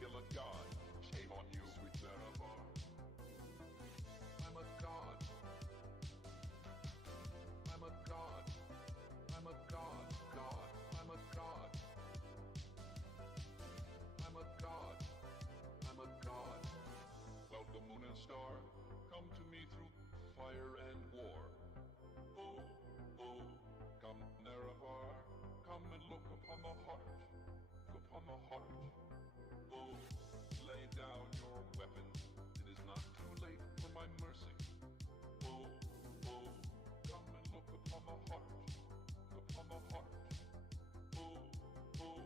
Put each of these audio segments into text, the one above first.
kill a god? Shame on you, sweet Nerevar. I'm a god. I'm a god. I'm a god. God. I'm a god. I'm a god. I'm a god. Well, the moon and star, come to me through fire and war. Oh, oh, come Nerevar, come and look upon the heart, upon the heart. Oh, lay down your weapons, it is not too late for my mercy. Oh, oh, come and look upon the heart, upon the heart. Oh, oh,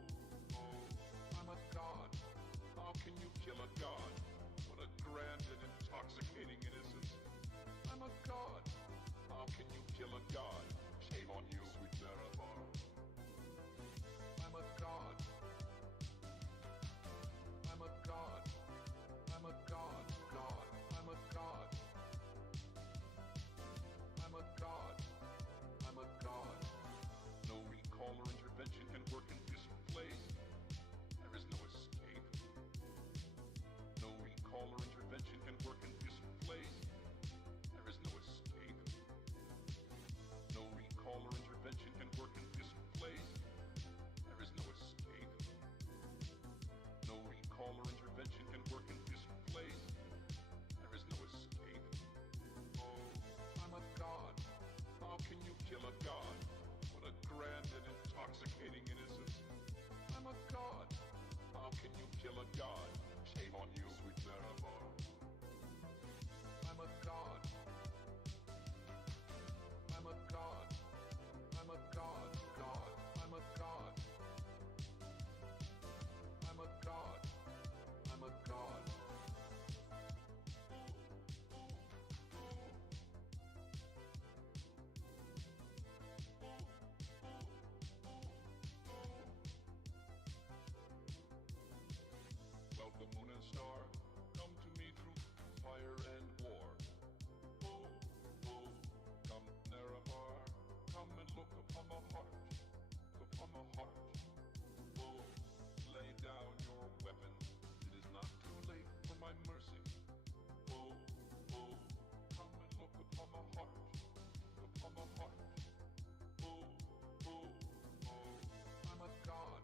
oh, I'm a god. How can you kill a god? What a grand and intoxicating innocence. I'm a god. How can you kill a god? Shame on you, sweet Nerevar. I'm a god. I'm a god. I'm a god. God. I'm a god. I'm a god. I'm a god. No recall or intervention can work in this place. There is no escape. No recall or intervention can work in this place. There is no escape. No recall or intervention can work in this place. There is no escape. No recall or intervention can work in this place. There is no escape. Oh, I'm a god. How can you kill a god? What a grand and intoxicating innocence. I'm a god. How can you kill a god? Shame on you, sweet Nerevar. I'm a god. I'm a god. I'm a god. God. I'm a god. I'm a god. I'm a god. Well, the moon and star, come to me through fire and war. Oh, oh, come Nerevar, come and look upon the heart, upon the heart. Oh, lay down your weapons, it is not too late for my mercy. Oh, oh, come and look upon the heart, upon the heart. Oh, oh, oh, I'm a god.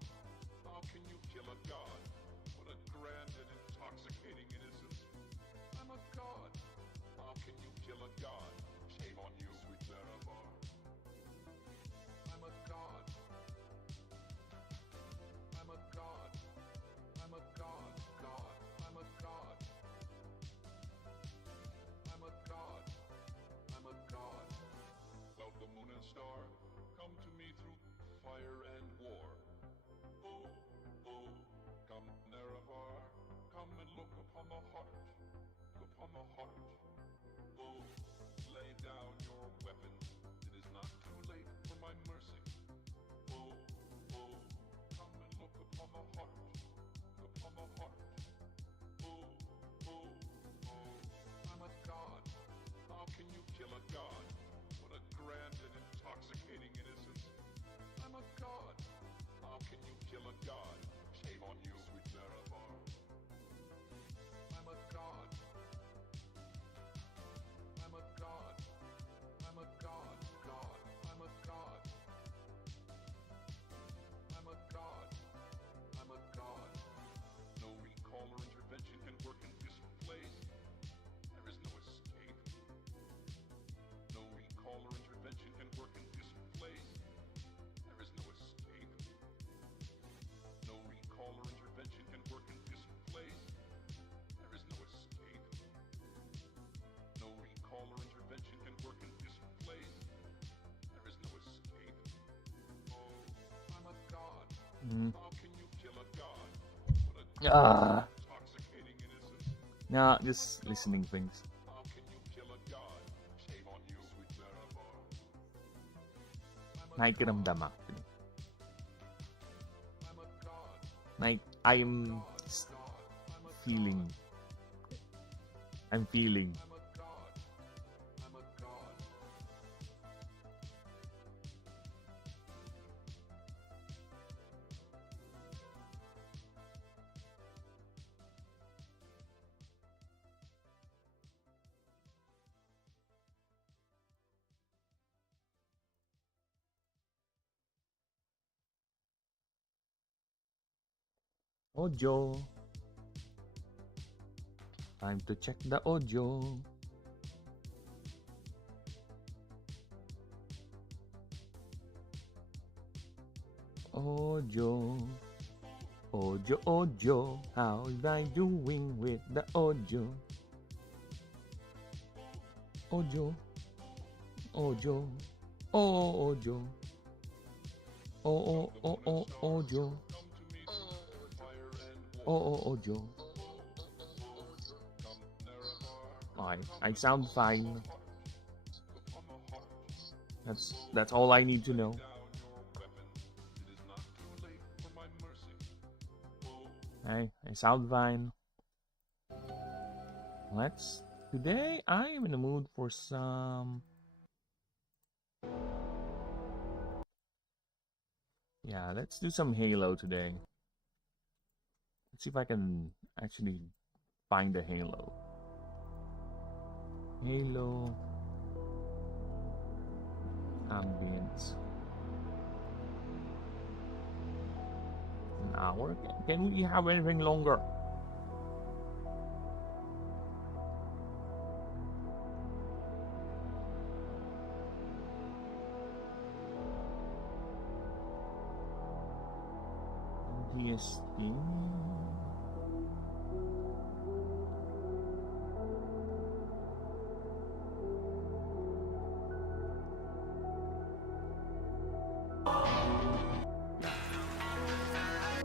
How can you kill a god? What a grand and intoxicating innocence. I'm a god. How can you kill a god? Shame on you, sweet Nerevar. I'm a god. I'm a god. I'm a god. God. I'm a god. I'm a god. I'm a god. Well, the moon and star, come to me through fire and war. Oh, oh, come Nerevar, come and look upon the heart, upon the heart. Oh, lay down your weapons, it is not too late for my mercy. Oh, oh, come and look upon the heart, upon the heart. Oh, oh, oh, I'm a god. How can you kill a god? What a grand and intoxicating innocence. I'm a god. How can you kill a god? Shame on you, sweet Nerevar. I'm a god. I'm a god. I'm a god. God. I'm a god. I'm a god. I'm a god. No recall or intervention can work in this place. There is no escape. No recall or intervention can work in this place. There is no escape. No recall or intervention can work in this place. There is no escape. No recall or intervention can work in this place. There is no escape. Oh, I'm a god. How can you kill a god? What a intoxicating innocence. Yeah, just listening things. How can you kill a god? Shame on you, sweet Nerevar. Nakikiramdam actually. I'm a god. Like, I'm feeling. I'm feeling. I'm a god. I'm a god. Audio. Time to check the audio. Audio. Audio, audio. How am I doing with the audio? Audio. Audio. Oh, audio. Oh, audio. Oh, audio. I sound fine. That's all I need to know. I sound fine. Today I am in the mood for some. Yeah, let's do some Halo today. Let's see if I can actually find a Halo. Halo ambience. An hour? Can we have anything longer? DSP.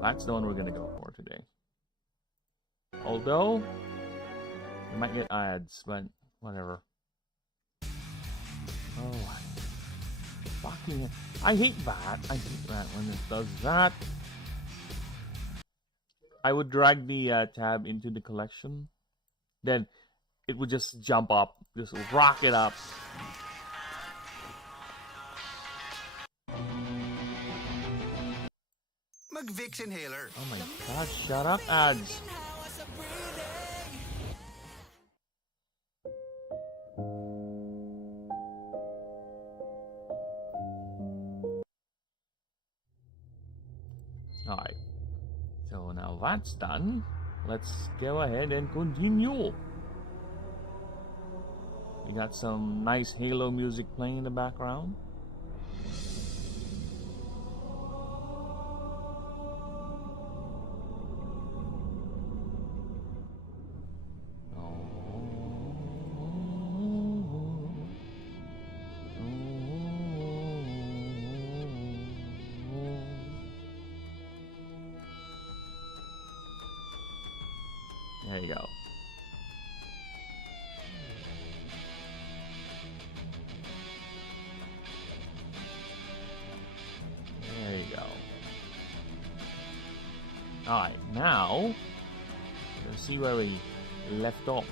That's the one we're gonna go for today. Although, we might get ads, but whatever. Oh, fucking! I hate that. I hate that when it does that. I would drag the tab into the collection, then it would just jump up, just rock it up. Mag-Vicks inhaler. Oh my god, shut up, ads. Alright. So now that's done. Let's go ahead and continue. We got some nice Halo music playing in the background. There you go. There you go. Alright, now let's see where we left off.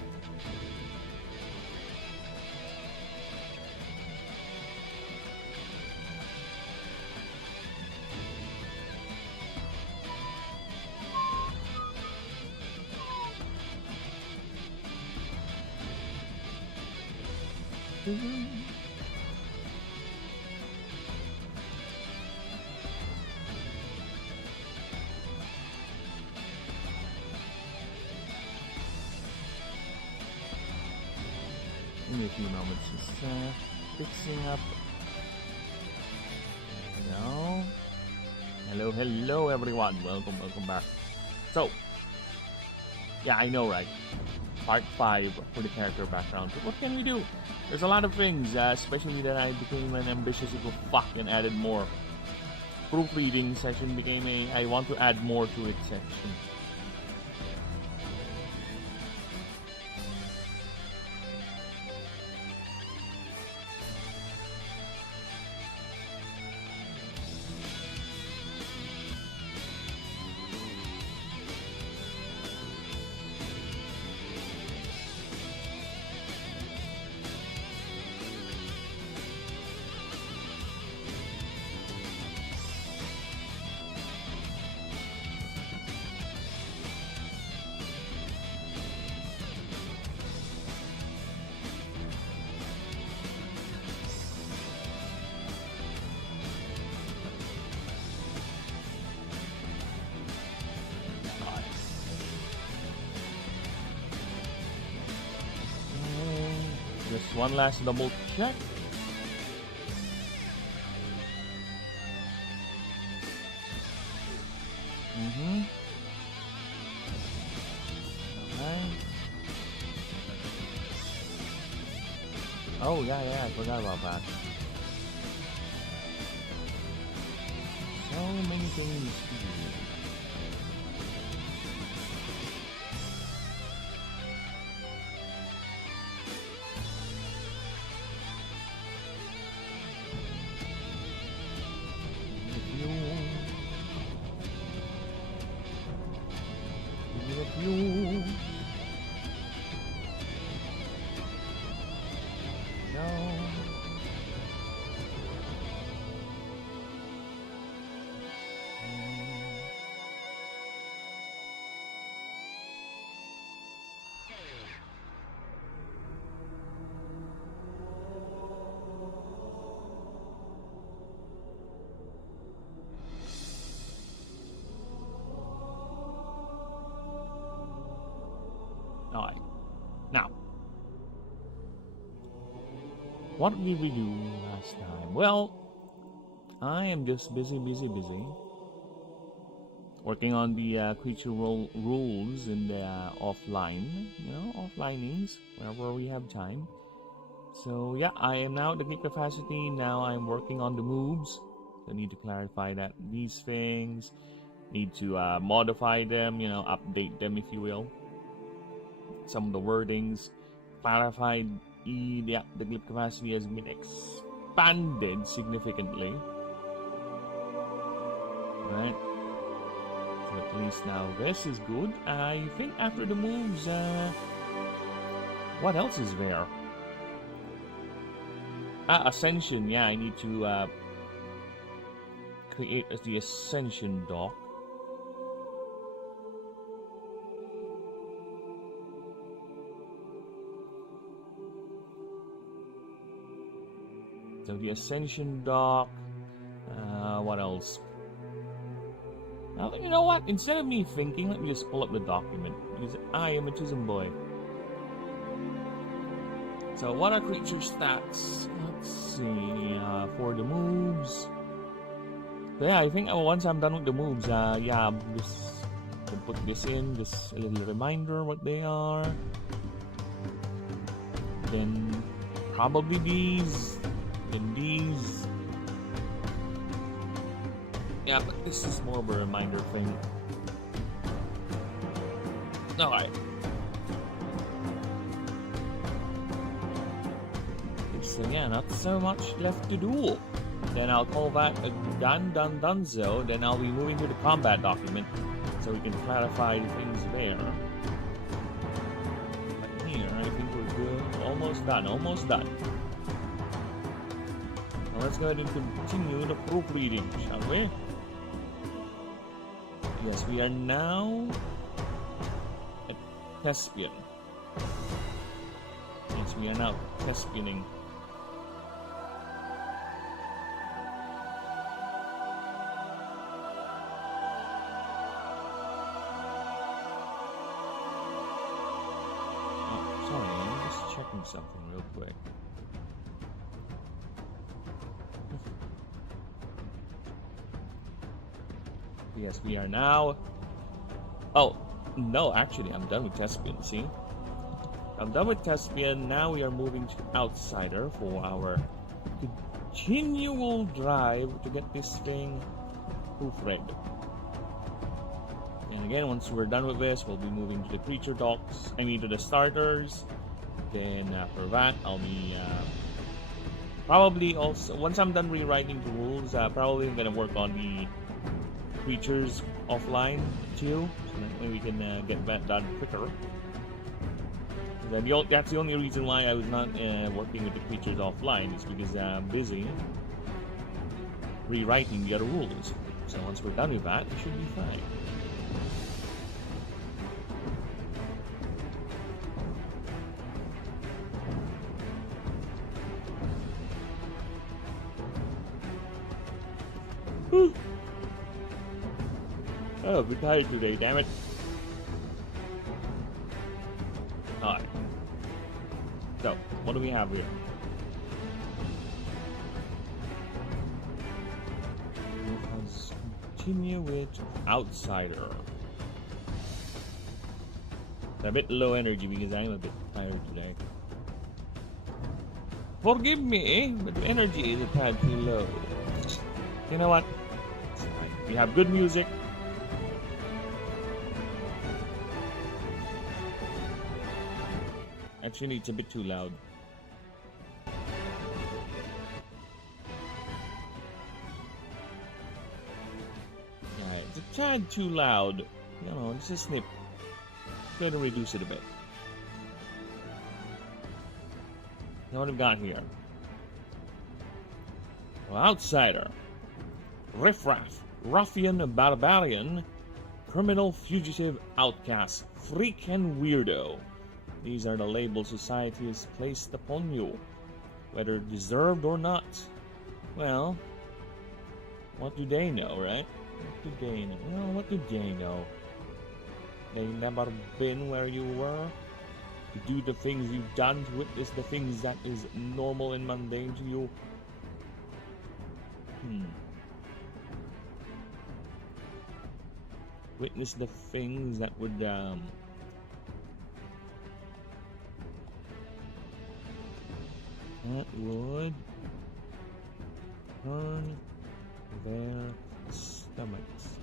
Give me a few moments, just fixing up. No. Hello everyone. Welcome back. So, yeah, I know, right? Part 5 for the character background. So what can we do? There's a lot of things, especially that I became an ambitious little fuck and added more. Proofreading session became I want to add more to it section. Just one last double check. Okay. Oh, yeah, I forgot about that. So many things to do. Alright. Now, what did we do last time? Well, I am just busy. Working on the creature rules in the offline, offlinings, whenever we have time. So yeah, I am now at the peak capacity. Now I'm working on the moves. So I need to clarify that these things, need to modify them, update them if you will. Some of the wordings clarified. The clip capacity has been expanded significantly. Right. So at least now this is good. I think after the moves, what else is there? Ascension. Yeah, I need to create the Ascension dock. So the Ascension dock. What else? Now, you know what? Instead of me thinking, let me just pull up the document. Because I am a Chisholm boy. So what are creature stats? Let's see. For the moves. So yeah, I think once I'm done with the moves, yeah, this can put this in. Just a little reminder what they are. Then probably these. And these. Yeah, but this is more of a reminder thing. Alright. So yeah, not so much left to do. Then I'll call that a donezo. Then I'll be moving to the combat document so we can clarify the things there. But here, I think we're good. Almost done. Now let's go ahead and continue the proofreading, shall we? Yes, we are now at Thespian. Yes, we are now Thespianing. Oh, sorry, I'm just checking something real quick. Yes, we are now. Oh, no, actually, I'm done with Thespian, see? I'm done with Thespian. Now we are moving to Outsider for our continual drive to get this thing proofread. And again, once we're done with this, we'll be moving to the creature docks. To the starters. Then after that, I'll be probably also, once I'm done rewriting the rules, probably I'm gonna work on the creatures offline too, so that way we can get that done quicker. That's the only reason why I was not working with the creatures offline, is because I'm busy rewriting the other rules. So once we're done with that, we should be fine. Oh, I'm tired today, damn it. Alright. So, what do we have here? Let's continue with Outsider. A bit low energy because I'm a bit tired today. Forgive me, but the energy is a tad too low. You know what? It's fine. We have good music. Actually, it's a bit too loud. Alright, it's a tad too loud. You know, it's a snip. Try to reduce it a bit. Now what have we got here? Well, Outsider. Riffraff. Ruffian, barbarian. Criminal, fugitive, outcast. Freak and weirdo. These are the labels society has placed upon you, whether deserved or not. Well, what do they know, right? What do they know? Well, what do they know? They never been where you were, to do the things you've done, to witness the things that is normal and mundane to you. Witness the things that would turn their stomachs,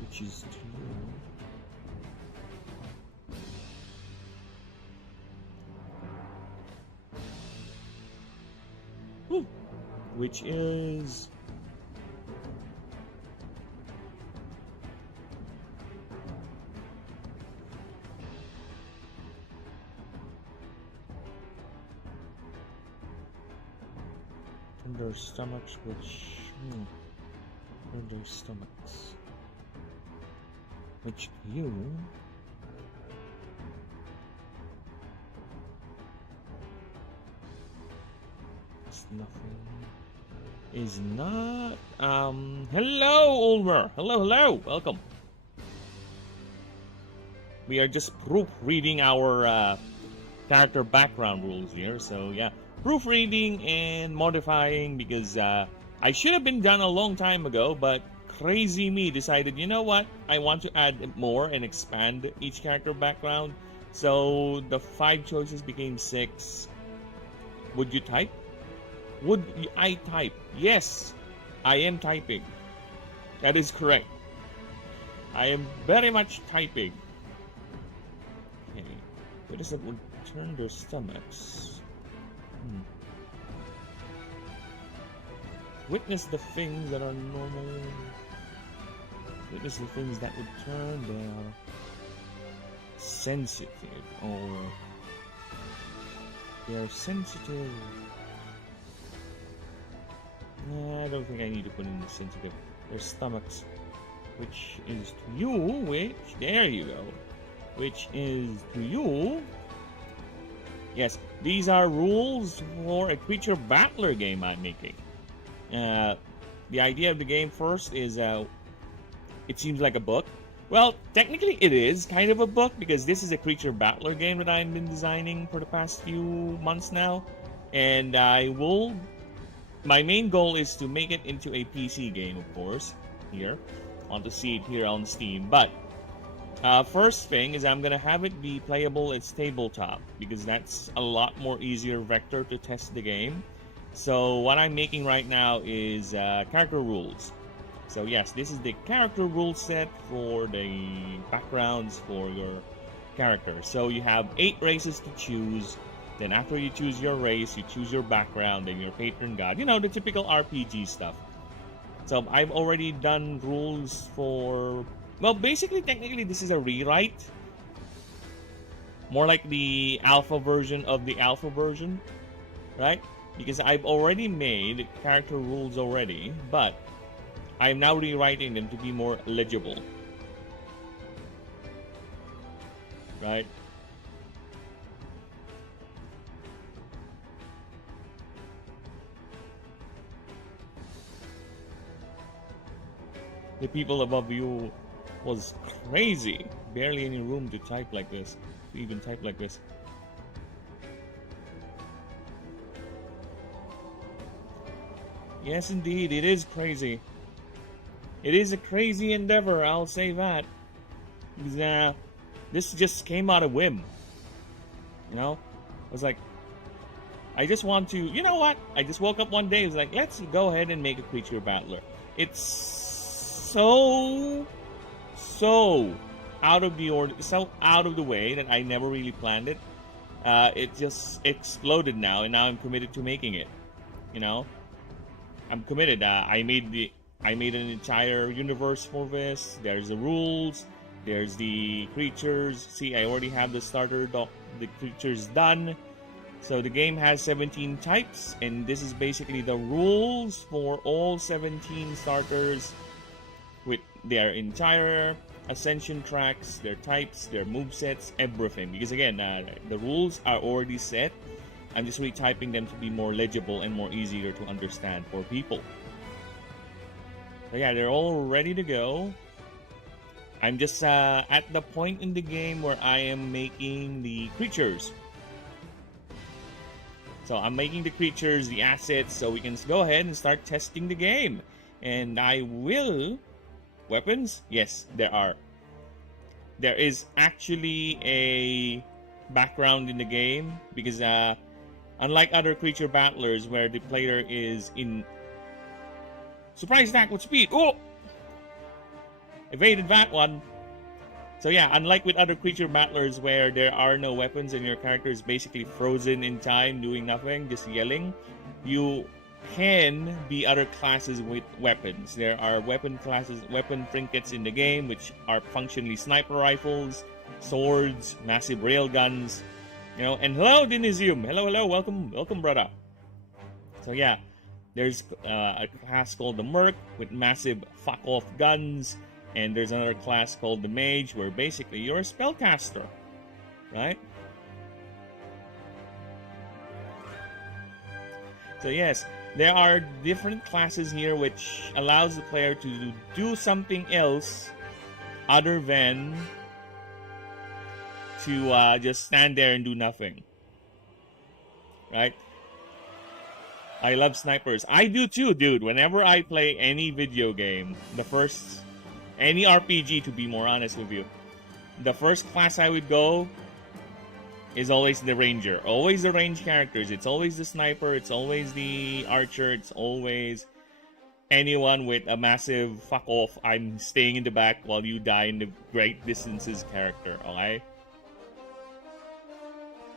which is true. Which is their stomachs, which their stomachs, which you is nothing, is not. Hello, Ulmer. Hello, welcome. We are just proofreading our character background rules here, so yeah. Proofreading and modifying because I should have been done a long time ago, but crazy me decided, you know what, I want to add more and expand each character background. So the 5 choices became 6. Would you type? Would I type? Yes, I am typing. That is correct. I am very much typing. Okay, what is it? Would turn their stomachs. Witness the things that are normal. Witness the things that would turn their sensitive, or they're sensitive. I don't think I need to put in the sensitive. Their stomachs, which is to you, which, there you go, which is to you. Yes, these are rules for a creature battler game I'm making. The idea of the game first is, it seems like a book. Well, technically it is kind of a book because this is a creature battler game that I've been designing for the past few months now. And my main goal is to make it into a PC game, of course, here. I want to see it here on Steam, but first thing is I'm going to have it be playable as tabletop because that's a lot more easier vector to test the game. So what I'm making right now is character rules. So yes, this is the character rule set for the backgrounds for your character. So you have 8 races to choose. Then after you choose your race, you choose your background and your patron god. You know, the typical RPG stuff. So I've already done rules for... Well, basically, technically, this is a rewrite. More like the alpha version of the alpha version. Right? Because I've already made character rules already, but I'm now rewriting them to be more legible. Right? The people above you was crazy. Barely any room to type like this. To even type like this. Yes, indeed, it is crazy. It is a crazy endeavor, I'll say that. Because, this just came out of whim. You know? I was like, I just want to, you know what? I just woke up one day, I was like, let's go ahead and make a creature battler. It's so out of the order, so out of the way that I never really planned it. It just exploded now, and now I'm committed to making it. You know? I'm committed. I made an entire universe for this. There's the rules. There's the creatures. See, I already have the starter the creatures done. So the game has 17 types, and this is basically the rules for all 17 starters with their entire ascension tracks, their types, their movesets, everything. Because again, the rules are already set. I'm just retyping them to be more legible and more easier to understand for people. So yeah, they're all ready to go. I'm just at the point in the game where I am making the creatures. So I'm making the creatures, the assets, so we can go ahead and start testing the game. And I will... Weapons? Yes, there are. There is actually a background in the game because unlike other creature battlers where the player is in surprise attack with speed. Oh! Evaded that one. So yeah, unlike with other creature battlers where there are no weapons and your character is basically frozen in time doing nothing, just yelling, you can be other classes with weapons. There are weapon classes, weapon trinkets in the game which are functionally sniper rifles, swords, massive railguns, you know. And hello, Denisium. Hello, welcome, brother. So yeah, there's a class called the Merc with massive fuck-off guns, and there's another class called the Mage where basically you're a spellcaster, right? So yes, there are different classes here which allows the player to do something else other than to just stand there and do nothing, right? I love snipers. I do too, dude. Whenever I play any video game, any RPG to be more honest with you, the first class I would go is always the ranger. Always the range characters. It's always the sniper. It's always the archer. It's always anyone with a massive fuck off, I'm staying in the back while you die in the great distances character, okay?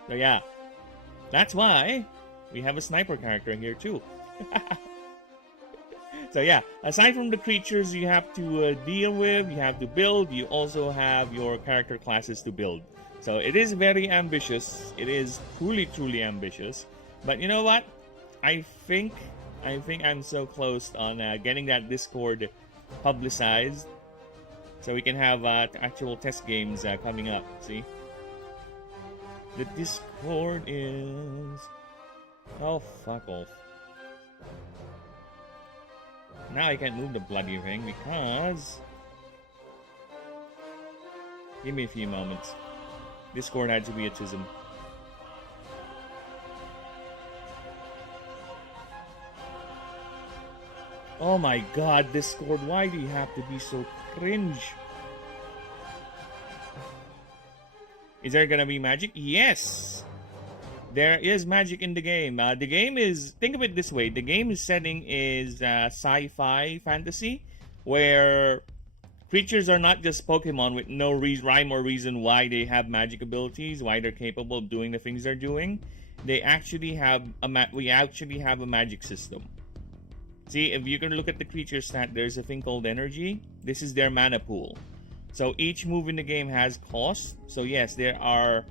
So yeah, that's why we have a sniper character here too. So yeah, aside from the creatures you have to deal with, you have to build, you also have your character classes to build. So it is very ambitious. It is truly ambitious. But you know what? I think I'm so close on getting that Discord publicized, so we can have actual test games coming up. See, the Discord is... oh, fuck off. Now I can't move the bloody thing because... give me a few moments. Discord had to be a tism. Oh my god, Discord, why do you have to be so cringe? Is there gonna be magic? Yes! There is magic in the game. The game is... think of it this way. The game's setting is sci-fi fantasy, where creatures are not just Pokemon with no rhyme or reason why they have magic abilities, why they're capable of doing the things they're doing. They actually have we actually have a magic system. See, if you can look at the creature stat, there's a thing called energy. This is their mana pool. So each move in the game has cost. So yes, there are...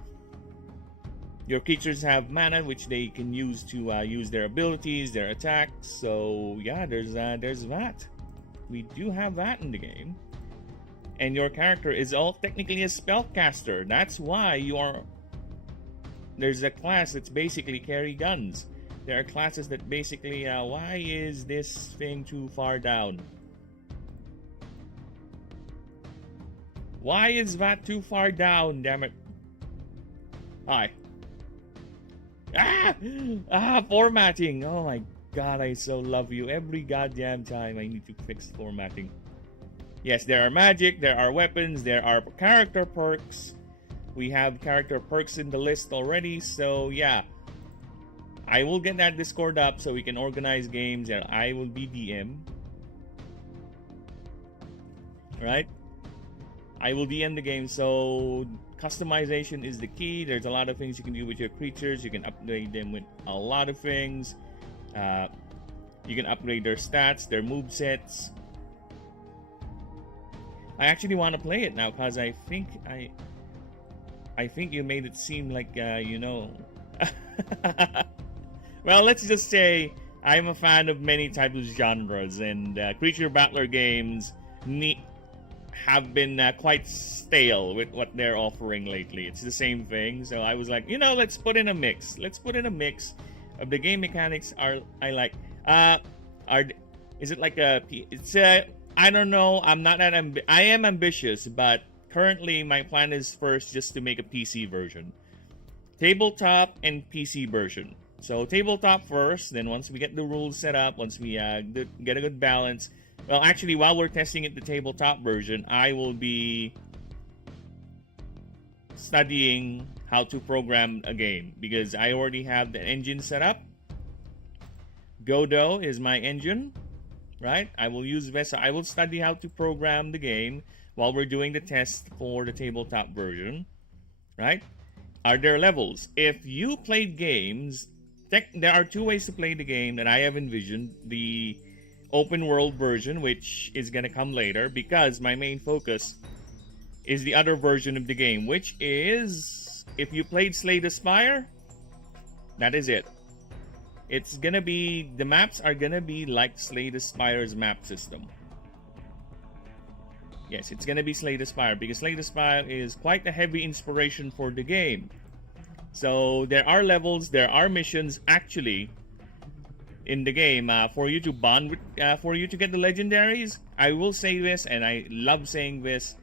your creatures have mana which they can use to use their abilities, their attacks. So yeah, there's that. We do have that in the game. And your character is all technically a spellcaster. That's why you are... there's a class that's basically carry guns. There are classes that basically, why is this thing too far down? Why is that too far down, damn it? Hi. Formatting. Oh my God, I so love you. Every goddamn time I need to fix formatting. Yes, there are magic, there are weapons, there are character perks. We have character perks in the list already, so yeah. I will get that Discord up so we can organize games and I will be DM. Right? I will DM the game, so customization is the key. There's a lot of things you can do with your creatures. You can upgrade them with a lot of things. You can upgrade their stats, their movesets. I actually want to play it now because I think you made it seem like you know. Well, let's just say I'm a fan of many types of genres, and creature battler games have been quite stale with what they're offering lately. It's the same thing, so I was like, you know, let's put in a mix. Let's put in a mix of the game mechanics. I is it like a? It's a. I don't know. I'm not that I am ambitious, but currently my plan is first just to make a PC version, tabletop and PC version. So tabletop first, then once we get the rules set up, once we get a good balance. Well, actually, while we're testing it, the tabletop version, I will be studying how to program a game because I already have the engine set up. Godot is my engine, right? I will use Vesa. I will study how to program the game while we're doing the test for the tabletop version, right? Are there levels? If you played games, there are two ways to play the game that I have envisioned. The open world version, which is going to come later, because my main focus is the other version of the game, which is, if you played Slay the Spire, that is it. It's going to be, the maps are going to be like Slay the Spire's map system. Yes, it's going to be Slay the Spire, because Slay the Spire is quite a heavy inspiration for the game. So there are levels, there are missions actually in the game for you to bond with, for you to get the legendaries. I will say this, and I love saying this.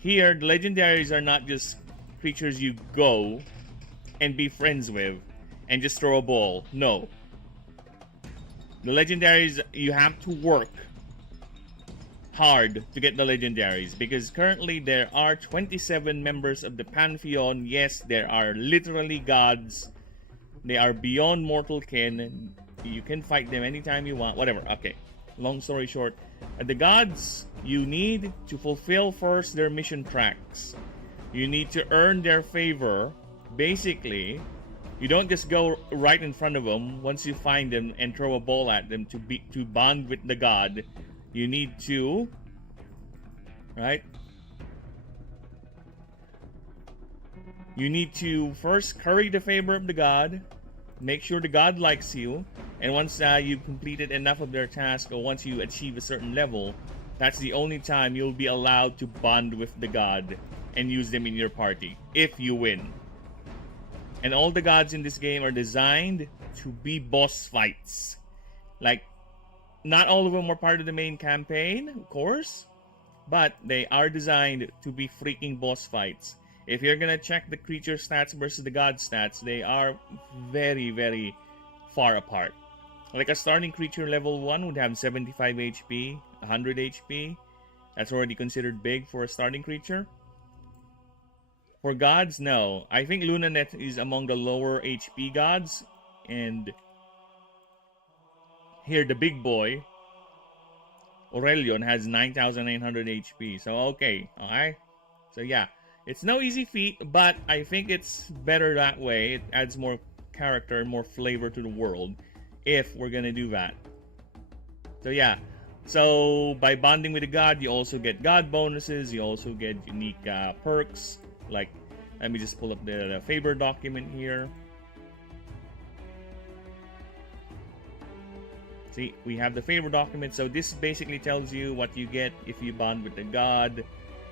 Here, the legendaries are not just creatures you go and be friends with and just throw a ball. No. The legendaries, you have to work hard to get the legendaries, because currently there are 27 members of the Pantheon. Yes, there are literally gods. They are beyond mortal kin. You can fight them anytime you want. Whatever. Okay. Long story short, the gods, you need to fulfill first their mission tracks. You need to earn their favor. Basically, you don't just go right in front of them once you find them and throw a ball at them to bond with the god. You need to, right? You need to first curry the favor of the god, make sure the god likes you, and once you've completed enough of their task, or once you achieve a certain level, that's the only time you'll be allowed to bond with the god and use them in your party, if you win. And all the gods in this game are designed to be boss fights. Like, not all of them were part of the main campaign, of course, but they are designed to be freaking boss fights. If you're gonna check the creature stats versus the god stats, they are very, very far apart. Like a starting creature level 1 would have 75 HP, 100 HP. That's already considered big for a starting creature. For gods, no. I think Lunanet is among the lower HP gods, and here, the big boy, Aurelion, has 9,900 HP. So, okay. Alright? So, yeah. It's no easy feat, but I think it's better that way. It adds more character and more flavor to the world if we're gonna do that. So, yeah. So, by bonding with a god, you also get god bonuses. You also get unique perks. Like, let me just pull up the favor document here. See, we have the favor document. So this basically tells you what you get if you bond with the god,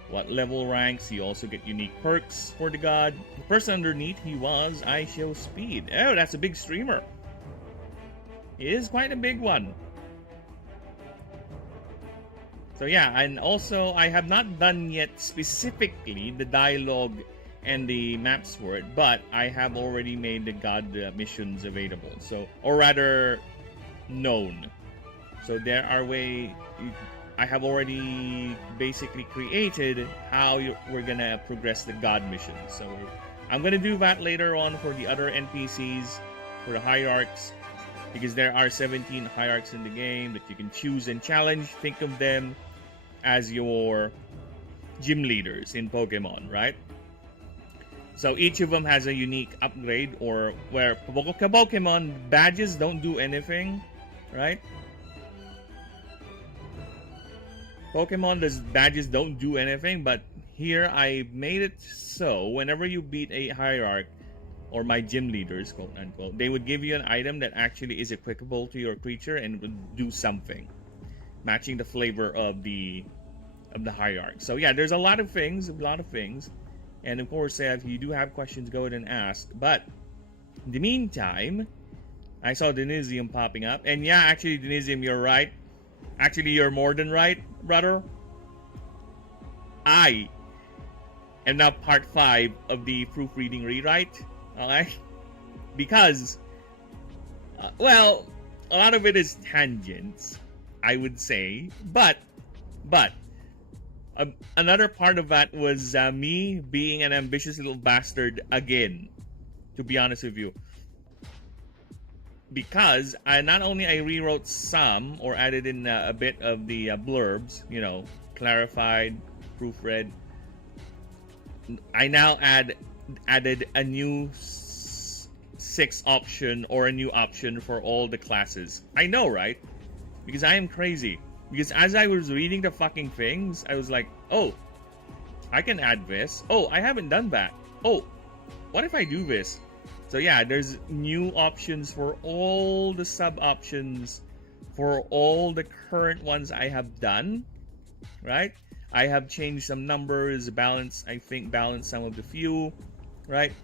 what level ranks. You also get unique perks for the god. The person underneath, he was I Show Speed. Oh, that's a big streamer. It is quite a big one. So yeah, and also I have not done yet specifically the dialogue and the maps for it, but I have already made the god missions available. So, or rather, known. So there are I have already basically created how we're gonna progress the god missions. So I'm gonna do that later on for the other NPCs, for the hierarchs, because there are 17 hierarchs in the game that you can choose and challenge. Think of them as your gym leaders in Pokemon, right? So each of them has a unique upgrade, or where Pokemon badges don't do anything, right? Badges don't do anything, but here I made it so whenever you beat a hierarch, or my gym leaders, quote unquote, they would give you an item that actually is applicable to your creature and would do something, matching the flavor of the hierarch. So yeah, there's a lot of things, and of course, if you do have questions, go ahead and ask. But in the meantime, I saw Denisium popping up, and yeah, actually, Denisium, you're right. Actually, you're more than right, brother. I am now part 5 of the proofreading rewrite. Okay? Because, well, a lot of it is tangents, I would say. But, another part of that was me being an ambitious little bastard again, to be honest with you. Because not only I rewrote some or added in a bit of the blurbs, clarified, proofread. I now added a new 6 option, or a new option for all the classes. I know, right? Because I am crazy. Because as I was reading the fucking things, I was like, oh, I can add this. Oh, I haven't done that. Oh, what if I do this? So yeah, there's new options for all the sub-options for all the current ones I have done, right? I have changed some numbers, balanced some of the few, right?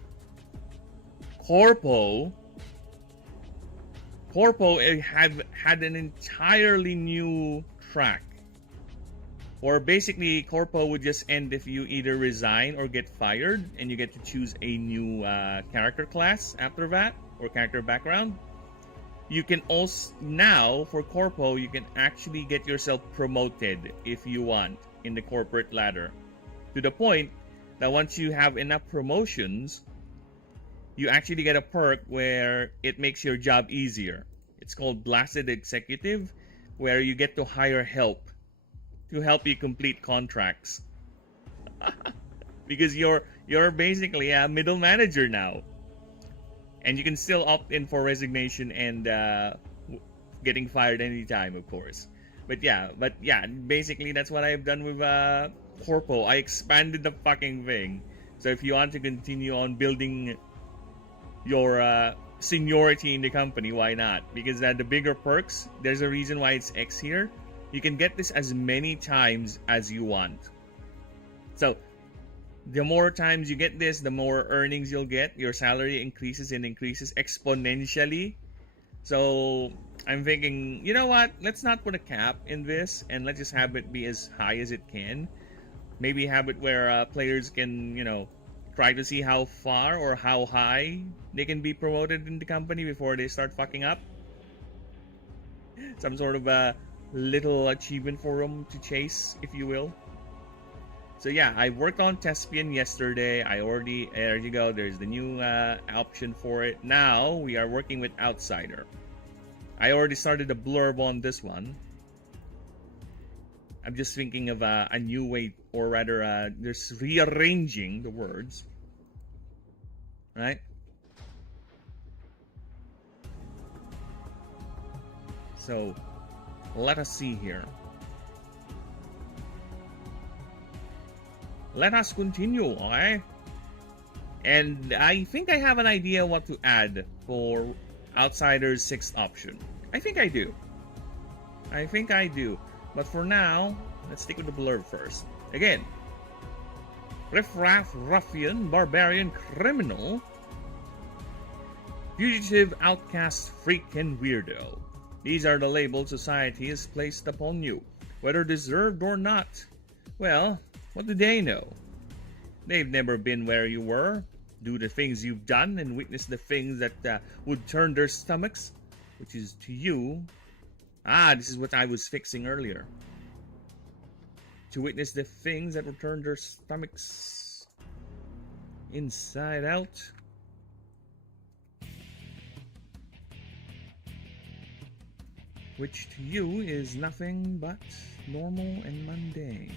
Corpo had an entirely new track. Or basically, Corpo would just end if you either resign or get fired, and you get to choose a new character class after that, or character background. You can also, now, for Corpo, you can actually get yourself promoted if you want in the corporate ladder. To the point that once you have enough promotions, you actually get a perk where it makes your job easier. It's called Blasted Executive, where you get to hire help to help you complete contracts. Because you're basically a middle manager now. And you can still opt in for resignation and getting fired anytime, of course. But yeah, basically that's what I've done with Corpo. I expanded the fucking thing. So if you want to continue on building your seniority in the company, why not? Because the bigger perks, there's a reason why it's X here. You can get this as many times as you want. So, the more times you get this, the more earnings you'll get. Your salary increases exponentially. So, I'm thinking, you know what? Let's not put a cap in this, and let's just have it be as high as it can. Maybe have it where players can, try to see how far or how high they can be promoted in the company before they start fucking up. Some sort of a little achievement for them to chase, if you will. So yeah, I worked on Tespian yesterday. There you go, there's the new option for it. Now we are working with Outsider. I already started a blurb on this one. I'm just thinking of a new way, or rather just rearranging the words, right? So let us see here. Let us continue, okay? And I think I have an idea what to add for Outsider's 6th option. I think I do. But for now, let's stick with the blurb first. Again, riffraff, ruffian, barbarian, criminal, fugitive, outcast, freak, and weirdo. These are the labels society has placed upon you, whether deserved or not. Well, what do they know? They've never been where you were, do the things you've done, and witness the things that would turn their stomachs, which is to you. This is what I was fixing earlier. To witness the things that would turn their stomachs inside out. Which to you is nothing but normal and mundane.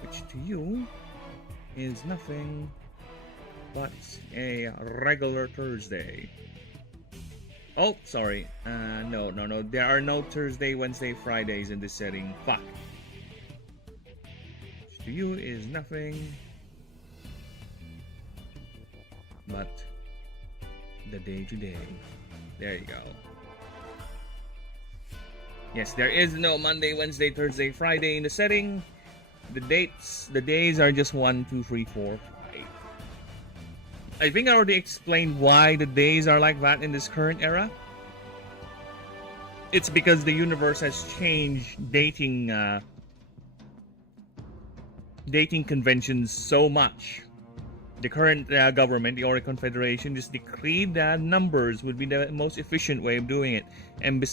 Which to you is nothing but a regular Thursday. Oh, sorry. No. There are no Thursday, Wednesday, Fridays in this setting. Fuck. Which to you is nothing but the day-to-day. There you go. Yes, there is no Monday, Wednesday, Thursday, Friday in the setting. The days are just 1, 2, 3, 4, 5. I think I already explained why the days are like that in this current era. It's because the universe has changed dating conventions so much. The current government, the Oricon Federation, just decreed that numbers would be the most efficient way of doing it, and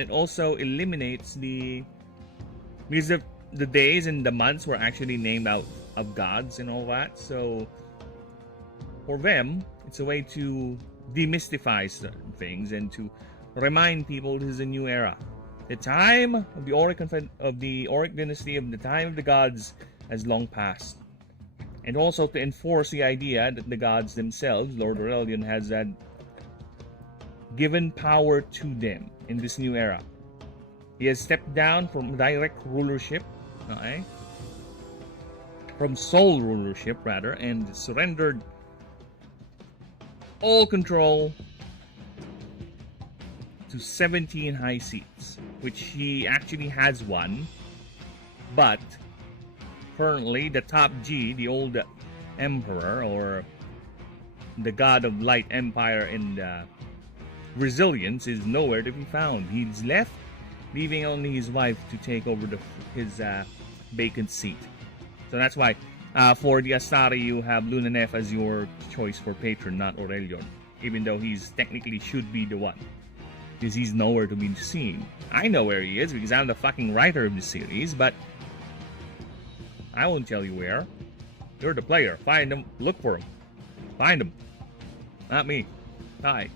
it also eliminates because the days and the months were actually named out of gods and all that. So for them, it's a way to demystify certain things and to remind people this is a new era. The time of the Auric dynasty, of the time of the gods, has long passed. And also to enforce the idea that the gods themselves, Lord Aurelian, has given power to them in this new era. He has stepped down from direct rulership, from sole rulership rather, and surrendered all control to 17 high seats, which he actually has one, but currently the top G, the old emperor, or the god of light empire and resilience, is nowhere to be found. He's left, leaving only his wife to take over his vacant seat. So that's why for the Astari you have Lunanef as your choice for patron, not Aurelion, even though he's technically should be the one, because he's nowhere to be seen. I know where he is because I'm the fucking writer of the series, but I won't tell you where. You're the player. Find him. Look for him. Find him. Not me. Hi.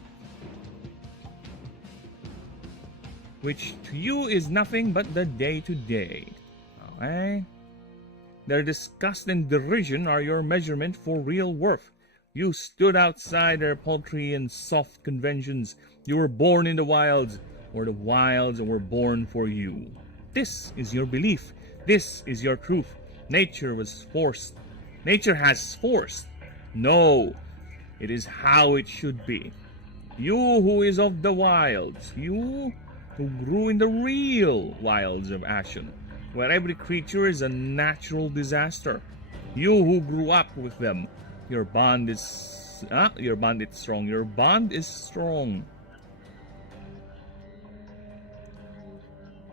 Which to you is nothing but the day-to-day. Okay? Their disgust and derision are your measurement for real worth. You stood outside their paltry and soft conventions. You were born in the wilds, or the wilds were born for you. This is your belief. This is your truth. Nature was forced. Nature has forced. No, it is how it should be. You who is of the wilds, you who grew in the real wilds of Ashen, where every creature is a natural disaster. You who grew up with them, your bond is strong. Your bond is strong.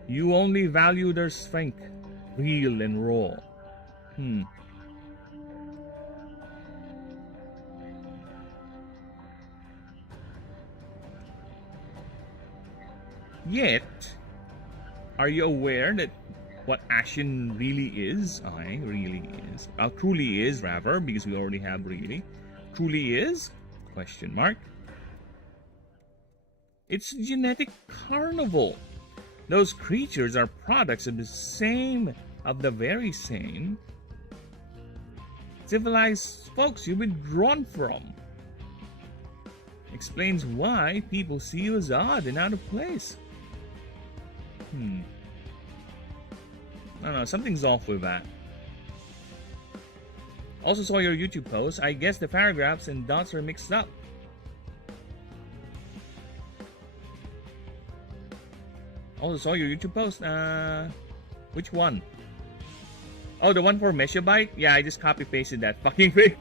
You only value their strength, real and raw. Yet, are you aware that what Ashen really is? Truly is, rather, because we already have really. Truly is? Question mark. It's a genetic carnival. Those creatures are products of the very same civilized folks you've been drawn from. Explains why people see you as odd and out of place. I don't know, something's off with that. Also saw your YouTube post. I guess the paragraphs and dots are mixed up. Also saw your YouTube post. Which one? Oh, the one for Meshabyte? Yeah, I just copy-pasted that fucking thing.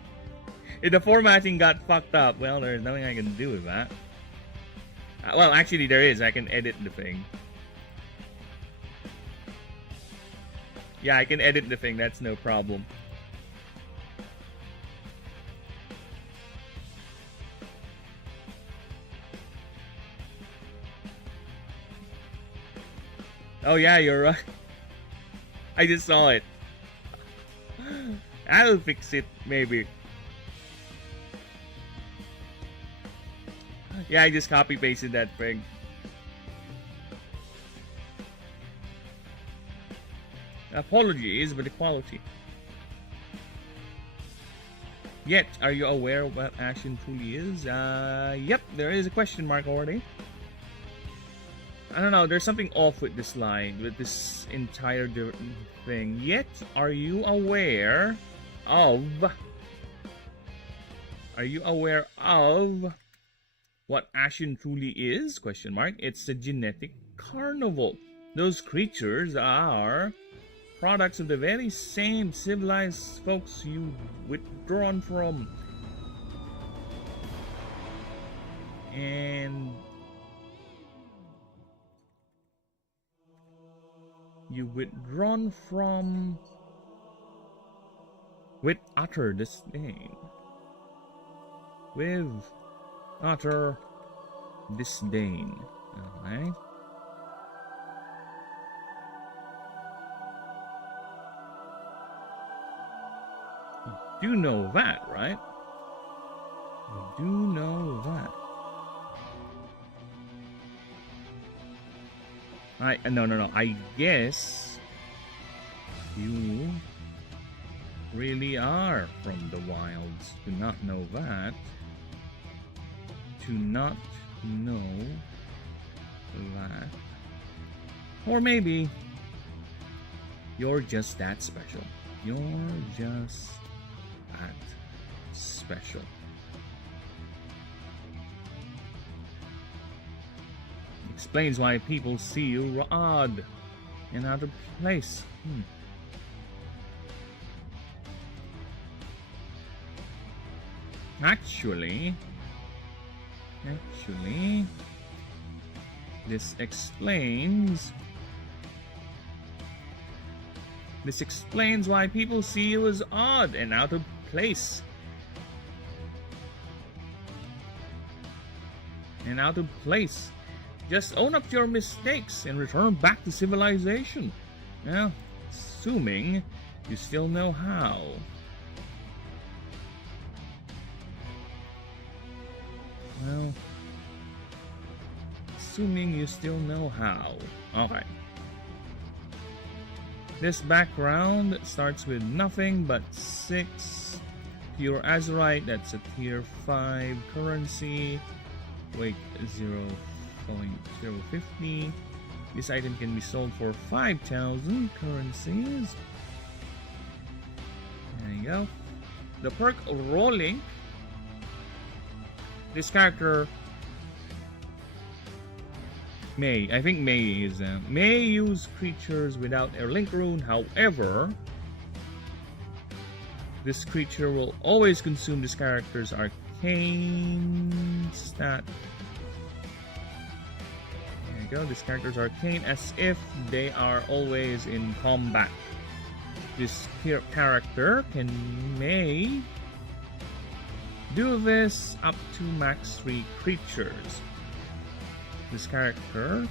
If the formatting got fucked up, well, there's nothing I can do with that. Well, actually there is. I can edit the thing. Yeah, I can edit the thing. That's no problem. Oh yeah, you're right. I just saw it. I'll fix it, maybe. Yeah, I just copy pasted that thing. Apologies, but the quality. Yet, are you aware of what Ashen truly is? Yep, there is a question mark already. I don't know, there's something off with this line, with this entire thing. Yet, are you aware of... Are you aware of what Ashen truly is? Question mark. It's a genetic carnival. Those creatures are products of the very same civilized folks you withdrawn from. And you withdrawn from with utter disdain. With utter disdain. Alright. You do know that, right? You do know that. No. I guess you really are from the wilds. Do not know that. To not know that. Or maybe you're just that special. You're just that special. Explains why people see you odd and out of place. Actually, this explains why people see you as odd and out of place. Just own up to your mistakes and return back to civilization. Well, assuming you still know how. Alright. This background starts with nothing but 6 pure azurite. That's a tier 5 currency. Weight 0.050. This item can be sold for 5,000 currencies. There you go. The perk rolling. This character may use creatures without a link rune. However, this creature will always consume this character's arcane stat. There you go. This character's arcane as if they are always in combat. This character may do this up to max 3 creatures. This character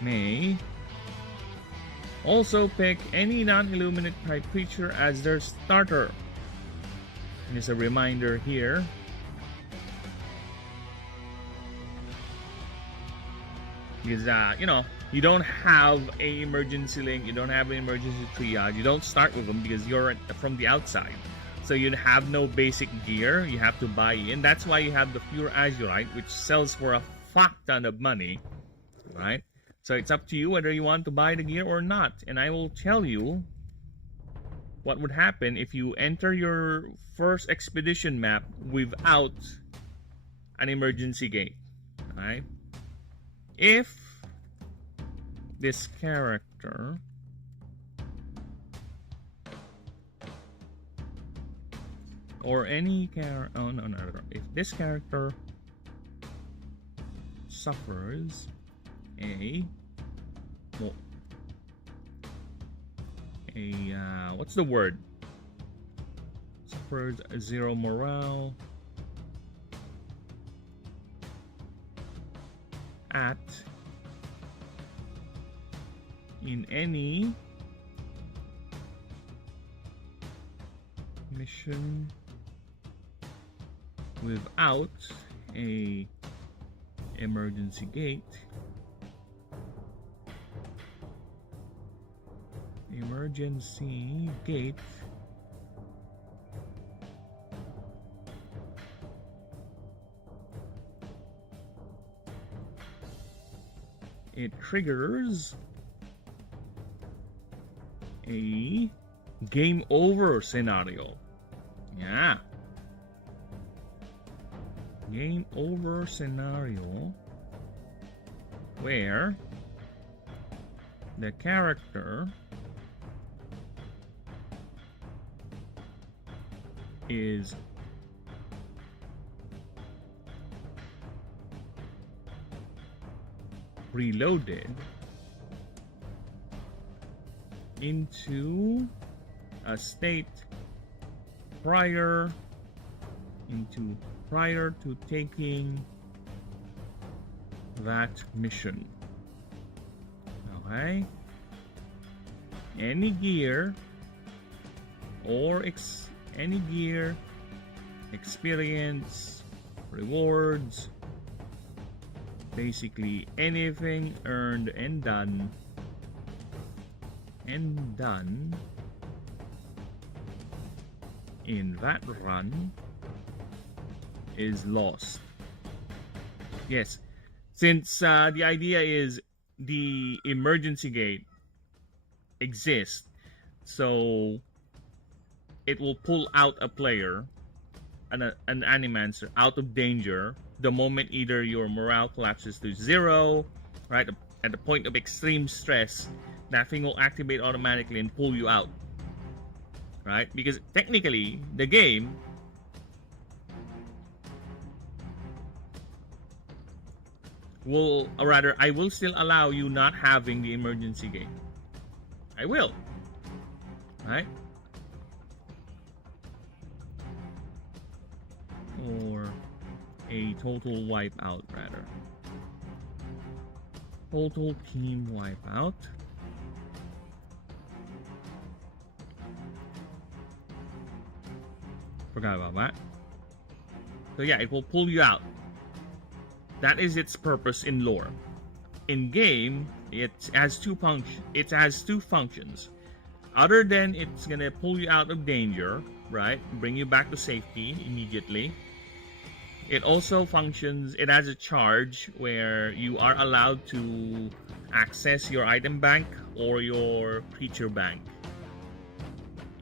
may also pick any non-illuminate type creature as their starter. And as a reminder here, because you don't have a emergency link, you don't have an emergency triage, you don't start with them because you're from the outside. So you have no basic gear, you have to buy in. That's why you have the pure azurite, which sells for a fuck ton of money, right? So it's up to you whether you want to buy the gear or not. And I will tell you what would happen if you enter your first expedition map without an emergency gate, right? If this character or any character, if this character suffers what's the word? Suffers 0 morale, at in any mission without a emergency gate. Emergency gate it triggers a game over scenario. Yeah. Game over scenario where the character is reloaded into a state prior to taking that mission. Okay? Any gear or any gear, experience, rewards, basically anything earned and done in that run is lost. Yes, since the idea is the emergency gate exists, so it will pull out a player, an animancer, out of danger the moment either your morale collapses to 0, right? At the point of extreme stress, that thing will activate automatically and pull you out, right? Because technically, the game will, or rather, I will still allow you not having the emergency gate. I will, right? Or a total wipeout, rather. Total team wipeout. Forgot about that. So yeah, it will pull you out. That is its purpose in lore. In game, it has two functions. Other than it's gonna pull you out of danger, right? Bring you back to safety immediately. It also functions, it has a charge where you are allowed to access your item bank or your creature bank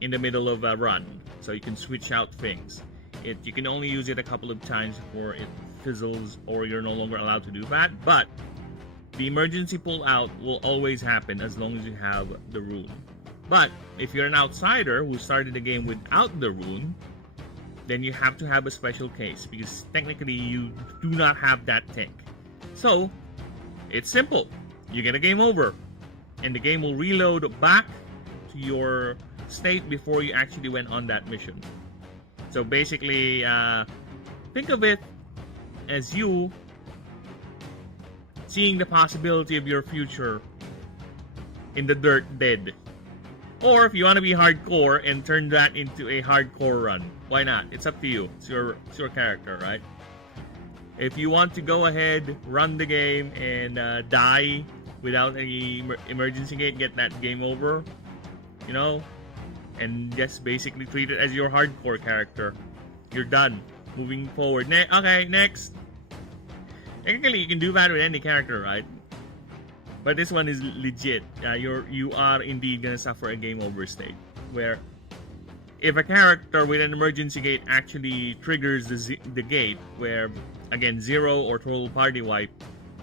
in the middle of a run. So you can switch out things. You can only use it a couple of times before it fizzles or you're no longer allowed to do that. But the emergency pull out will always happen as long as you have the rune. But if you're an outsider who started the game without the rune, then you have to have a special case because technically you do not have that thing. So it's simple. You get a game over and the game will reload back to your state before you actually went on that mission. So basically, think of it as you seeing the possibility of your future in the dirt dead. Or if you want to be hardcore and turn that into a hardcore run, why not? It's up to you. It's your character, right? If you want to go ahead, run the game, and die without any emergency gate, get that game over, you know, and just basically treat it as your hardcore character. You're done. Moving forward. Okay, next. Technically, you can do that with any character, right? But this one is legit. You are indeed gonna suffer a game over state, where if a character with an emergency gate actually triggers the gate, where again 0 or total party wipe,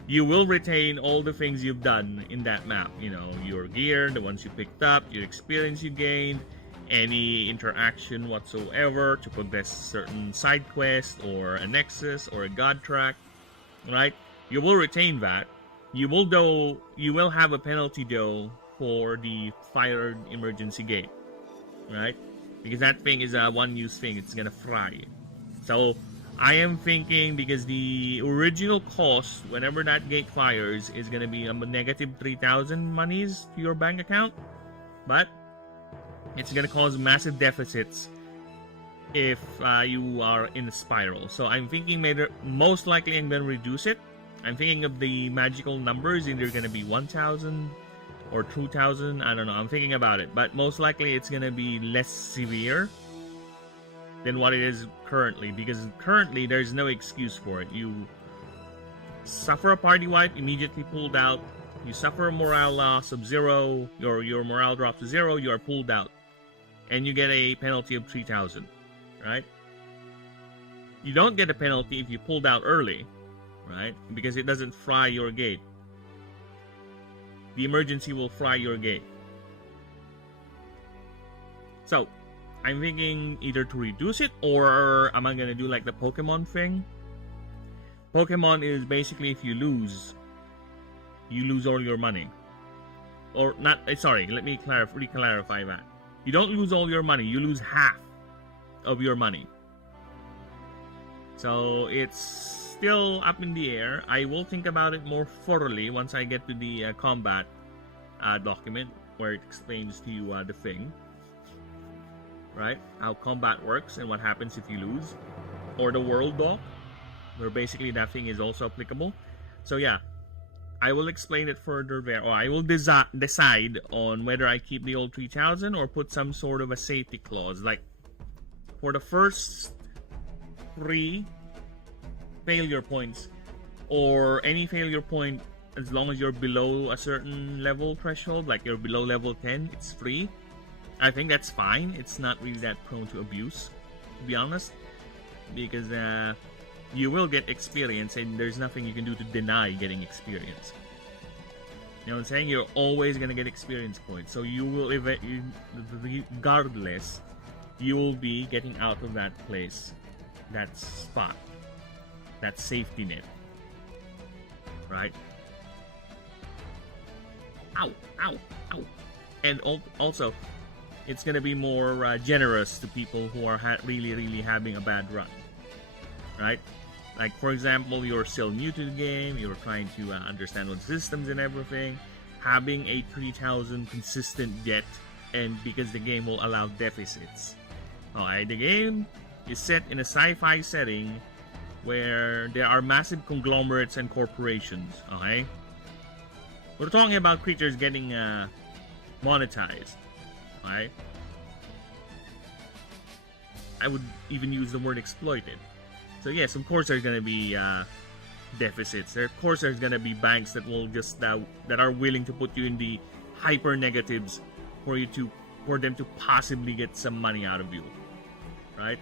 you will retain all the things you've done in that map. You know, your gear, the ones you picked up, your experience you gained, any interaction whatsoever to progress certain side quest or a nexus or a god track, right? You will retain that. You will have a penalty though for the fired emergency gate, right? Because that thing is a one-use thing. It's gonna fry. So I am thinking because the original cost, whenever that gate fires, is going to be a negative 3,000 monies to your bank account. But it's going to cause massive deficits if you are in a spiral. So I'm thinking most likely I'm going to reduce it. I'm thinking of the magical numbers, either going to be 1,000 or 2,000. I don't know. I'm thinking about it. But most likely it's going to be less severe than what it is currently, because currently there's no excuse for it. You suffer a party wipe, immediately pulled out. You suffer a morale loss of 0, your morale drops to 0, you are pulled out, and you get a penalty of 3,000, right? You don't get a penalty if you pulled out early, right? Because it doesn't fry your gate. The emergency will fry your gate. So I'm thinking either to reduce it, or am I gonna do like the Pokemon thing? Pokemon is basically if you lose all your money. Or not, sorry, let me re-clarify that. You don't lose all your money, you lose half of your money. So it's still up in the air. I will think about it more thoroughly once I get to the combat document, where it explains to you the thing. Right? How combat works and what happens if you lose. Or the world doc, where basically that thing is also applicable. So yeah, I will explain it further there, or I will decide on whether I keep the old 3,000 or put some sort of a safety clause. Like, for the first 3 failure points, or any failure point, as long as you're below a certain level threshold, like you're below level 10, it's free. I think that's fine. It's not really that prone to abuse, to be honest, because you will get experience, and there's nothing you can do to deny getting experience. You know what I'm saying? You're always gonna get experience points, so you will, regardless, you will be getting out of that place, that spot, that safety net, right? Ow, ow, ow. And also, it's going to be more generous to people who are really having a bad run, right? Like, for example, you're still new to the game, you're trying to understand what systems and everything. Having a 3,000 consistent debt, and because the game will allow deficits. Alright, the game is set in a sci-fi setting where there are massive conglomerates and corporations, okay? We're talking about creatures getting monetized. Right? I would even use the word exploited. So yes, of course there's gonna be deficits. Of course there's gonna be banks that will just that are willing to put you in the hyper negatives for them to possibly get some money out of you, right?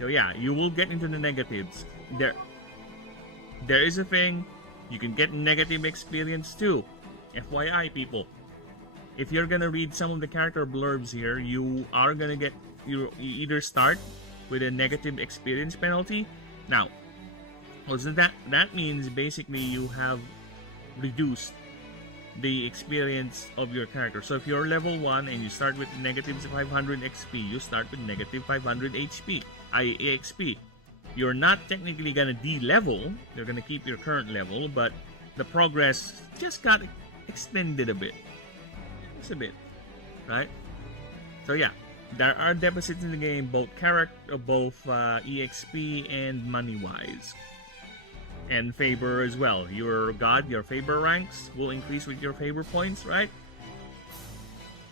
So yeah, you will get into the negatives. There is a thing, you can get negative experience too. FYI, people. If you're gonna read some of the character blurbs here, you are gonna get, you either start with a negative experience penalty. Now, so that means basically you have reduced the experience of your character. So if you're level 1 and you start with negative 500 XP, you start with negative 500 EXP. You're not technically gonna de-level, you're gonna keep your current level, but the progress just got extended a bit. Just a bit, right? So yeah, there are deficits in the game, both EXP and money-wise, and favor as well. Your favor ranks will increase with your favor points, right?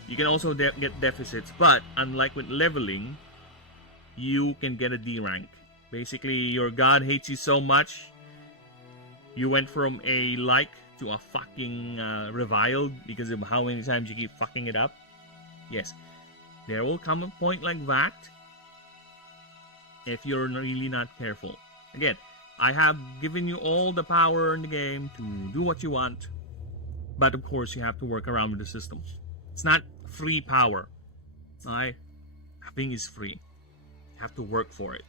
You can also get deficits, but unlike with leveling, you can get a D rank. Basically, your god hates you so much, you went from a like to a fucking reviled because of how many times you keep fucking it up. Yes, there will come a point like that if you're really not careful. Again, I have given you all the power in the game to do what you want, but of course you have to work around with the system. It's not free power. Nothing is free. You have to work for it.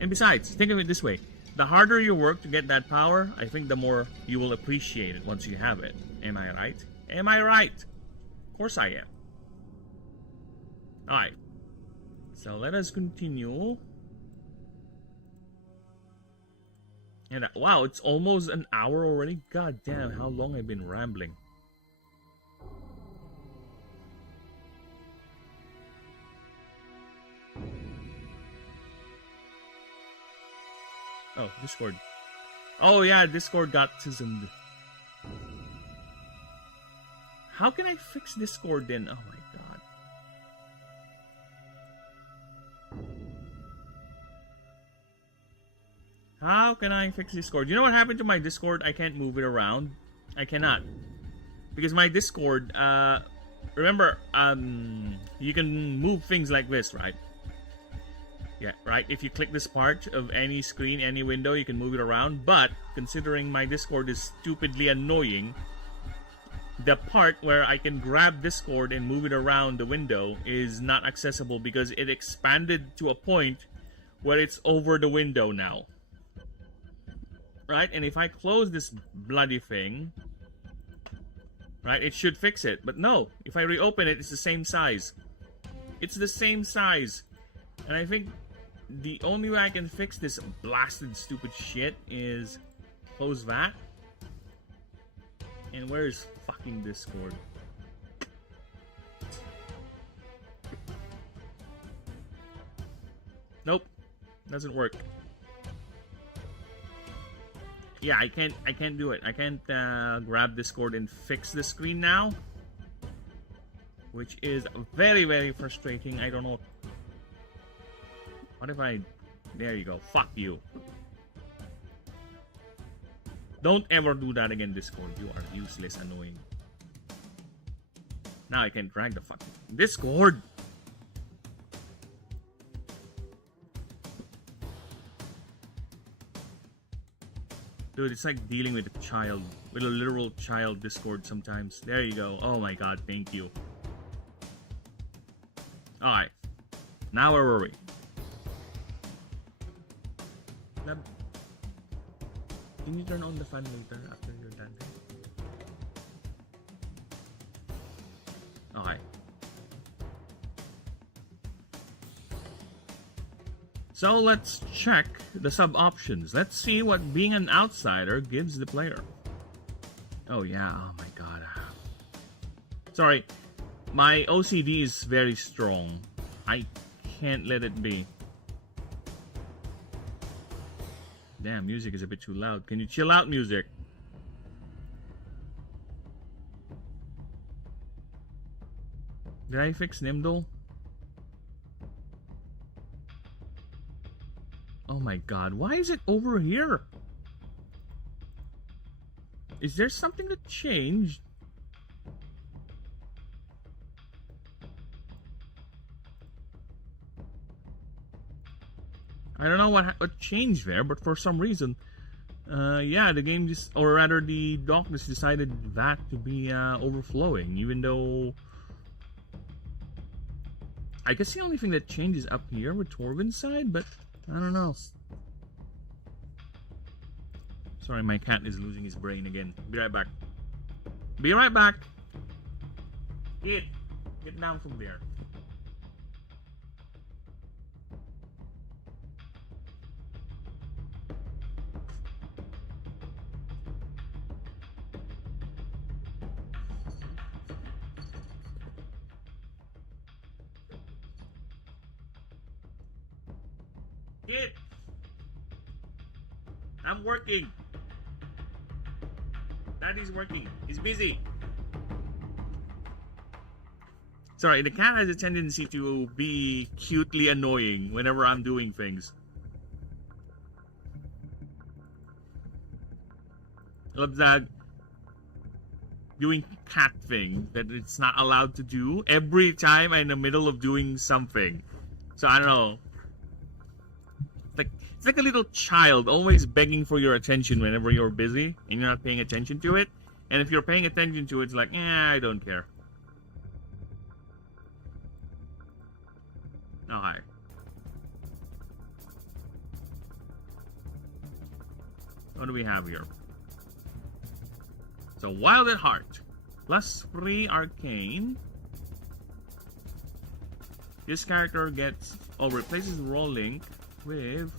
And besides, think of it this way. The harder you work to get that power, I think the more you will appreciate it once you have it. Am I right? Am I right? Of course I am. Alright. So let us continue. And wow, it's almost an hour already. God damn, how long I've been rambling. Oh, Discord. Oh yeah, Discord got tismed. How can I fix Discord then? Oh my god. How can I fix Discord? You know what happened to my Discord? I can't move it around. I cannot. Because my Discord, remember, you can move things like this, right? Yeah, right? If you click this part of any screen, any window, you can move it around. But, considering my Discord is stupidly annoying, the part where I can grab Discord and move it around the window is not accessible because it expanded to a point where it's over the window now. Right? And if I close this bloody thing, right, it should fix it. But no, if I reopen it, it's the same size. It's the same size. And I think the only way I can fix this blasted stupid shit is close that. And where's fucking Discord? Nope. Doesn't work. Yeah, I can't do it. I can't grab Discord and fix the screen now, which is very, very frustrating. I don't know. What if I... There you go. Fuck you. Don't ever do that again, Discord. You are useless, annoying. Now I can drag the fucking Discord. Dude, it's like dealing with a child, with a literal child Discord sometimes. There you go. Oh my god, thank you. Alright. Now where were we? Can you turn on the fan later after you're done? Okay. So let's check the sub options. Let's see what being an outsider gives the player. Oh yeah, oh my god. Sorry, my OCD is very strong. I can't let it be. Damn, music is a bit too loud. Can you chill out, music? Did I fix Nimdal? Oh my god, why is it over here? Is there something that changed? I don't know what changed there, but for some reason, yeah, the game just, or rather the dock just decided that to be overflowing, even though I guess the only thing that changes up here with Torvin's side, but I don't know. Sorry, my cat is losing his brain again. Be right back. Be right back. Get down from there. Kid! I'm working. Daddy's working. He's busy. Sorry, the cat has a tendency to be cutely annoying whenever I'm doing things. Loves that doing cat thing that it's not allowed to do every time I'm in the middle of doing something. So I don't know. It's like a little child always begging for your attention whenever you're busy and you're not paying attention to it. And if you're paying attention to it, it's like, I don't care. Oh, hi. What do we have here? So, Wild at Heart. +3 Arcane. This character gets, replaces Raw Link with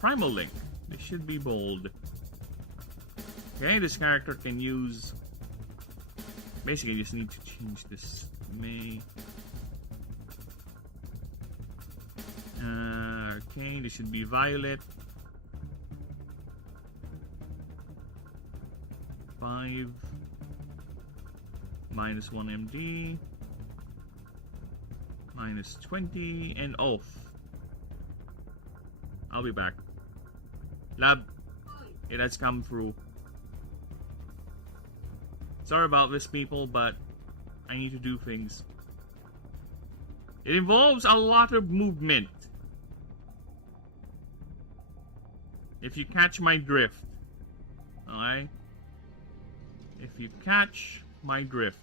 Primal Link. This should be bold. Okay, this character can use... Basically, I just need to change this. May... okay, this should be violet. 5 minus 1 MD minus 20 and off. I'll be back. Lab, it has come through. Sorry about this, people, but I need to do things. It involves a lot of movement. If you catch my drift. Alright? If you catch my drift.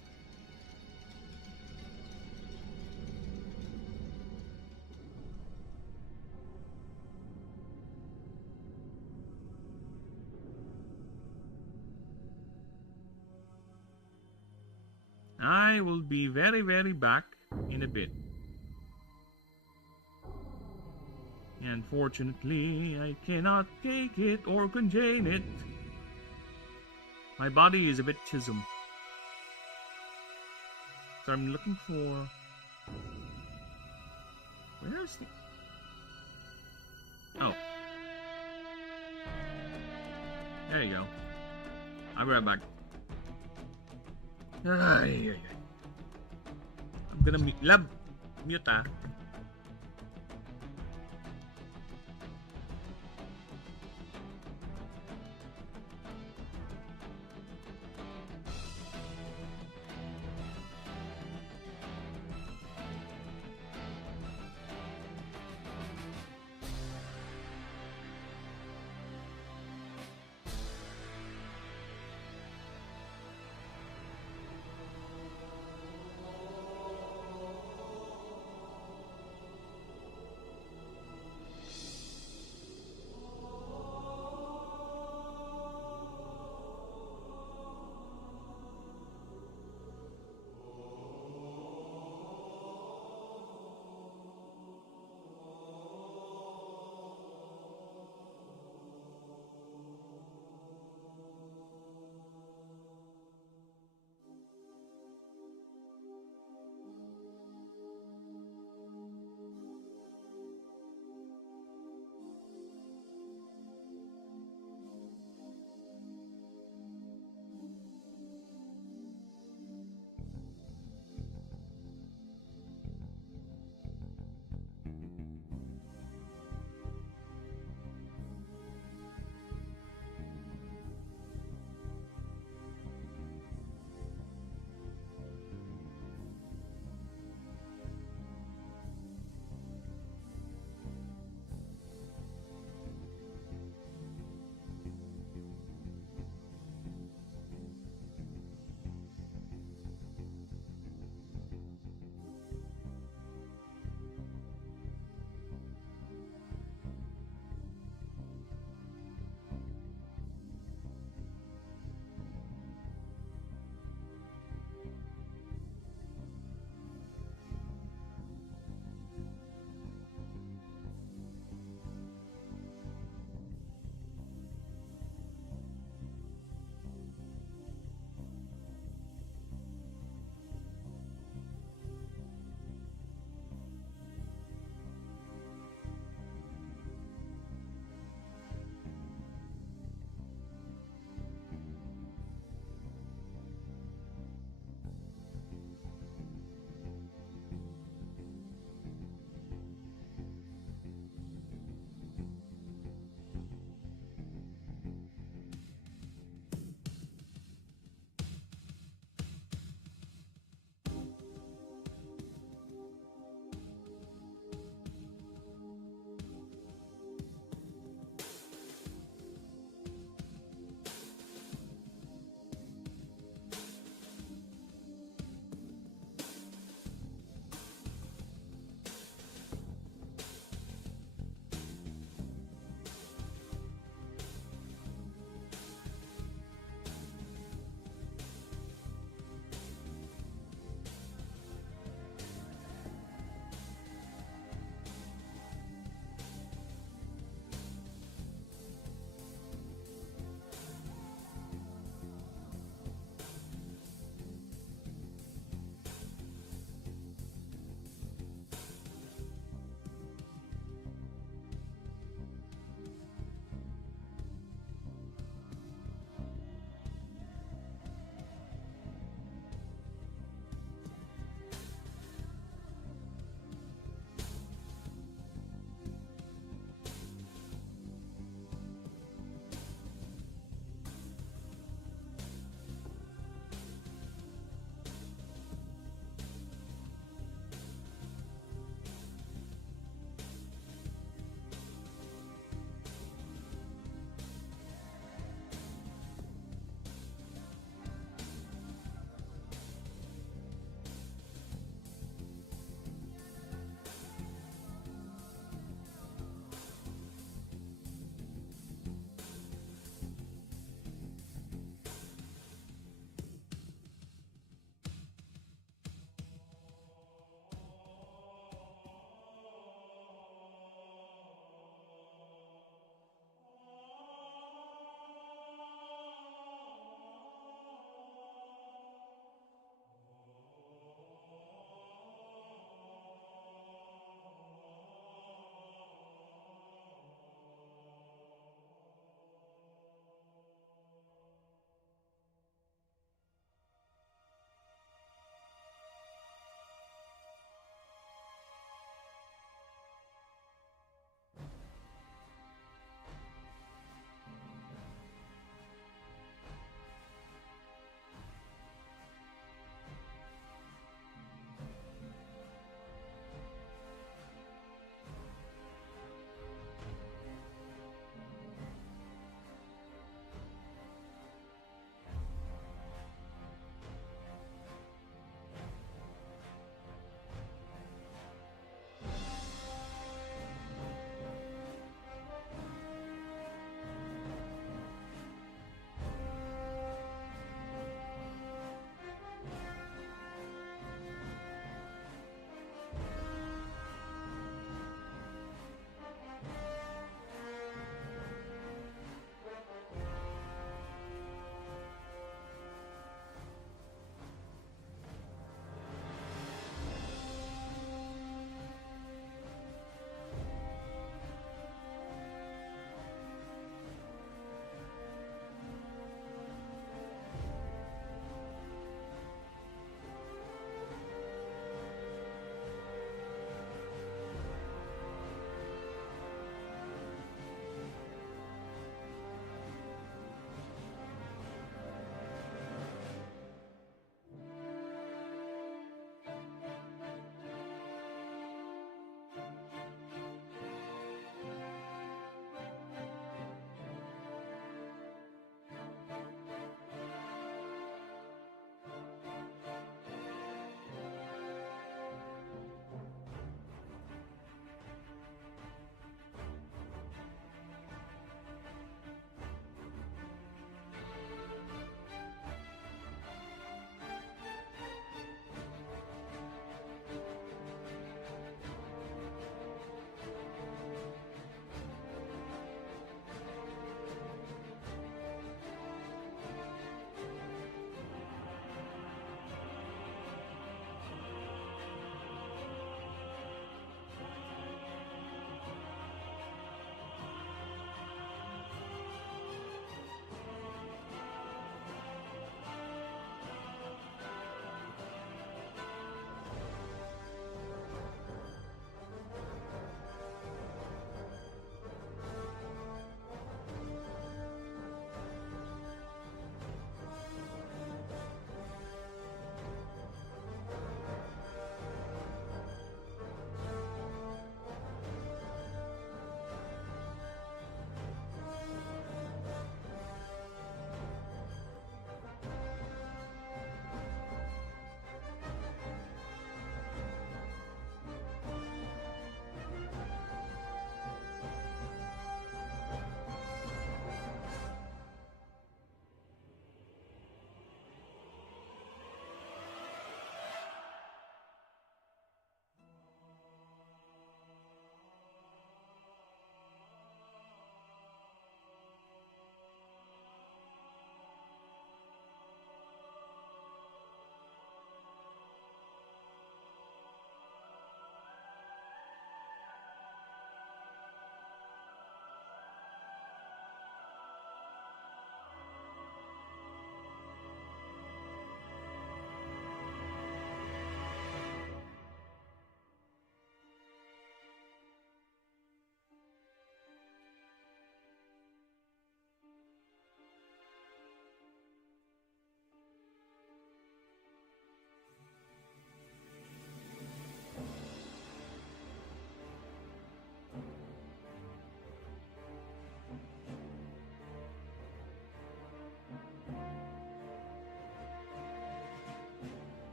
I will be very, very back in a bit. Unfortunately, I cannot take it or contain it. My body is a bit chisholm. So I'm looking for... Where is the... Oh. There you go. I'll be right back. I'm gonna mute ah.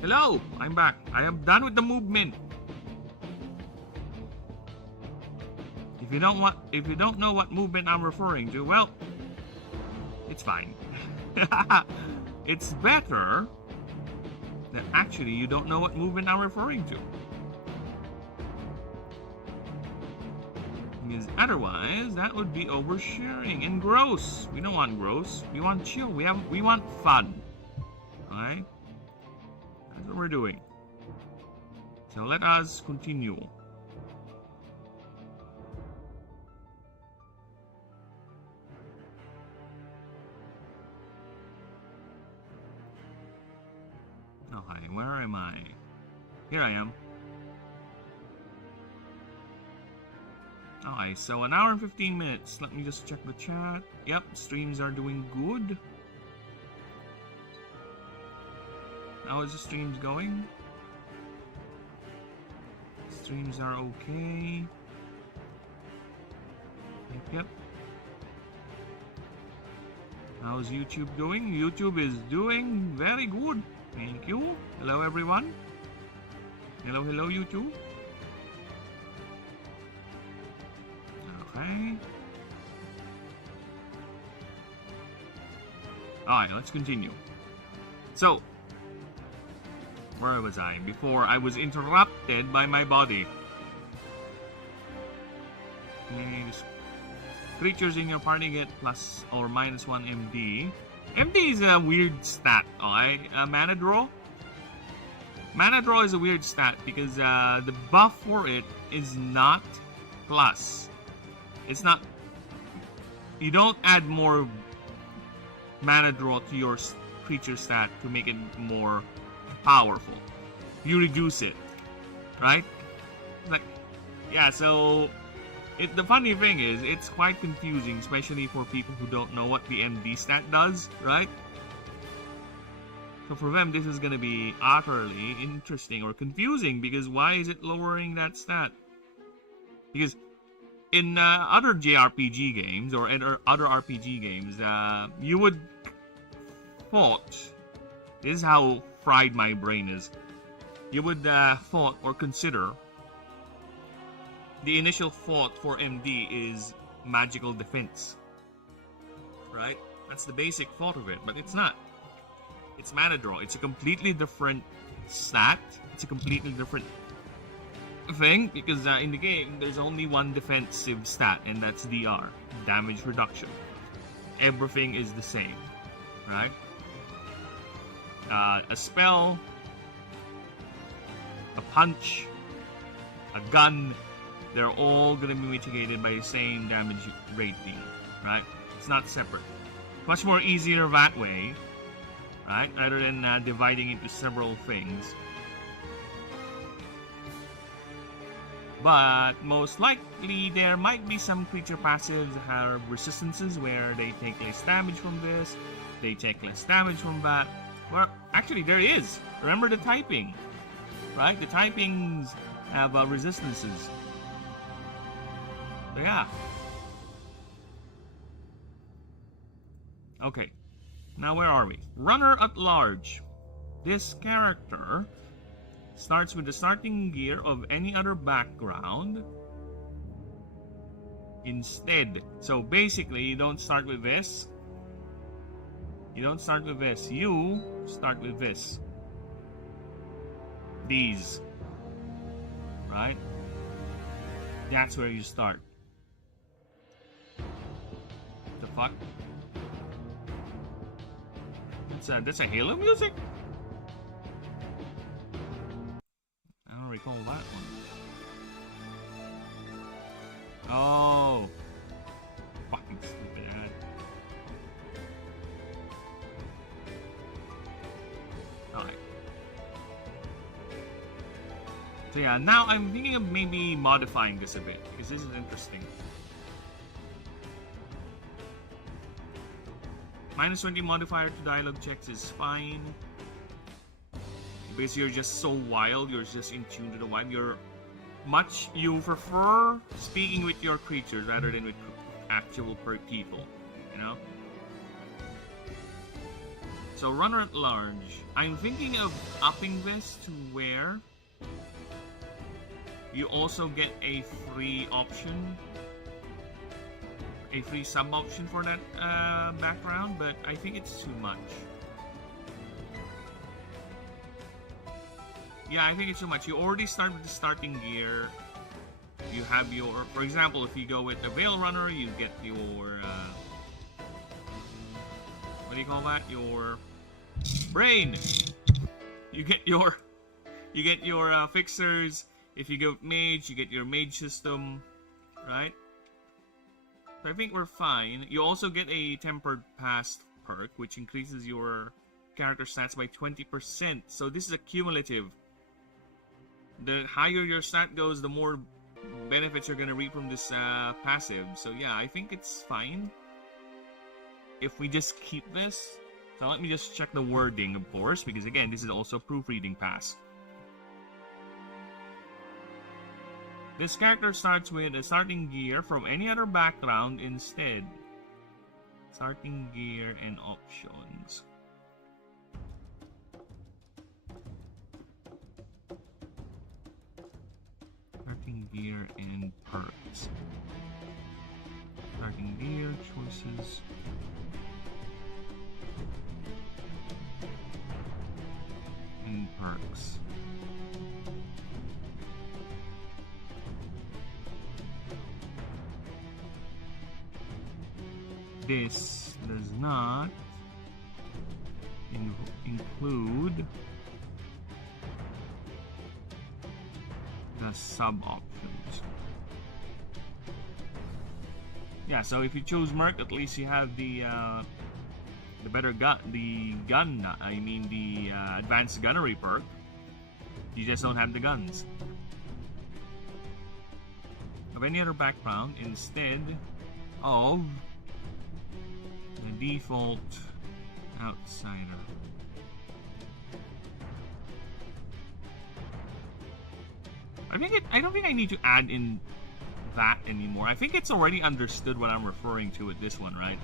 Hello, I'm back. I am done with the movement. If you don't know what movement I'm referring to, well, it's fine. It's better that actually you don't know what movement I'm referring to. Because otherwise, that would be oversharing and gross. We don't want gross. We want chill. We want fun. Alright? That's what we're doing. So let us continue. Okay, where am I? Here I am. Okay, so an hour and 15 minutes. Let me just check the chat. Yep, streams are doing good. How is the streams going? Streams are okay. Yep. How's YouTube doing? YouTube is doing very good. Thank you. Hello, everyone. Hello, YouTube. Okay. Alright, let's continue. So, where was I? Before I was interrupted by my body. Creatures in your party get plus or minus 1 MD. MD is a weird stat, alright? Mana draw? Mana draw is a weird stat because the buff for it is not plus. It's not... You don't add more mana draw to your creature stat to make it more powerful. You reduce it, right? Like, yeah, so... the funny thing is, it's quite confusing, especially for people who don't know what the MD stat does, right? So for them, this is going to be utterly interesting or confusing, because why is it lowering that stat? Because in other JRPG games, or other RPG games, you would thought, this is how fried my brain is, you would thought or consider the initial thought for MD is magical defense, right? That's the basic thought of it, but it's not. It's mana draw. It's a completely different stat. It's a completely different thing, because in the game, there's only one defensive stat, and that's DR, damage reduction. Everything is the same, right? A spell, a punch, a gun, they're all going to be mitigated by the same damage rating, right? It's not separate. Much more easier that way, right? Rather than dividing into several things. But most likely, there might be some creature passives that have resistances where they take less damage from this, they take less damage from that. Well, actually, there is. Remember the typing, right? The typings have resistances. So yeah. Okay. Now where are we? Runner at large. This character starts with the starting gear of any other background instead. So basically, you don't start with this. You don't start with this. You start with this. These. Right? That's where you start. The fuck? That's a Halo music? I don't recall that one. Oh. Fucking stupid ad. Alright. So yeah, now I'm thinking of maybe modifying this a bit, because this is interesting. Minus 20 modifier to dialogue checks is fine. Because you're just so wild, you're just in tune to the vibe. You prefer speaking with your creatures rather than with actual people, you know? So runner at large. I'm thinking of upping this to where you also get a free option, a free sub option for that background, but I think it's too much. Yeah, I think it's too much. You already start with the starting gear. You have your, for example, if you go with a Veil Runner, you get your, what do you call that? Your brain. You get your fixers. If you go with Mage, you get your Mage system, right? So I think we're fine. You also get a Tempered Past perk, which increases your character stats by 20%. So this is a cumulative. The higher your stat goes, the more benefits you're gonna reap from this passive. So yeah, I think it's fine if we just keep this. So let me just check the wording, of course, because again, this is also a proofreading pass. This character starts with a starting gear from any other background instead. Starting gear and options. Starting gear and perks. Starting gear, choices. And perks. This does not include the sub options. Yeah, so if you choose Merc, at least you have the better gun, I mean the advanced gunnery perk. You just don't have the guns of any other background instead of the default outsider. I don't think I need to add in that anymore. I think it's already understood what I'm referring to with this one, right?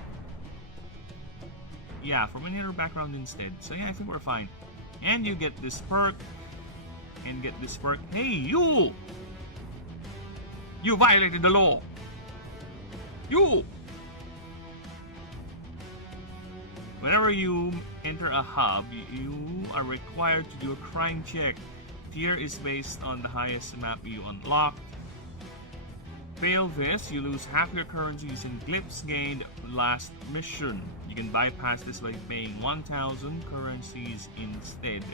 Yeah, from any other background instead. So yeah, I think we're fine. And you get this perk. And get this perk. Hey, you! You violated the law! You! Whenever you enter a hub, you are required to do a crime check. Tier is based on the highest map you unlocked. Fail this, you lose half your currencies in glyphs gained last mission. You can bypass this by paying 1,000 currencies instead.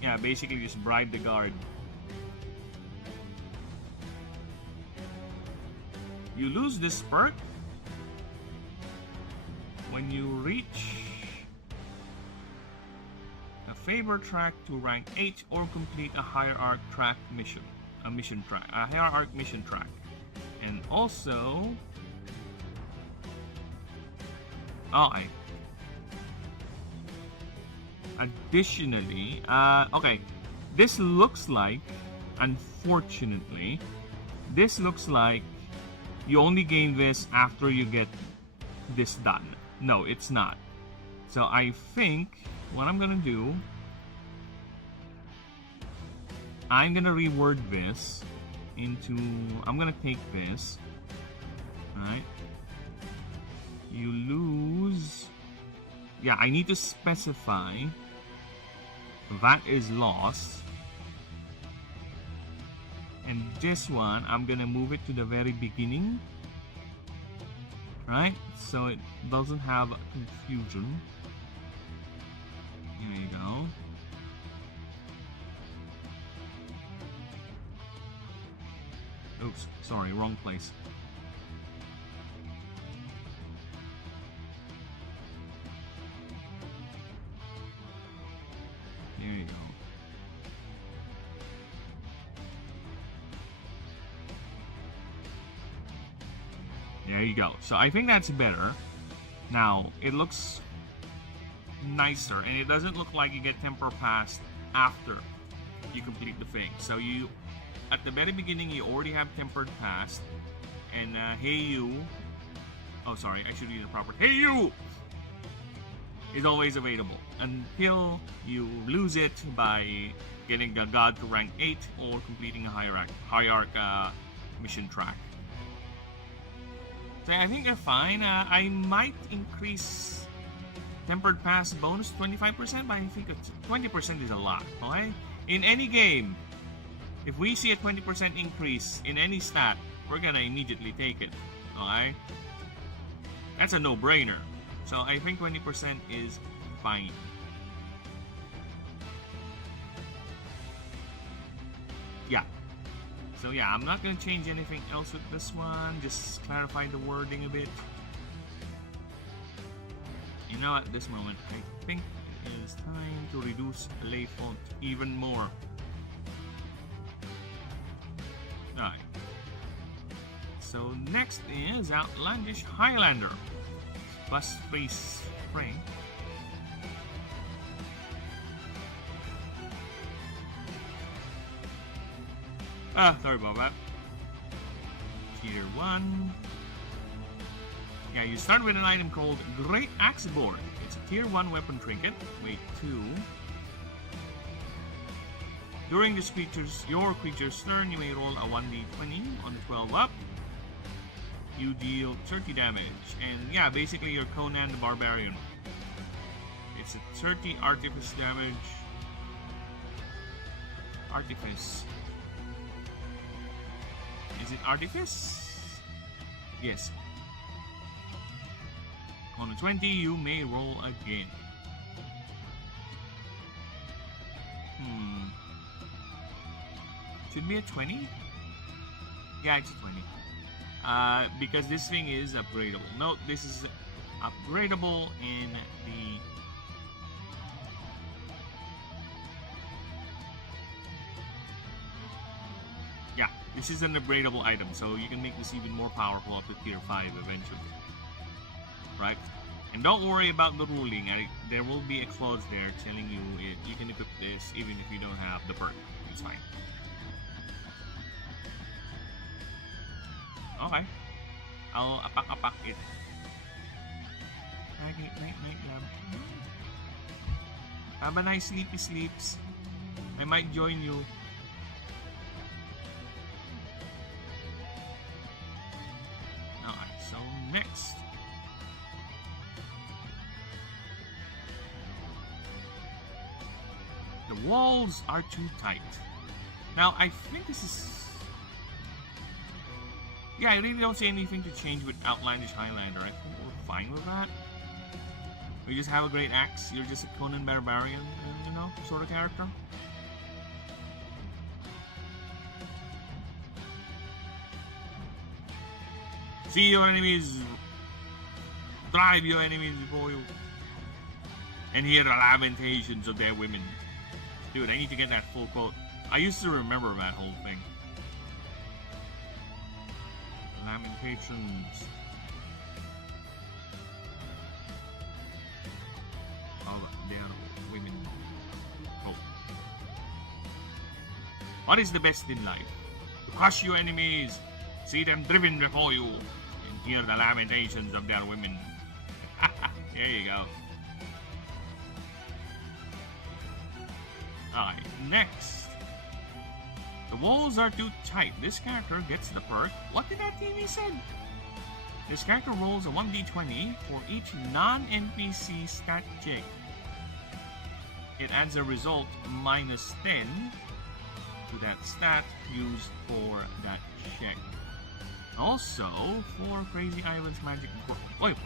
Yeah, basically just bribe the guard. You lose this perk when you reach a favor track to rank 8 or complete a hierarch track mission. A hierarch mission track. And also additionally, okay, this looks like, unfortunately, this looks like you only gain this after you get this done. No, it's not. So I think what I'm gonna do, I'm gonna reword this into, I'm gonna take this, right? You lose, yeah, I need to specify that is lost. And this one, I'm gonna move it to the very beginning, right? So it doesn't have confusion. There you go. Oops, sorry, wrong place. There you go. There you go. So I think that's better. Now, it looks nicer, and it doesn't look like you get temper passed after you complete the thing. So you, at the very beginning, you already have tempered past, and hey you, oh sorry, I should read the proper, hey you! is always available until you lose it by getting a god to rank 8 or completing a hierarch mission track. So I think they're fine. I might increase tempered pass bonus 25%, but I think 20% is a lot. Okay? In any game, if we see a 20% increase in any stat, we're gonna immediately take it. Okay? That's a no-brainer. So I think 20% is fine. Yeah. So yeah, I'm not gonna change anything else with this one. Just clarify the wording a bit. You know, at this moment, I think it is time to reduce lay font even more. Alright. So next is Outlandish Highlander. Bus free spring. Sorry about that. Tier 1. Yeah, you start with an item called Great Axe Board. It's a Tier 1 weapon trinket. Weight 2. During your creature's turn, you may roll a 1d20 on 12 up. You deal 30 damage. And yeah, basically you're Conan the Barbarian. It's a 30 artifice damage. Artifice. Is it artifice? Yes. On a 20, you may roll again. Should be a 20? Yeah, it's a 20. Because this thing is upgradable. Note, this is upgradable in the... Yeah, this is an upgradable item, so you can make this even more powerful up to tier 5 eventually. Right? And don't worry about the ruling. There will be a clause there telling you you can equip this even if you don't have the perk. It's fine. Okay. I'll apak it. Night, lab. Have a nice sleepy sleeps. I might join you. Alright, so next. The walls are too tight. Now, I think this is... Yeah, I really don't see anything to change with Outlandish Highlander. I think we're fine with that. We just have a great axe. You're just a Conan Barbarian, you know, sort of character. See your enemies. Drive your enemies before you. And hear the lamentations of their women. Dude, I need to get that full quote. I used to remember that whole thing. Lamentations of their women. Oh. What is the best in life? To crush your enemies, see them driven before you, and hear the lamentations of their women. There you go. Alright, next. The walls are too tight. This character gets the perk. What did that TV said? This character rolls a 1d20 for each non-NPC stat check. It adds a result minus 10 to that stat used for that check. Also, for Crazy Island's magic... Wait!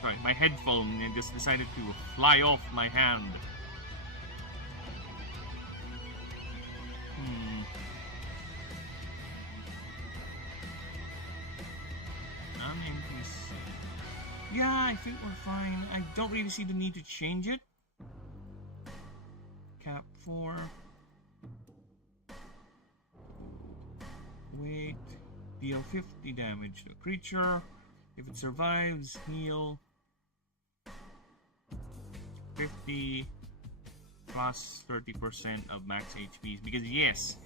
Sorry, my headphone just decided to fly off my hand. Yeah, I think we're fine. I don't really see the need to change it. Cap 4. Wait. Deal 50 damage to a creature. If it survives, heal 50 plus 30% of max HPs. Because yes,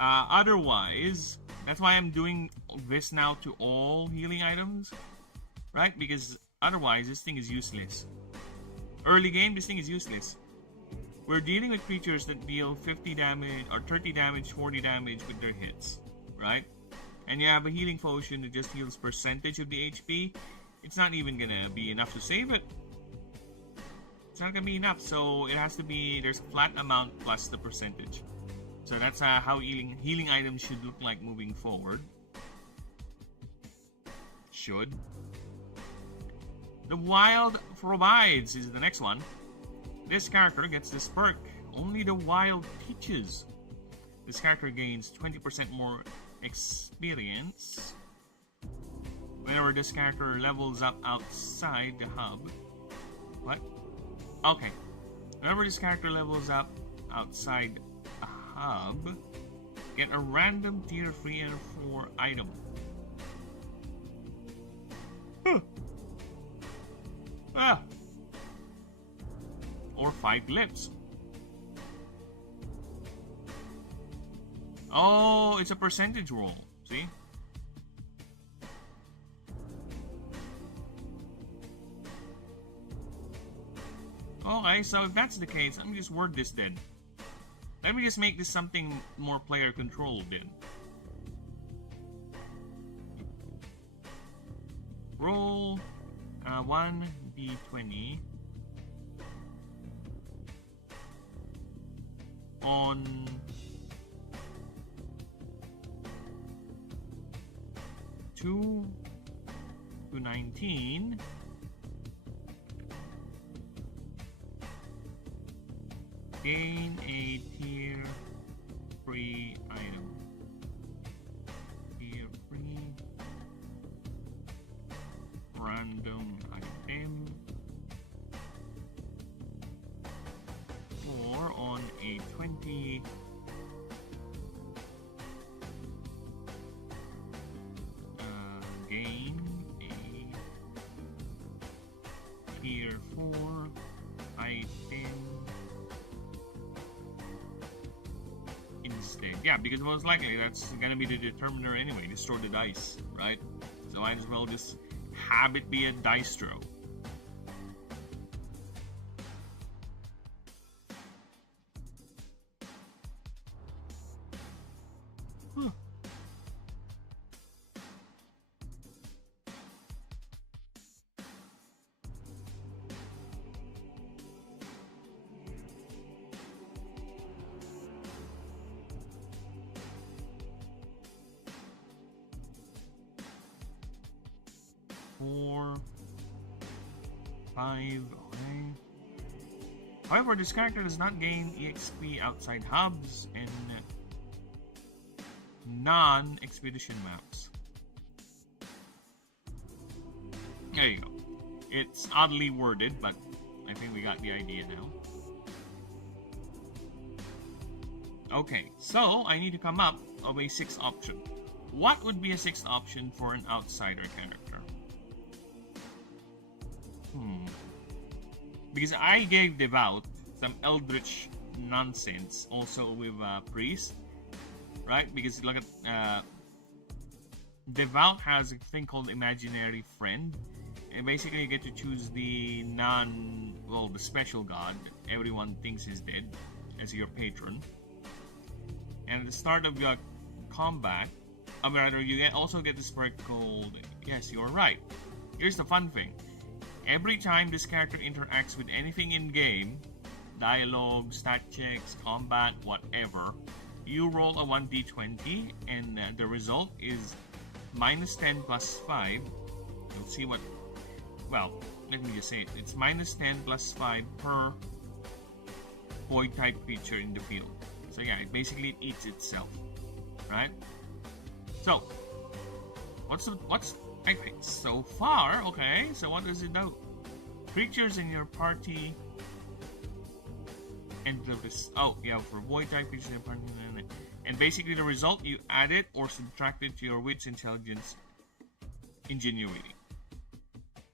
otherwise, that's why I'm doing this now to all healing items. Right? Because Otherwise, this thing is useless. Early game, this thing is useless. We're dealing with creatures that deal 50 damage or 30 damage, 40 damage with their hits, right? And you have a healing potion that just heals percentage of the HP. It's not even gonna be enough to save it. It's not gonna be enough, so it has to be, there's a flat amount plus the percentage. So that's how healing items should look like moving forward. Should. The Wild Provides is the next one. This character gets this perk. Only the Wild teaches. This character gains 20% more experience whenever this character levels up outside the hub. What? Okay. Whenever this character levels up outside a hub, get a random tier 3 and 4 item. Huh. Ah. Or 5 glyphs. Oh, it's a percentage roll. See? Okay, so if that's the case, let me just word this then. Let me just make this something more player controlled then. Roll 1d20 on 2 to 19. Gain a tier 3 item. Tier 3 random item. Or on a 20 gain a tier 4 item instead. Yeah, because most likely that's gonna be the determiner anyway. Just throw the dice, right? So might as well just have it be a dice throw. Huh. Four, 5, okay. However, this character does not gain EXP outside hubs and non-expedition maps. There you go. It's oddly worded, but I think we got the idea now. Okay, so I need to come up with a 6th option. What would be a 6th option for an outsider character? Because I gave Devout some eldritch nonsense also with Priest, right? Because look at Devout has a thing called Imaginary Friend, and basically you get to choose the the special god everyone thinks is dead as your patron. And at the start of your combat, or rather, you also get this perk called, yes, you're right. Here's the fun thing. Every time this character interacts with anything in-game, dialogue, stat checks, combat, whatever, you roll a 1d20, and the result is -10 plus 5. Let's see what... Well, let me just say it. It's -10 plus 5 per void-type creature in the field. So yeah, it basically eats itself, right? So, what's okay, so far, okay, so what does it do? Creatures in your party and this, oh yeah, for void type creatures in your party, and basically the result, you add it or subtract it to your wits, intelligence, ingenuity.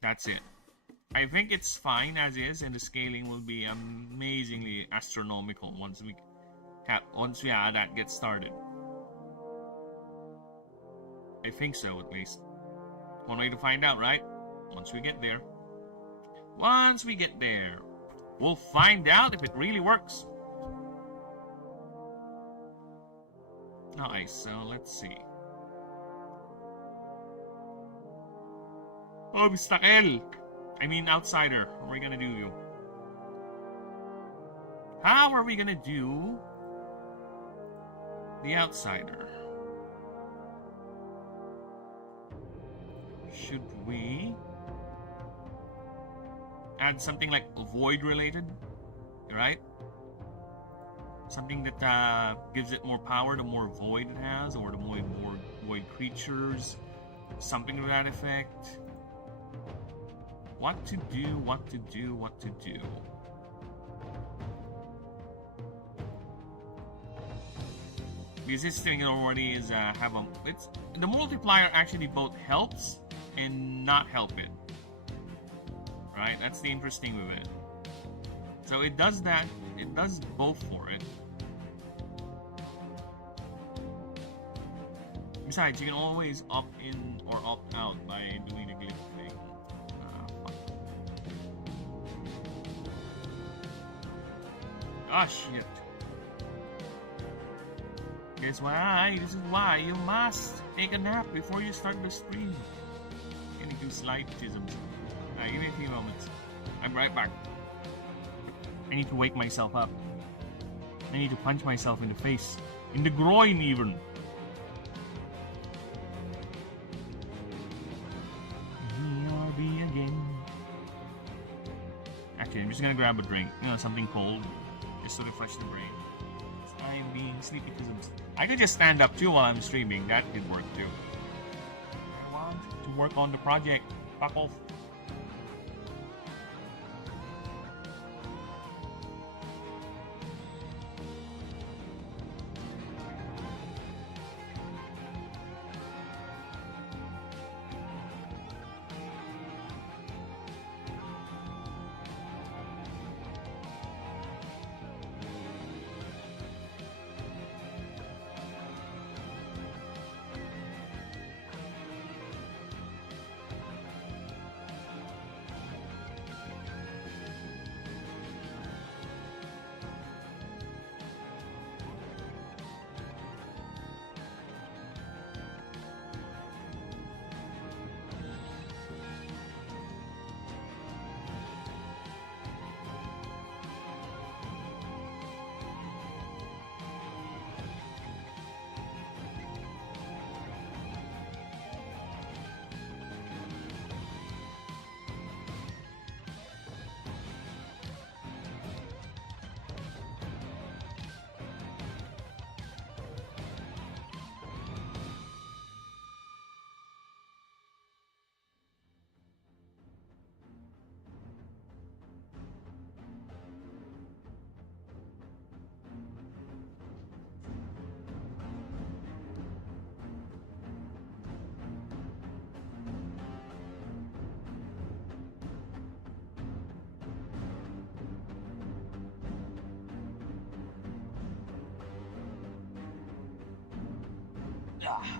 That's it. I think it's fine as is, and the scaling will be amazingly astronomical once we that gets started. I think so, at least. One way to find out, right? Once we get there. Once we get there, we'll find out if it really works. Okay, so let's see. Oh, Mr. I mean, outsider. What are we gonna do? How are we gonna do the outsider? Should we add something like void related, right? Something that gives it more power the more void it has, or the more void creatures, something to that effect. What to do, what to do, what to do. Because this thing already is it's the multiplier actually both helps and not help it. Right? That's the interesting with it. So it does that, it does both for it. Besides, you can always opt in or opt out by doing the glitch thing. Ah, shit. Guess why? This is why you must take a nap before you start the stream. Can you do slide tisms? Give me a few moments. I'm right back. I need to wake myself up. I need to punch myself in the face. In the groin, even. VRB again. Actually, I'm just gonna grab a drink. You know, something cold. Just to refresh the brain. I'm being sleepy because I could just stand up too while I'm streaming. That could work too. I want to work on the project. Fuck off.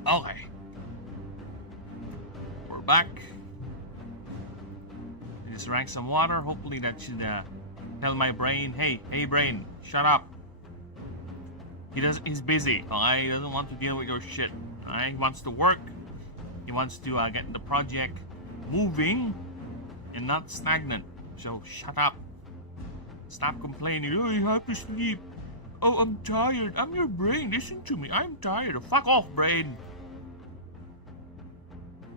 Okay. We're back. I just drank some water. Hopefully that should tell my brain, hey brain, shut up. He's busy. He doesn't want to deal with your shit. He wants to work. He wants to get the project moving and not stagnant. So shut up. Stop complaining. Oh, you have to sleep. Oh, I'm tired. I'm your brain. Listen to me. I'm tired. Fuck off, brain.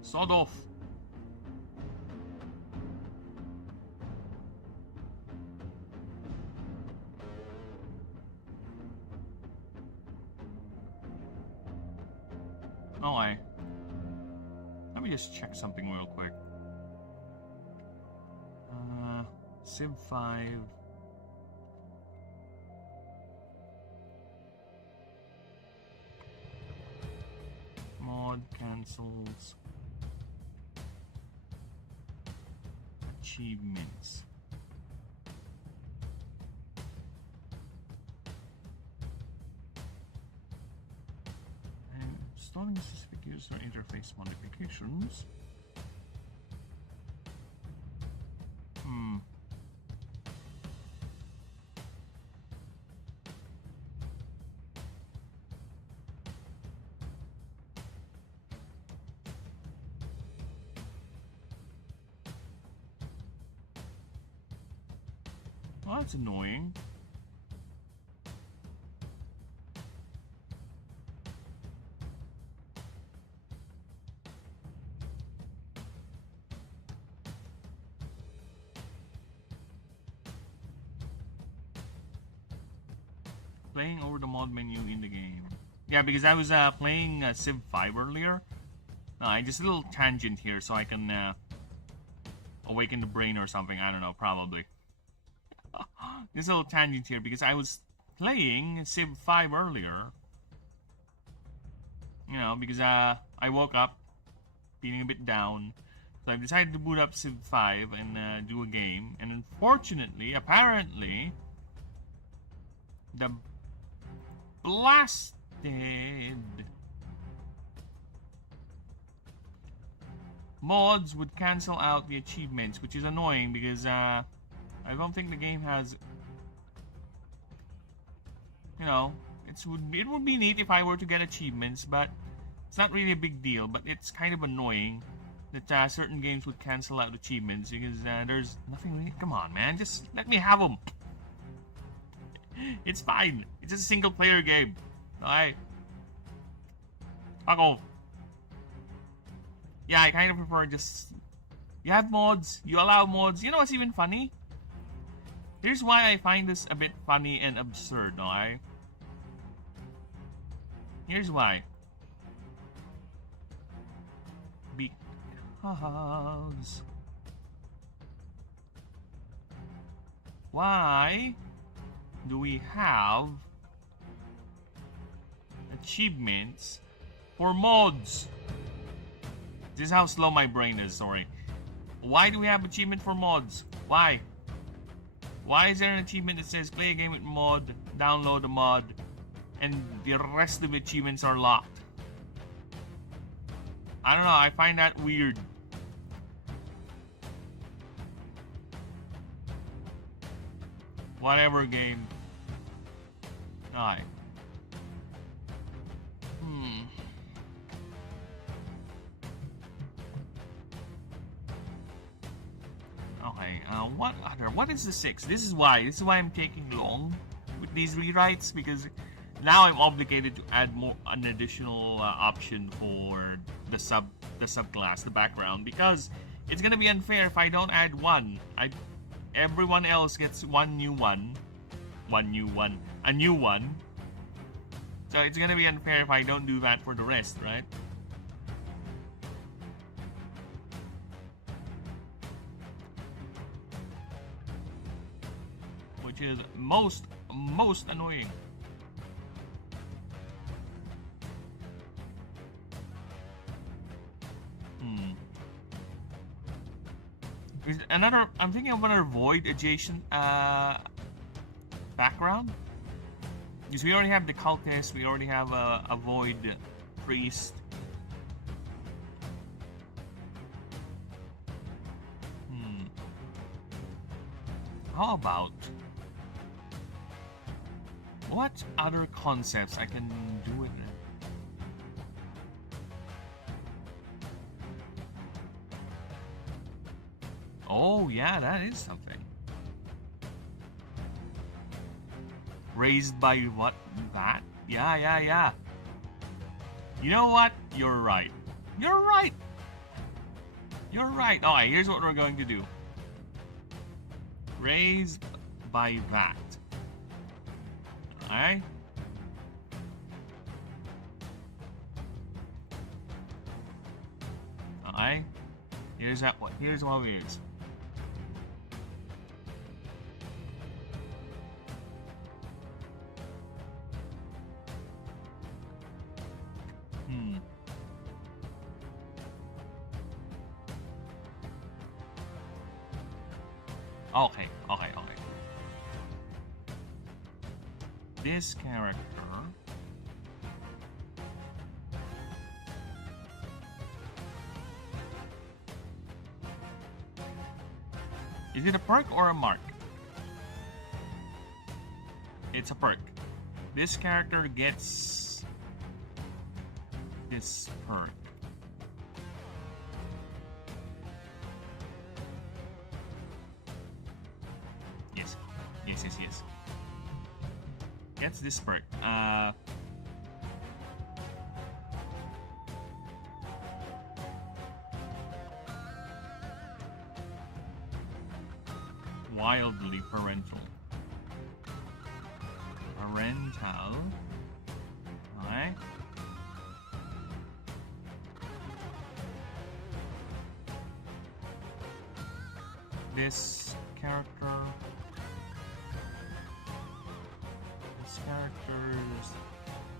Sod off. Okay. Let me just check something real quick. Civ 5. Mod cancels. Achievements. And installing specific user interface modifications. Well, that's annoying. Playing over the mod menu in the game. Yeah, because I was playing Civ 5 earlier. Just a little tangent here so I can awaken the brain or something. I don't know, probably. This little tangent here because I was playing Civ 5 earlier. You know, because I woke up feeling a bit down. So I decided to boot up Civ 5 and do a game. And unfortunately, apparently, the blasted mods would cancel out the achievements, which is annoying because I don't think the game has, you know, it would be neat if I were to get achievements, but it's not really a big deal. But it's kind of annoying that certain games would cancel out achievements because there's nothing really. Come on, man, just let me have them. It's fine. It's just a single player game. Alright. Fuck off. Yeah, I kind of prefer just... You have mods. You allow mods. You know what's even funny? Here's why I find this a bit funny and absurd, alright? Here's why. Because... Why do we have achievements for mods? This is how slow my brain is, sorry. Why do we have achievement for mods? Why? Why is there an achievement that says play a game with mod, download a mod, and the rest of the achievements are locked? I don't know, I find that weird. Whatever game. Alright. Okay, what is the 6? This is why I'm taking long with these rewrites, because now I'm obligated to add an additional option for the subclass, the background, because it's gonna be unfair if I don't add one. Everyone else gets a new one. So it's gonna be unfair if I don't do that for the rest, right? Which is most annoying. I'm thinking of another void adjacent background. Because we already have the cultist, we already have a void priest. How about what other concepts I can do with it? Oh yeah, that is something. Raised by what? That? Yeah. You know what? You're right. Alright, here's what we're going to do. Raised by that. Alright? Alright? Here's what it is. Okay. This character is it a perk or a mark? It's a perk. This character gets this perk. Yes. Gets this perk. Wildly parental. Alright. This character's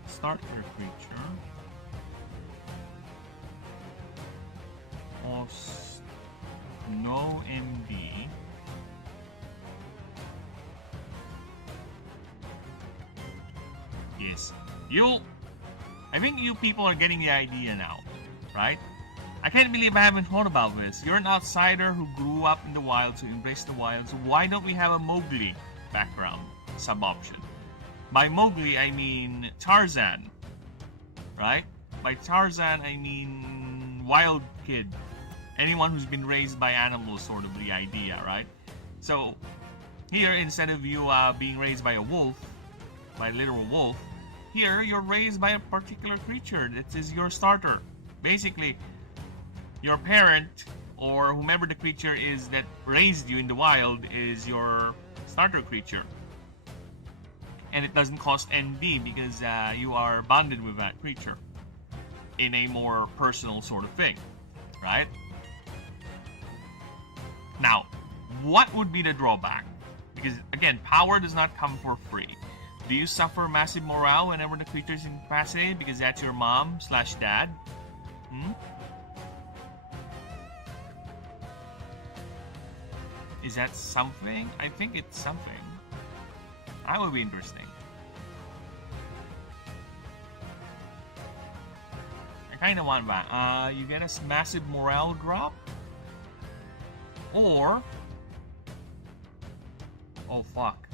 starter creature costs no MD. Yes. I think you people are getting the idea now, right? I can't believe I haven't thought about this. You're an outsider who grew up in the wild, so embrace the wild. So why don't we have a Mowgli background sub-option? By Mowgli, I mean Tarzan, right? By Tarzan, I mean wild kid. Anyone who's been raised by animals, sort of the idea, right? So here, instead of you being raised by a wolf, by a literal wolf, here you're raised by a particular creature that is your starter. Basically, your parent or whomever the creature is that raised you in the wild is your starter creature. And it doesn't cost ND because you are bonded with that creature in a more personal sort of thing, right? Now, what would be the drawback? Because, again, power does not come for free. Do you suffer massive morale whenever the creature is incapacitated because that's your mom/dad? Is that something? I think it's something. That would be interesting. I kind of want that. You get a massive morale drop? Or... oh, fuck.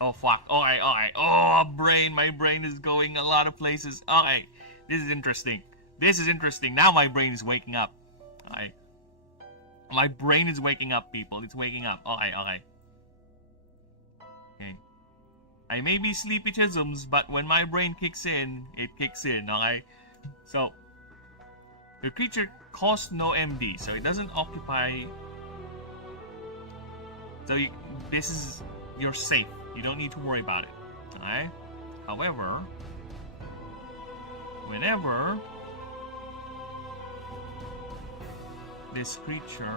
Oh, fuck. Alright. Oh, my brain is going a lot of places. Alright. This is interesting. Now my brain is waking up. Alright. My brain is waking up, people. It's waking up. Alright. Okay. I may be sleepy chisms, but when my brain kicks in, it kicks in, alright? So, the creature costs no MD, so it doesn't occupy... so you're safe. You don't need to worry about it. Alright? However, whenever this creature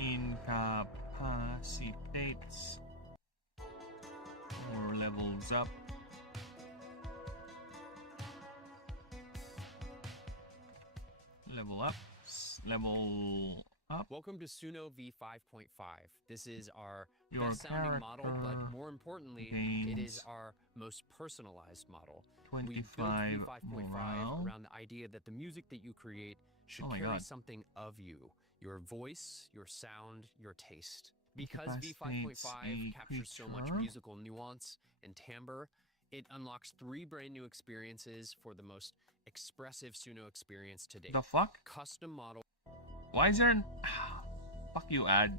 incapacitates or levels up level up. Welcome to Suno V5.5. This is our Your best sounding model, but character more importantly, it is our most personalized model. We built 25 V5.5 morale. around the idea that the music that you create should Oh my carry God. something of you, your voice, your sound, your taste. Because Incapacitates V5.5 a captures so much creature. musical nuance and timbre, it unlocks 3 brand new experiences for the most expressive Suno experience to date. The fuck? Custom model. Why is there an... fuck you, ad.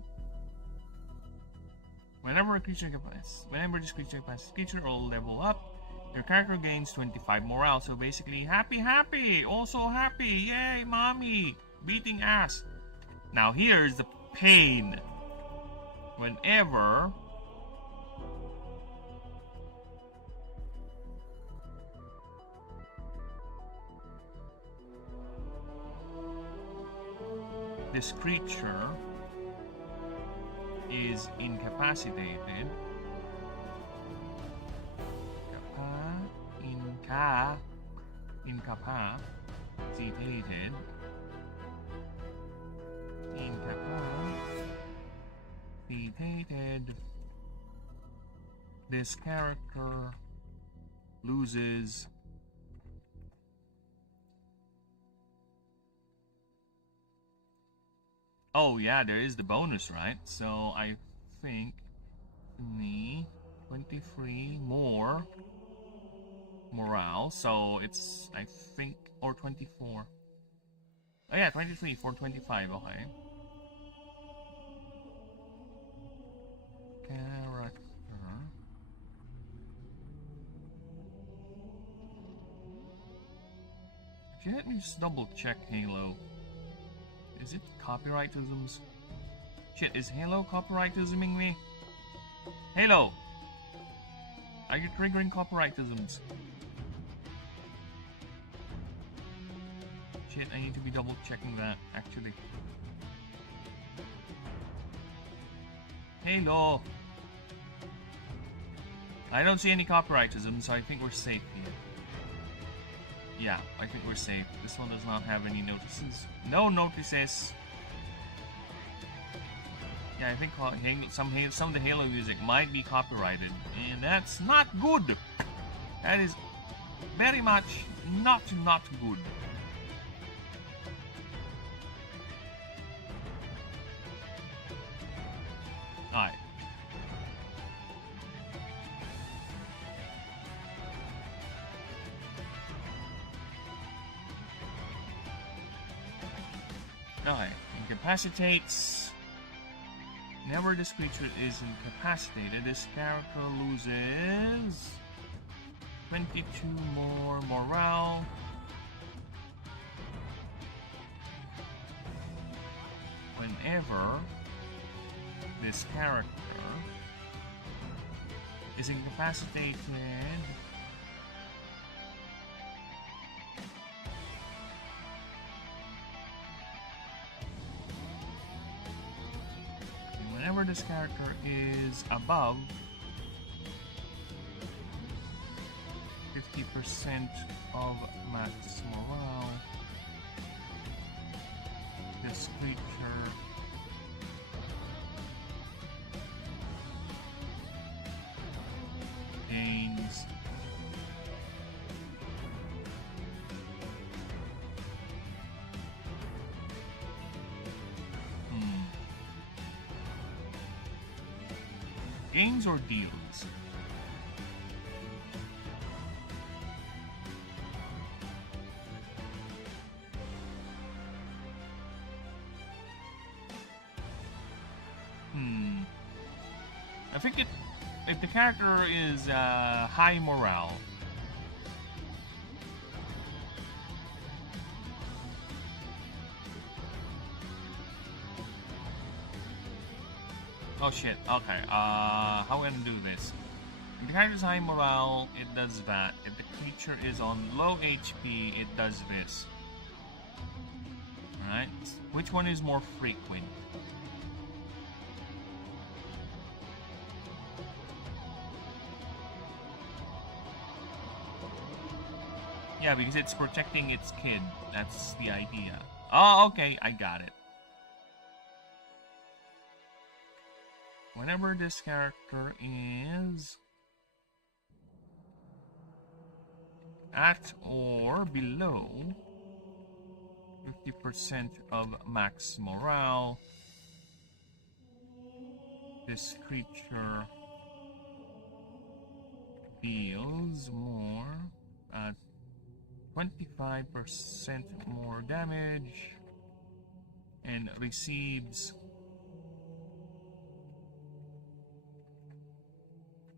Whenever this creature passes creature will level up, your character gains 25 morale. So basically, happy, also happy, yay, mommy, beating ass. Now here's the pain. Whenever this creature is incapacitated, incapacitated, this character loses Oh yeah, there is the bonus, right? So I think 23 more morale. So it's, I think, or 24. Oh yeah, 23 for 25. Okay. Character. Actually, let me just double check Halo. Is it copyrightisms? Shit, is Halo copyrightisming me? Halo! Are you triggering copyrightisms? Shit, I need to be double checking that, actually. Halo! I don't see any copyrightism, so I think we're safe here. Yeah, I think we're safe. This one does not have any notices. No notices! Yeah, I think some of the Halo music might be copyrighted, and that's not good! That is very much not good. Alright. Alright, incapacitates. Whenever this creature is incapacitated, this character loses 22 more morale. Whenever this character is incapacitated, whenever this character is above 50% of max morale, this creature gains gains or deals? I think if the character is high morale, oh shit, okay, how am I gonna do this? If the character is high morale, it does that. If the creature is on low HP, it does this. Alright, which one is more frequent? Yeah, because it's protecting its kid. That's the idea. Oh, okay, I got it. Whenever this character is at or below 50% of max morale, this creature deals more, 25% more damage, and receives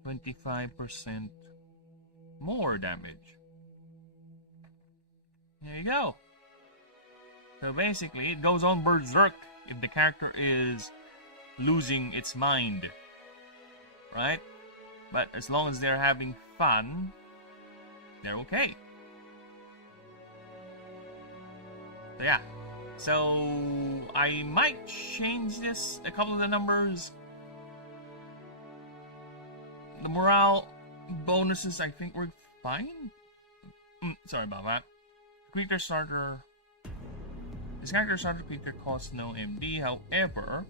25% more damage. There you go. So basically, it goes on berserk if the character is losing its mind, right? But as long as they're having fun, they're okay. So yeah, so I might change this, a couple of the numbers. The morale bonuses, I think we're fine. Sorry about that. Creature starter. This character starter creature costs no MD, however,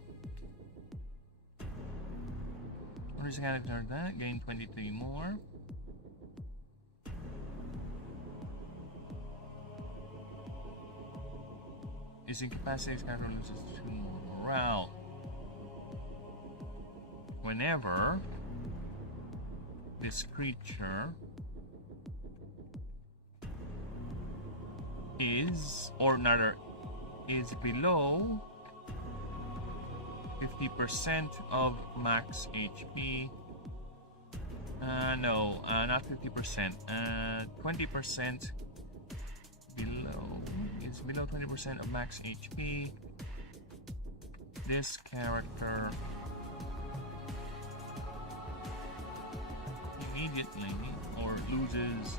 what is the character that? Gain 23 more. Is incapacitated, character loses 2 more morale. Whenever this creature is, or rather, is below 50% of max HP. No, not 50%. 20% below, is below 20% of max HP. This character immediately or loses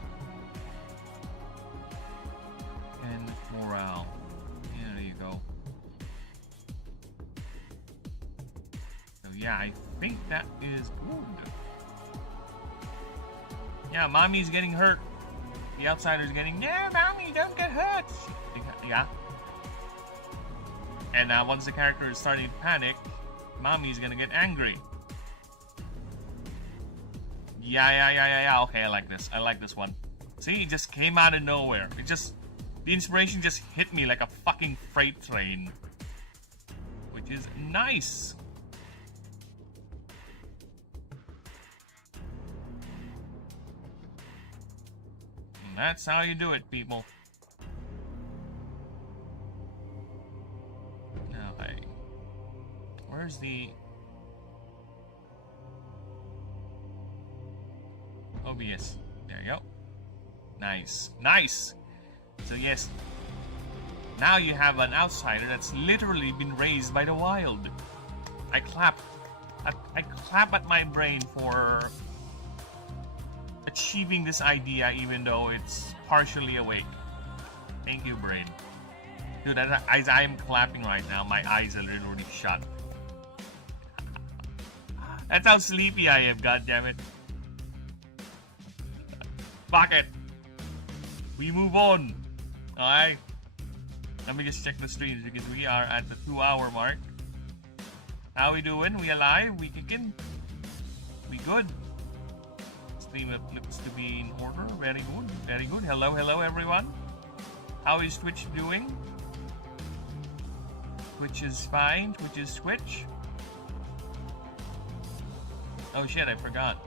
and morale. Yeah, there you go. So yeah, I think that is good. Yeah, mommy's getting hurt. The outsider's getting, no, mommy, don't get hurt. Yeah. And once the character is starting to panic, mommy's gonna get angry. Yeah. Okay, I like this. I like this one. See, it just came out of nowhere. The inspiration just hit me like a fucking freight train. Which is nice. And that's how you do it, people. Now, where's the OBS? There you go. Nice. So yes, now you have an outsider that's literally been raised by the wild. I clap at my brain for achieving this idea, even though it's partially awake. Thank you, brain. Dude, as I'm clapping right now, my eyes are literally shut. That's how sleepy I am, goddammit. Fuck it. We move on. Alright. Let me just check the streams because we are at the 2-hour mark. How we doing? We alive? We kicking? We good? Stream looks to be in order. Very good. Very good. Hello everyone. How is Twitch doing? Twitch is fine. Twitch is Twitch. Oh shit, I forgot.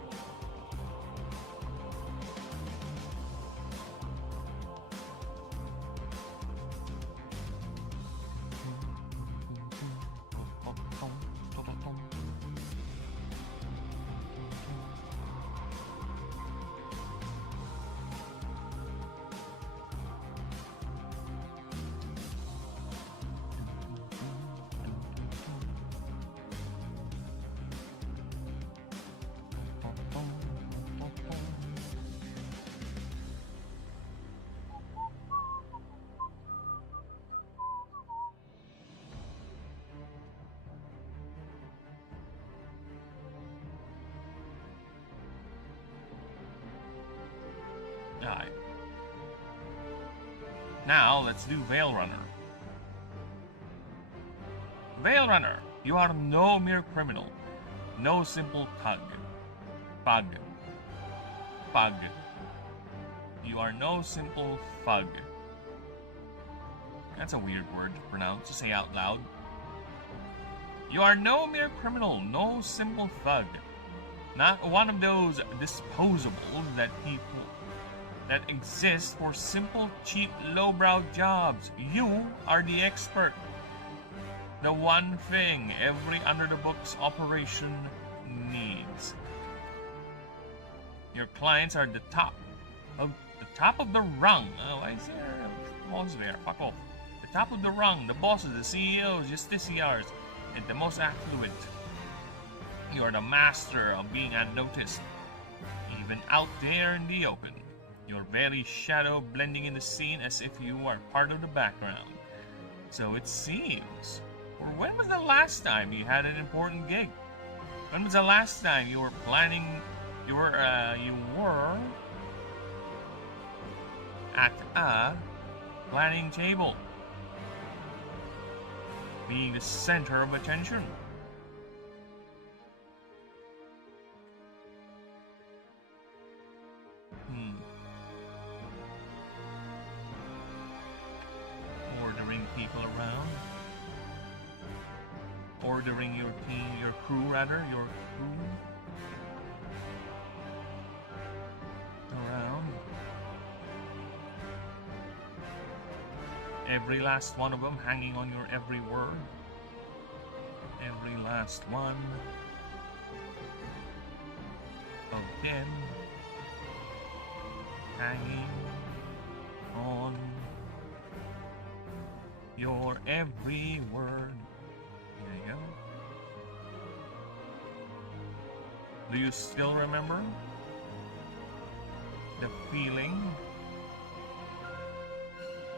Alright. Now, let's do Veil Runner. Veil Runner, you are no mere criminal. No simple thug. Thug. Thug. You are no simple thug. That's a weird word to pronounce, to say out loud. You are no mere criminal, no simple thug. Not one of those disposables that exist for simple, cheap, lowbrow jobs. You are the expert. The one thing every under-the-books operation needs. Your clients are the top of the rung. Oh, why is there a boss there? Fuck off. The top of the rung, the bosses, the CEOs, justiciars, and the most affluent. You are the master of being unnoticed, even out there in the open. Your very shadow blending in the scene as if you are part of the background. So it seems. Or when was the last time you had an important gig? When was the last time you were planning? You were at a planning table, being the center of attention. Ordering people around. ordering your crew around. Every last one of them hanging on your every word. Every last one of them hanging on your every word. There you go. Do you still remember the feeling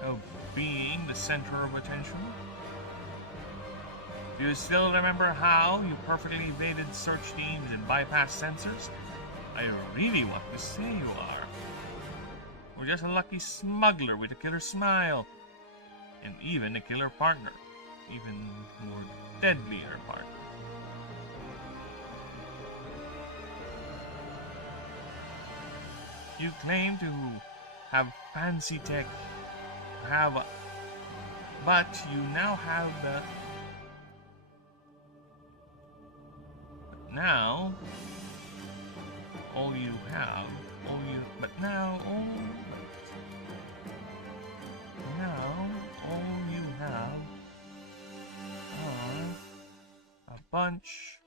of being the center of attention? Do you still remember how you perfectly evaded search teams and bypassed sensors? I really want to say you are. Or just a lucky smuggler with a killer smile. And even a killer partner. Even more deadlier partner. You claim to have fancy tech, but you now have the. But now, all you have are a bunch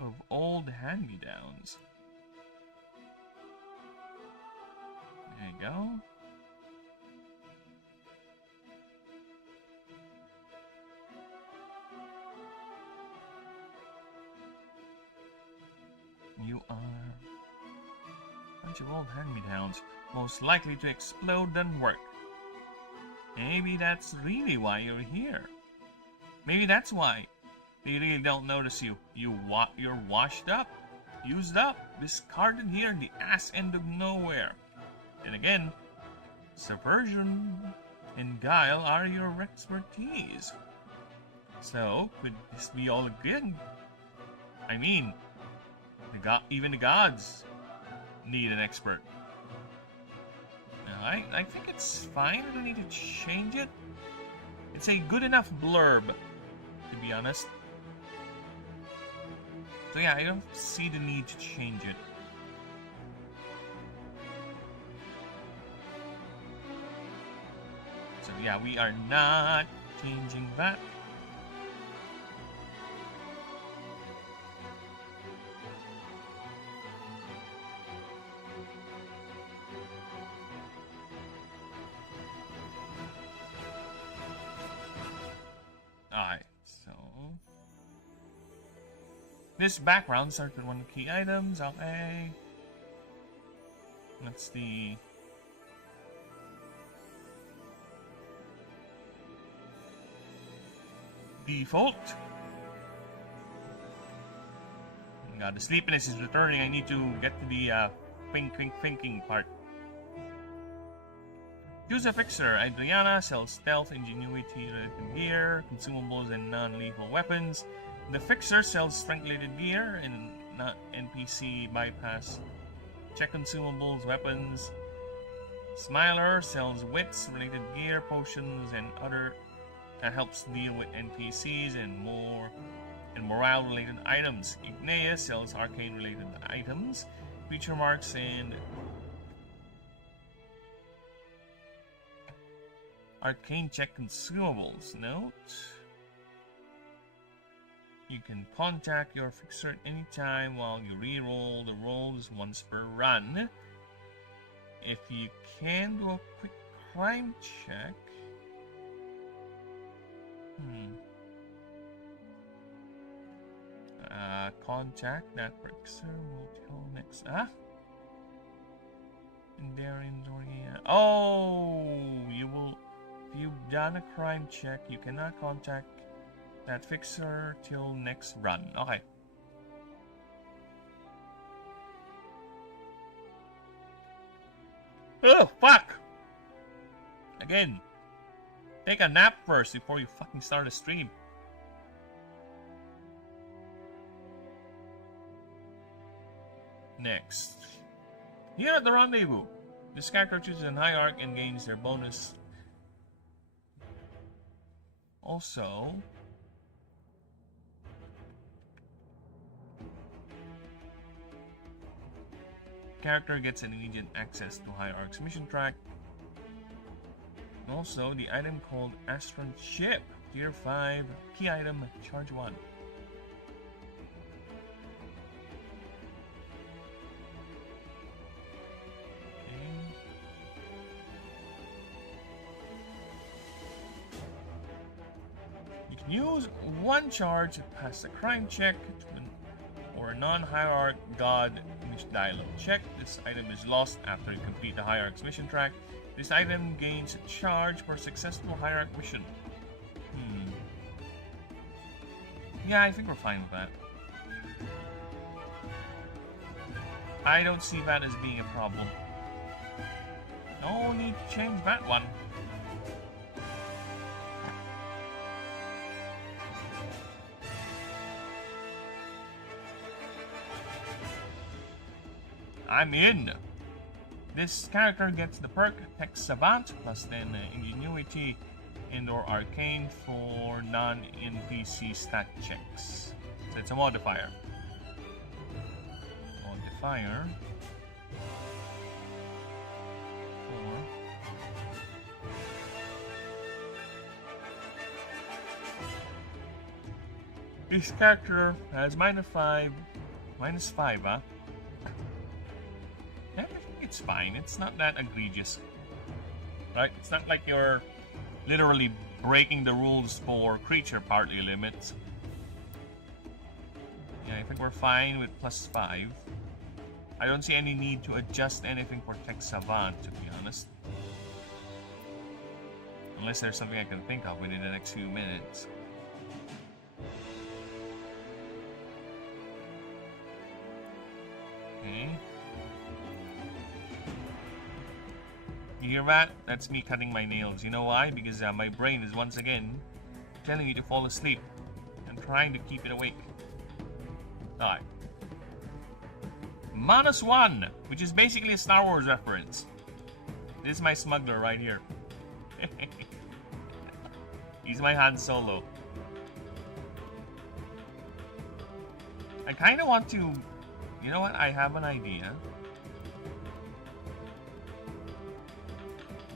of old hand-me-downs. There you go. You are a bunch of old hand-me-downs, most likely to explode than work. Maybe that's really why you're here. Maybe that's why they really don't notice you. You're washed up, used up, discarded here in the ass end of nowhere. And again, subversion and guile are your expertise. So, could this be all good? I mean, even the gods need an expert. Now, I think it's fine. I don't need to change it. It's a good enough blurb, to be honest. So yeah, I don't see the need to change it. So yeah, we are not changing that. Alright, so this background starts with one of the key items. Okay. That's the default. God, the sleepiness is returning. I need to get to the thinking part. Choose a fixer. Adriana sells stealth, ingenuity related gear, consumables, and non-lethal weapons. The fixer sells strength-related gear and not NPC bypass. Check consumables, weapons. Smiler sells wits-related gear, potions, and other that helps deal with NPCs and more, and morale-related items. Igneous sells arcane-related items, feature marks, and arcane check consumables. Note: you can contact your fixer at any time while you re-roll the rolls once per run. If you can do a quick crime check. Contact that fixer will tell next. And therein, oh, you will. If you've done a crime check, you cannot contact that fixer till next run. Okay. Oh, fuck! Again. Take a nap first before you fucking start a stream. Next. Here at the rendezvous, this character chooses an high arc and gains their bonus Also, character gets an immediate access to Hierarch's mission track. Also, the item called Ashen Ship, Tier 5, key item, charge 1. You can use one charge to pass a crime check or a non-hierarch god dialogue check. This item is lost after you complete the hierarch's mission track. This item gains a charge for successful hierarch mission. Yeah, I think we're fine with that. I don't see that as being a problem. No need to change that one. I'm in. This character gets the perk Tech Savant plus then Ingenuity and/or Arcane for non-NPC stat checks. So it's a modifier. Modifier. This character has -5, huh? Yeah, I think it's fine. It's not that egregious. Right? It's not like you're literally breaking the rules for creature party limits. Yeah, I think we're fine with +5. I don't see any need to adjust anything for Tech Savant, to be honest. Unless there's something I can think of within the next few minutes. Okay. You hear that? That's me cutting my nails. You know why? Because my brain is once again telling me to fall asleep. I'm trying to keep it awake. Alright. -1, which is basically a Star Wars reference. This is my smuggler right here. He's my Han Solo. I kind of want to... You know what? I have an idea.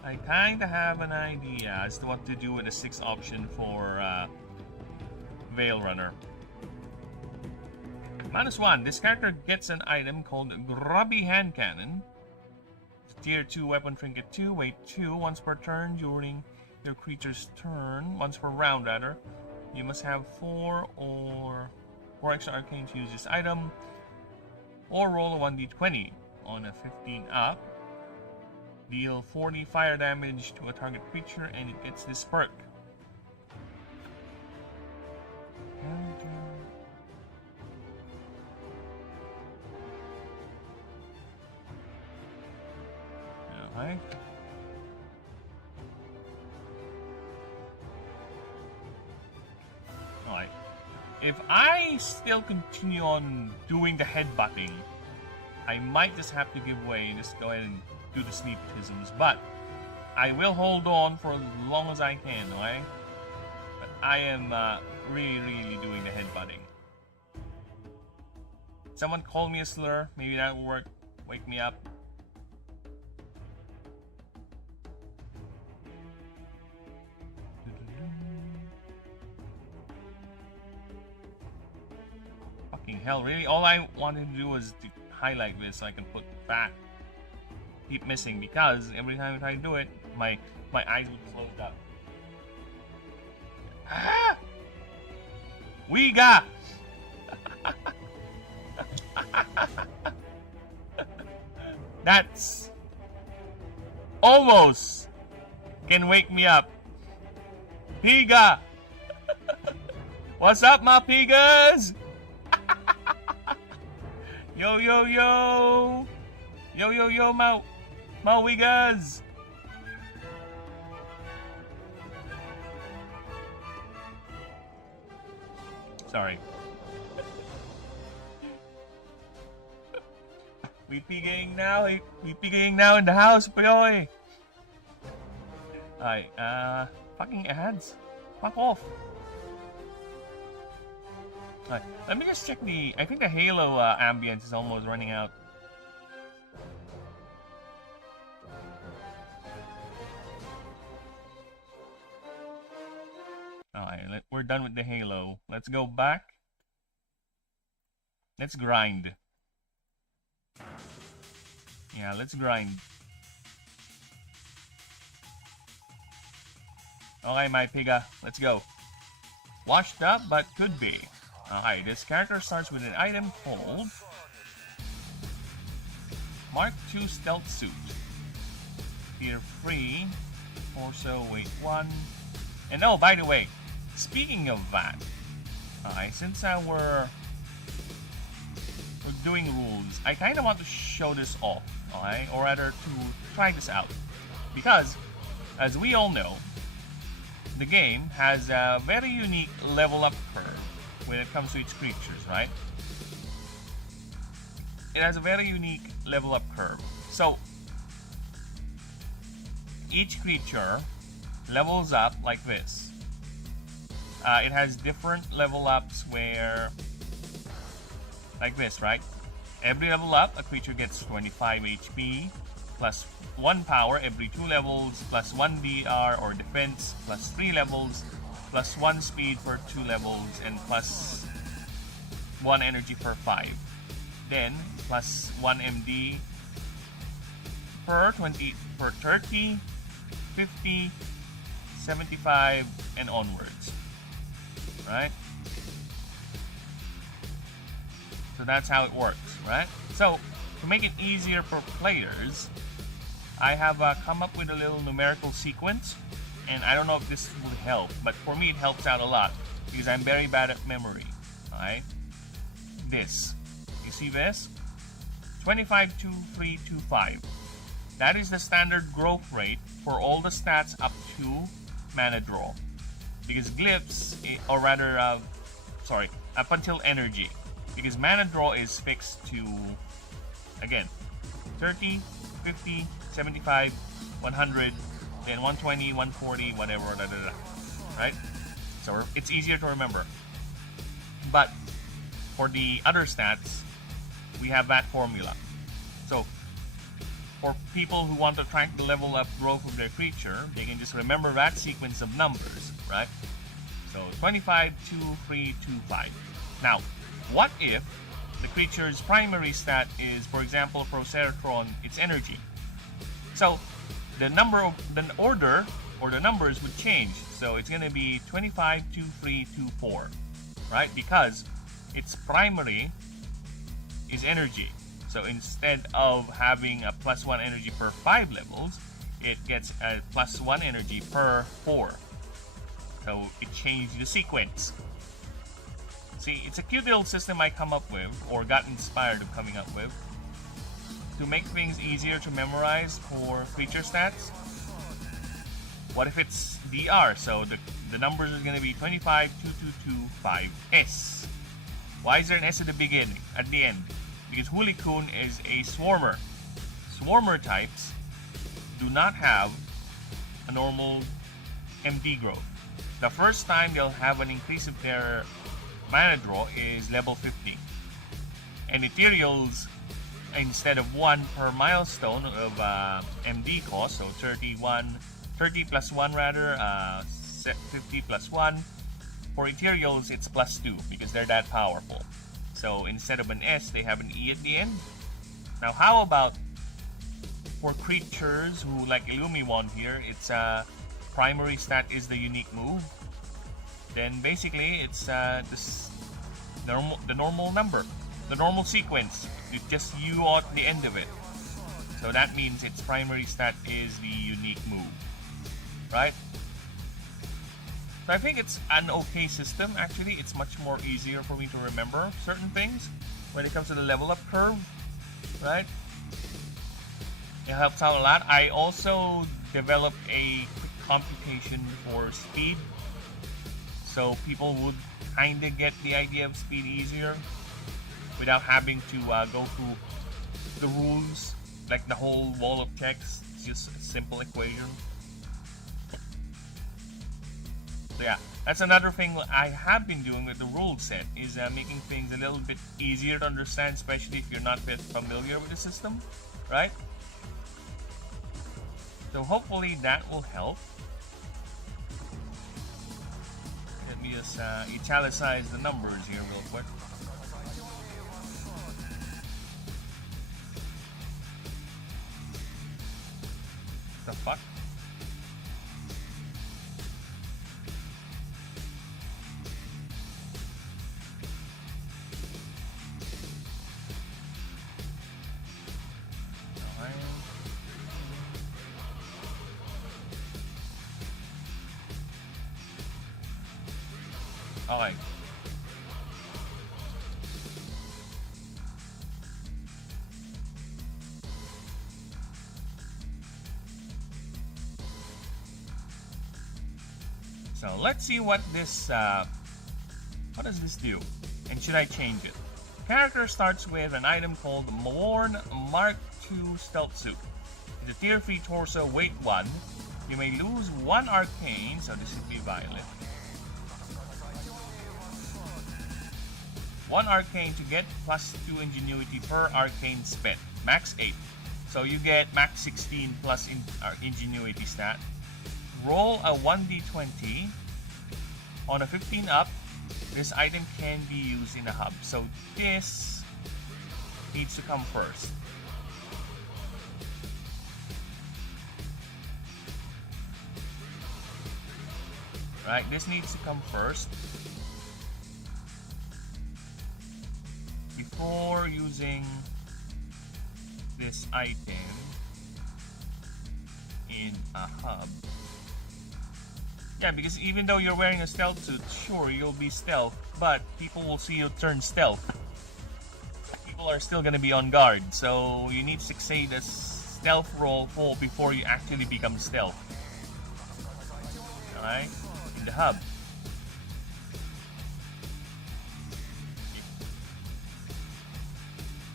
I kind of have an idea as to what to do with the 6th option for Veil Runner. -1. This character gets an item called Grubby Hand Cannon. Tier 2 weapon trinket 2, weight 2. Once per turn during your creature's turn. Once per round, rather. You must have 4 extra arcane to use this item. Or roll a 1d20 on a 15 up. Deal 40 fire damage to a target creature and it gets this perk. Alright. Alright. If I still continue on doing the headbutting, I might just have to give way and just go ahead and do the sleepisms, but I will hold on for as long as I can, alright? But I am really doing the headbutting. Someone call me a slur, maybe that will work. Wake me up. Fucking hell, really? All I wanted to do was to highlight this so I can put back. Keep missing because every time I try to do it, my eyes would close up. Ah! We got. That's almost can wake me up. Piga, what's up, my pigas? Yo yo yo, yo yo yo, Wiggers! Sorry. We pigging now. We pigging now in the house, boy. Alright, fucking ads. Fuck off. Alright, let me just check the... I think the Halo ambience is almost running out. Alright, we're done with the Halo. Let's go back. Let's grind. Yeah, let's grind. Okay, my piga, let's go. Washed up, but could be. Alright, this character starts with an item called Mark II Stealth Suit. Tier 3. Torso, weight 1. And oh, by the way, speaking of that, since we're doing rules, I kind of want to show this off, alright? Or rather, to try this out. Because, as we all know, the game has a very unique level up curve when it comes to its creatures, right? It has a very unique level up curve. So, each creature levels up like this. It has different level ups where, like this, right? Every level up, a creature gets 25 HP, plus 1 power every 2 levels, plus 1 DR or defense, plus 3 levels, plus 1 speed for 2 levels, and plus 1 energy per 5. Then, plus 1 MD per 30, 50, 75, and onwards. Right? So that's how it works, right? So, to make it easier for players, I have come up with a little numerical sequence, and I don't know if this will help, but for me it helps out a lot, because I'm very bad at memory, alright? This. You see this? 25, 2, 3, 2, 5. That is the standard growth rate for all the stats up to mana draw. Because glyphs, or rather, up until energy. Because mana draw is fixed to, again, 30, 50, 75, 100, then 120, 140, whatever, right? So it's easier to remember. But for the other stats, we have that formula. So for people who want to track the level up growth of their creature, they can just remember that sequence of numbers, right? So 25, 2, 3, 2, 5. Now, what if the creature's primary stat is, for example, Proceratron, its energy? So the order or the numbers would change. So it's going to be 25, 2, 3, 2, 4, right? Because its primary is energy. So instead of having a +1 energy per 5 levels, it gets a +1 energy per 4. So it changed the sequence. See, it's a cute little system I come up with, or got inspired of coming up with, to make things easier to memorize for creature stats. What if it's DR? So the numbers are going to be 25, 2, 2, 2, 5, S. Why is there an S at the beginning, at the end? Because Hulikun is a swarmer. Swarmer types do not have a normal MD growth. The first time they'll have an increase of their mana draw is level 50. And Ethereals, instead of 1 per milestone of MD cost, so 30 plus 1 rather, 50 plus 1. For Ethereals, it's +2 because they're that powerful. So instead of an S, they have an E at the end. Now, how about for creatures who, like Illumiwand here, its primary stat is the unique move? Then basically, it's the normal number, the normal sequence. It's just U at the end of it. So that means its primary stat is the unique move, right? So I think it's an okay system. Actually, it's much more easier for me to remember certain things when it comes to the level up curve, right? It helps out a lot. I also developed a quick computation for speed, so people would kind of get the idea of speed easier without having to go through the rules, like the whole wall of text. It's just a simple equation. So yeah, That's another thing I have been doing with the rule set, is making things a little bit easier to understand, especially if you're not that familiar with the system, right? So hopefully that will help. Let me just italicize the numbers here real quick. The fuck? Alright. So let's see what this what does this do, and should I change it? Character starts with an item called Worn Mark II Stealth Suit. It's a tier 3 torso, weight 1. You may lose 1 arcane, so this would be violet. 1 arcane to get plus 2 ingenuity per arcane spent. Max 8. So you get max 16 plus ingenuity stat. Roll a 1d20. On a 15 up, this item can be used in a hub. So this needs to come first. Right, this needs to come first before using this item in a hub. Yeah, because even though you're wearing a stealth suit, sure, you'll be stealth, but people will see you turn stealth. People are still gonna be on guard, so you need to succeed a stealth roll full before you actually become stealth. Alright? In the hub.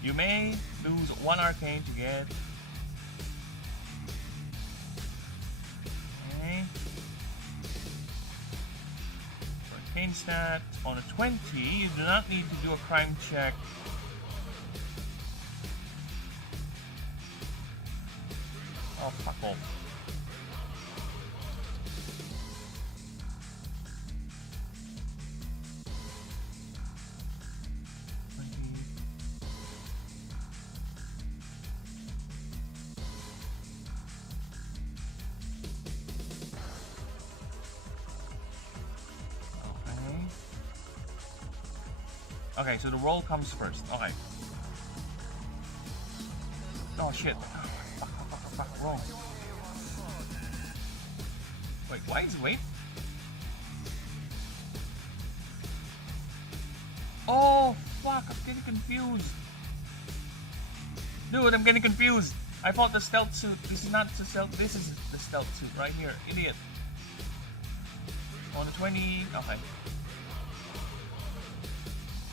You may lose 1 arcane to get... Okay. Arcane stat. On a 20, you do not need to do a crime check. Oh, fuck off. Okay, so the roll comes first. Okay. Oh shit. Fuck, wrong. Wait, why is wait? Oh fuck, I'm getting confused. Dude, I'm getting confused. I thought the stealth suit. This is not the stealth. This is the stealth suit right here. Idiot. On the 20. Okay.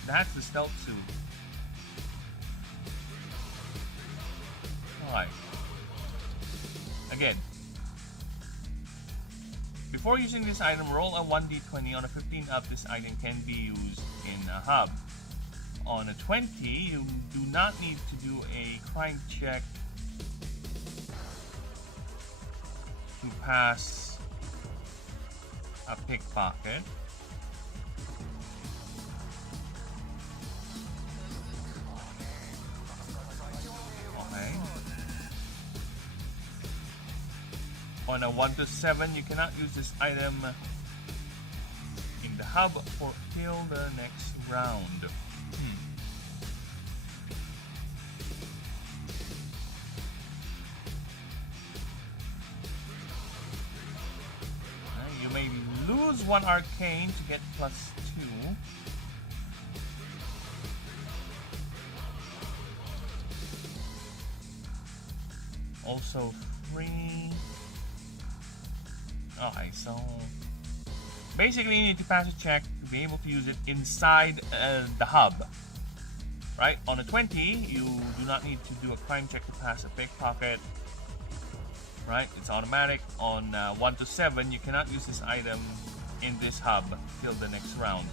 That's the stealth suit. Alright. Again. Before using this item, roll a 1d20. On a 15 up, this item can be used in a hub. On a 20, you do not need to do a crime check to pass a pickpocket. On a 1 to 7, you cannot use this item in the hub for till the next round. You may lose 1 arcane to get plus 2. Also 3. Okay, so basically you need to pass a check to be able to use it inside the hub. Right? On a 20, you do not need to do a crime check to pass a pickpocket. Right? It's automatic. On 1 to 7, you cannot use this item in this hub till the next round.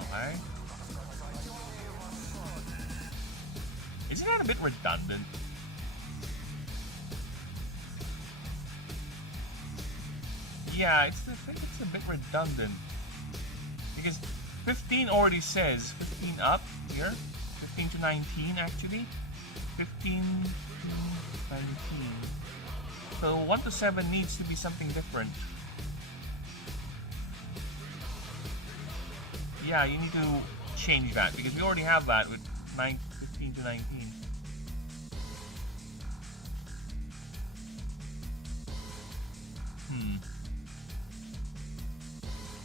Okay. Isn't that a bit redundant? Yeah, I think it's a bit redundant. Because 15 already says 15 up here. 15 to 19 actually. 15 to 19. So 1 to 7 needs to be something different. Yeah, you need to change that because we already have that with 15 to 19.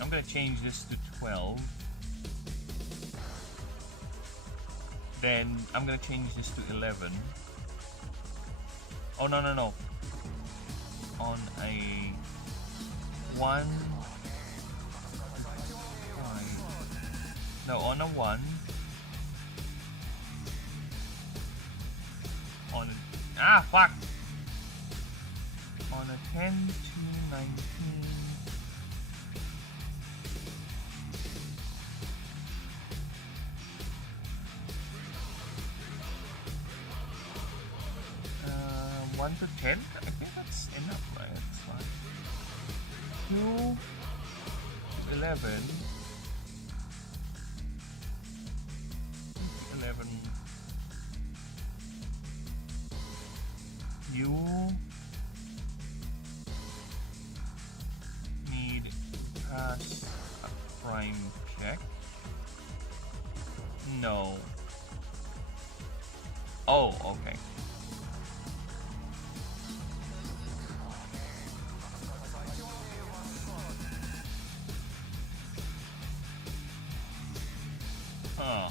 I'm gonna change this to 12. Then I'm gonna change this to 11. Oh no. On a 1. No, on a 1. On a, fuck! On a 10 to 19. Uh, 1 to 10? I think that's enough, right? That's fine. 2 to 11. 11. You need to pass a crime check. No. Oh, okay. Huh.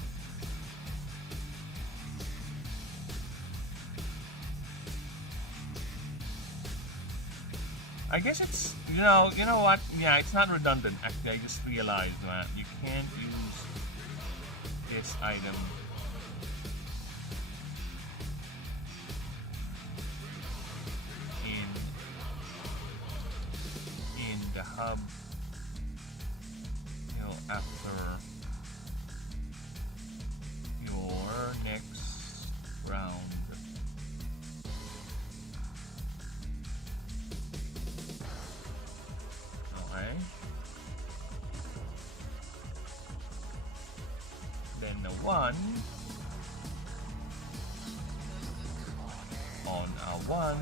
I guess it's, you know what? Yeah, it's not redundant. Actually, I just realized that you can't use this item in the hub, after your next round. Then the 1 on a 1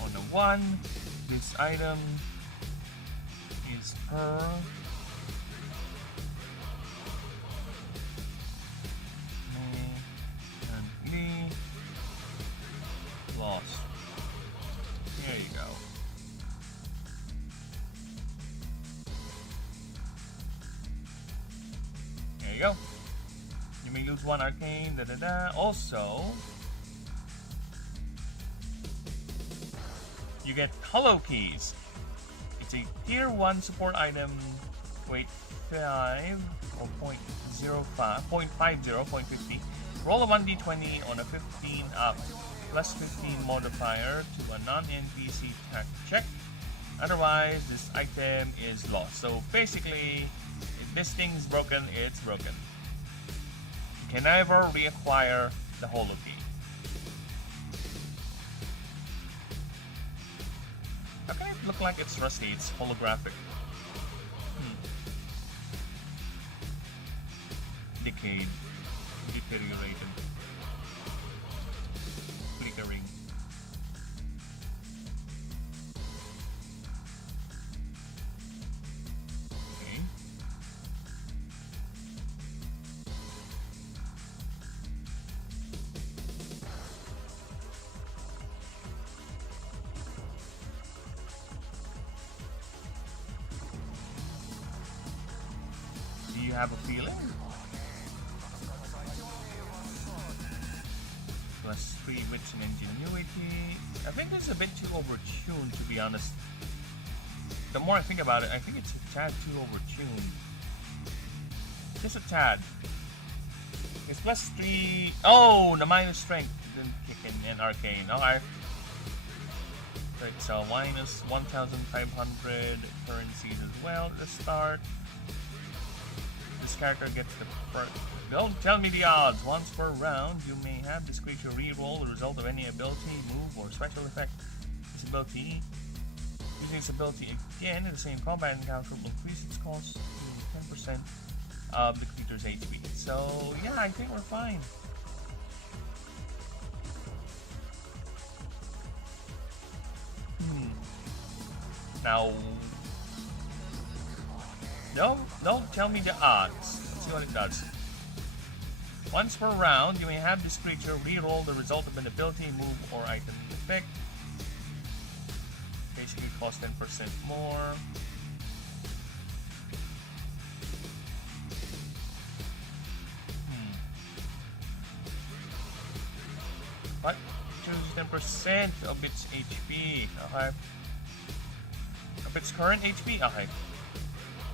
on a 1, this item is per lost. There you go. There you go. You may lose 1 arcane. Also, you get hollow keys. It's a tier 1 support item. Weight 5 or 0.50. Roll a 1d20 on a 15 up. Plus 15 modifier to a non-NPC attack check. Otherwise, this item is lost. So basically, if this thing's broken, it's broken. You can never reacquire the holo key. How can it look like it's rusty? It's holographic. Decayed. Deteriorated. Flickering. Okay. Do you have a feeling? Plus 3 wits and ingenuity. I think it's a bit too overtuned, to be honest. the more I think about it, I think it's a tad too overtuned. Just a tad. It's plus 3. Oh, the minus strength didn't kick in and arcane. Okay. Right, so minus 1,500 currencies as well at the start. This character gets the first. Don't tell me the odds. Once per round, you may have this creature re-roll the result of any ability, move, or special effect. This ability, using this ability again in the same combat encounter, will increase its cost to 10% of the creature's HP. So yeah, I think we're fine. Now, don't tell me the odds. Let's see what it does. Once per round, you may have this creature re-roll the result of an ability, move, or item effect. Basically costs 10% more. But chooses 10% of its HP. Okay. Of its current HP? Okay.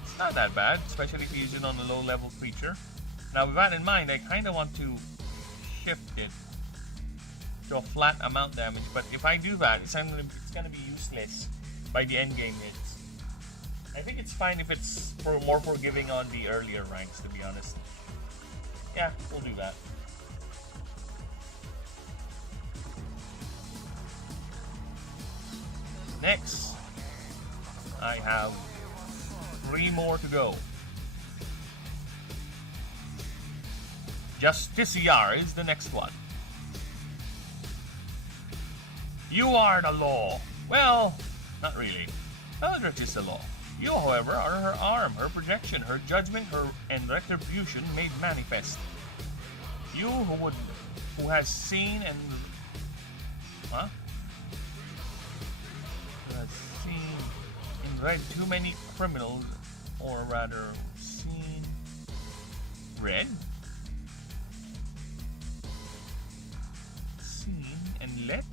It's not that bad, especially if you use it on a low-level creature. Now, with that in mind, I kind of want to shift it to a flat amount damage, but if I do that, it's gonna be useless by the end game hits. I think it's fine if it's more forgiving on the earlier ranks, to be honest. Yeah, we'll do that. Next, I have 3 more to go. Justiciar is the next one. You are the law. Well, not really. Eldritch is the law. You, however, are her arm, her protection, her judgment, and retribution made manifest. You who has seen and who has seen and read too many criminals, or rather, read and let.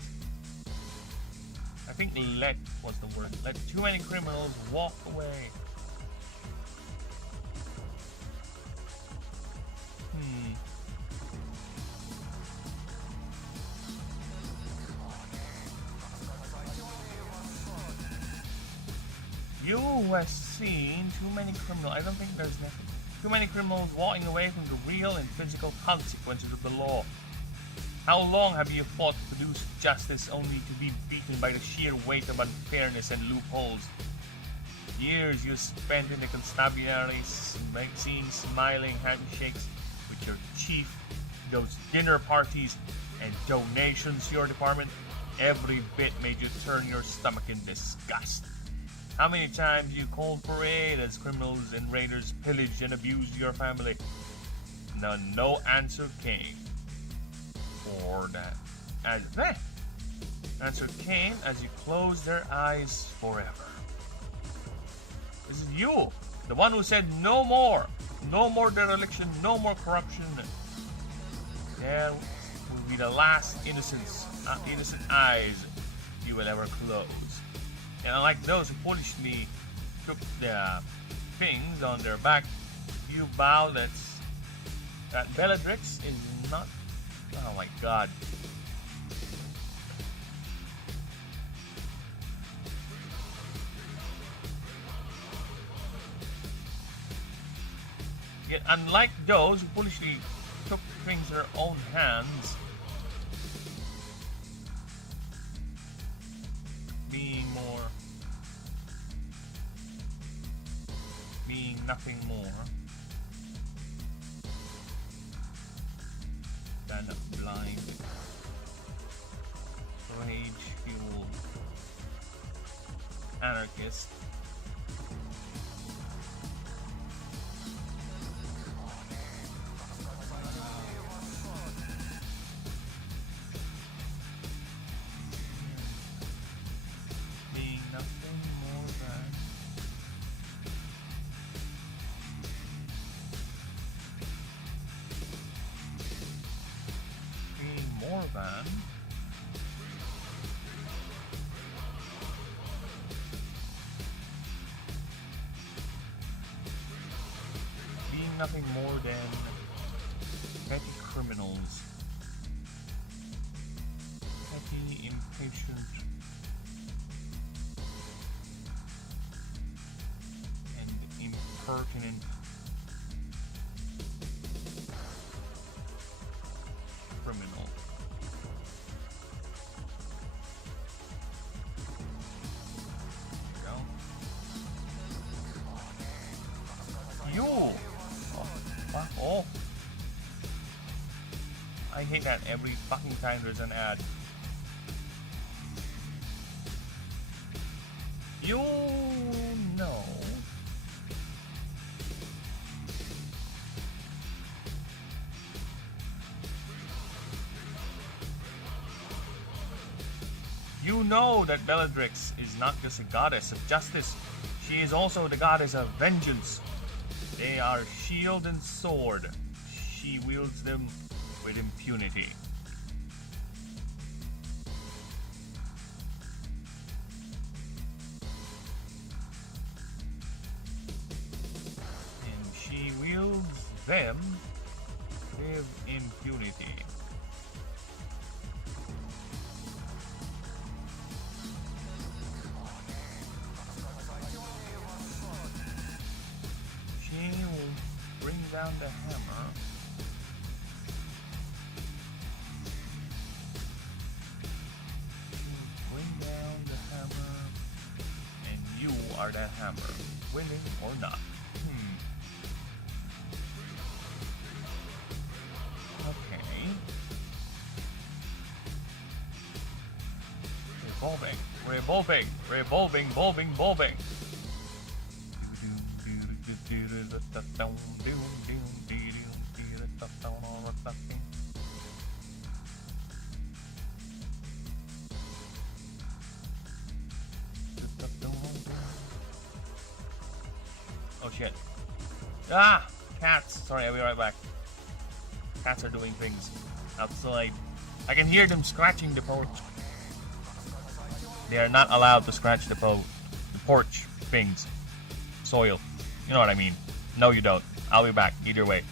I think let was the word. Let too many criminals walk away. You who has seen too many criminals. I don't think there's nothing. Too many criminals walking away from the real and physical consequences of the law. How long have you fought to produce justice only to be beaten by the sheer weight of unfairness and loopholes? Years you spent in the constabulary seeing smiling handshakes with your chief, those dinner parties and donations to your department, every bit made you turn your stomach in disgust. How many times you cold parade as criminals and raiders pillaged and abused your family? No answer came. For that, answer came as you closed their eyes forever. This is you, the one who said no more dereliction, no more corruption. There will be the last innocent eyes you will ever close. And unlike those who foolishly took the things on their back, you vow that Bellatrix is not. Oh my god. Yet unlike those who foolishly took things in their own hands, being nothing more than a blind, rage-fueled anarchist. Being nothing more than nothing more than petty criminals. Petty, impatient, and impertinent criminal. You! Oh, fuck off. I hate that every fucking time there's an ad. You know. You know that Bellatrix is not just a goddess of justice, she is also the goddess of vengeance. They are shield and sword. She wields them with impunity. And she wields them with impunity. Down the hammer. Bring down the hammer, and you are the hammer, winning or not. Okay. Revolving. Oh shit. Ah! Cats! Sorry, I'll be right back. Cats are doing things outside. I can hear them scratching the porch. They are not allowed to scratch the porch things. Soil. You know what I mean. No, you don't. I'll be back. Either way.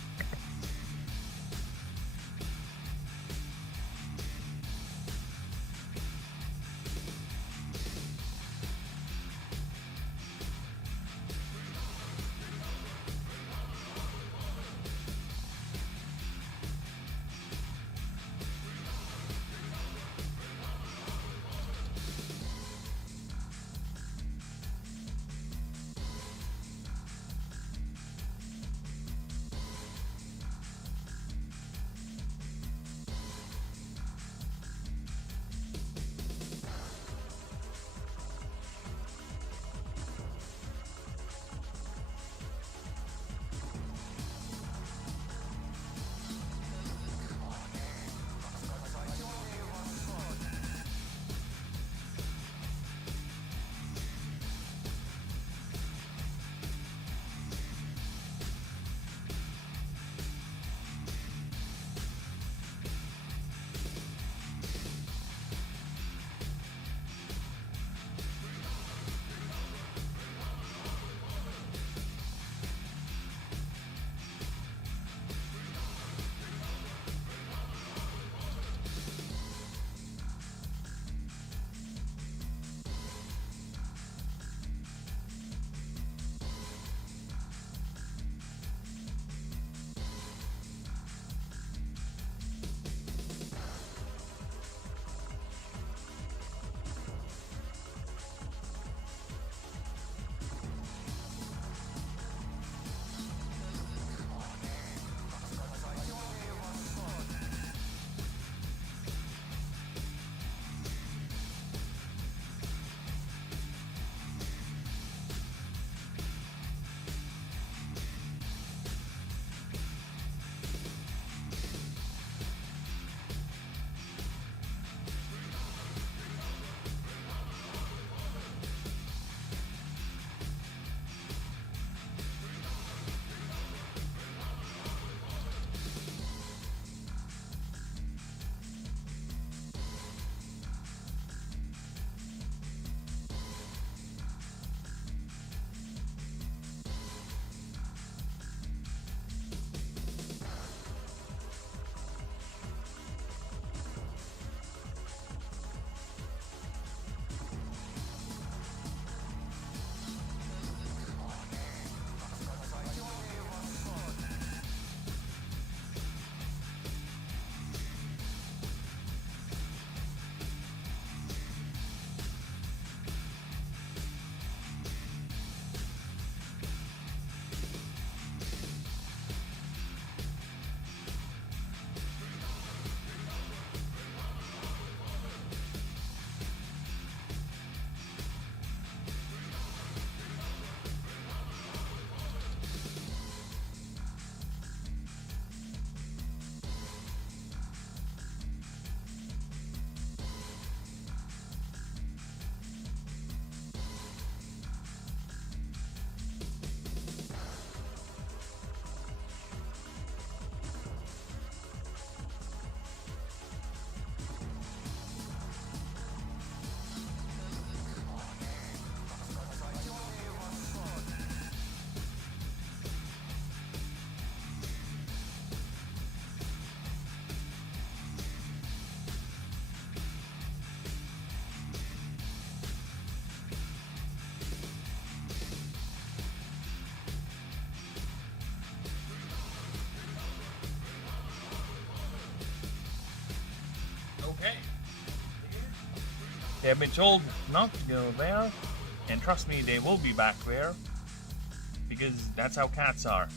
They have been told not to go there, and trust me, they will be back there, because that's how cats are.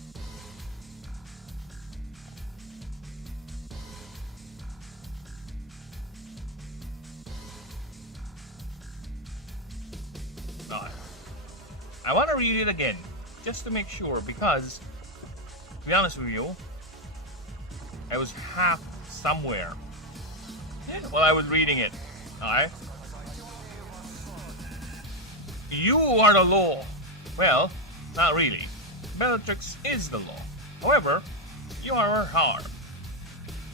I want to read it again, just to make sure, because, to be honest with you, I was half somewhere while I was reading it. Alright? You are the law. Well, not really. Bellatrix is the law. However, you are her harm.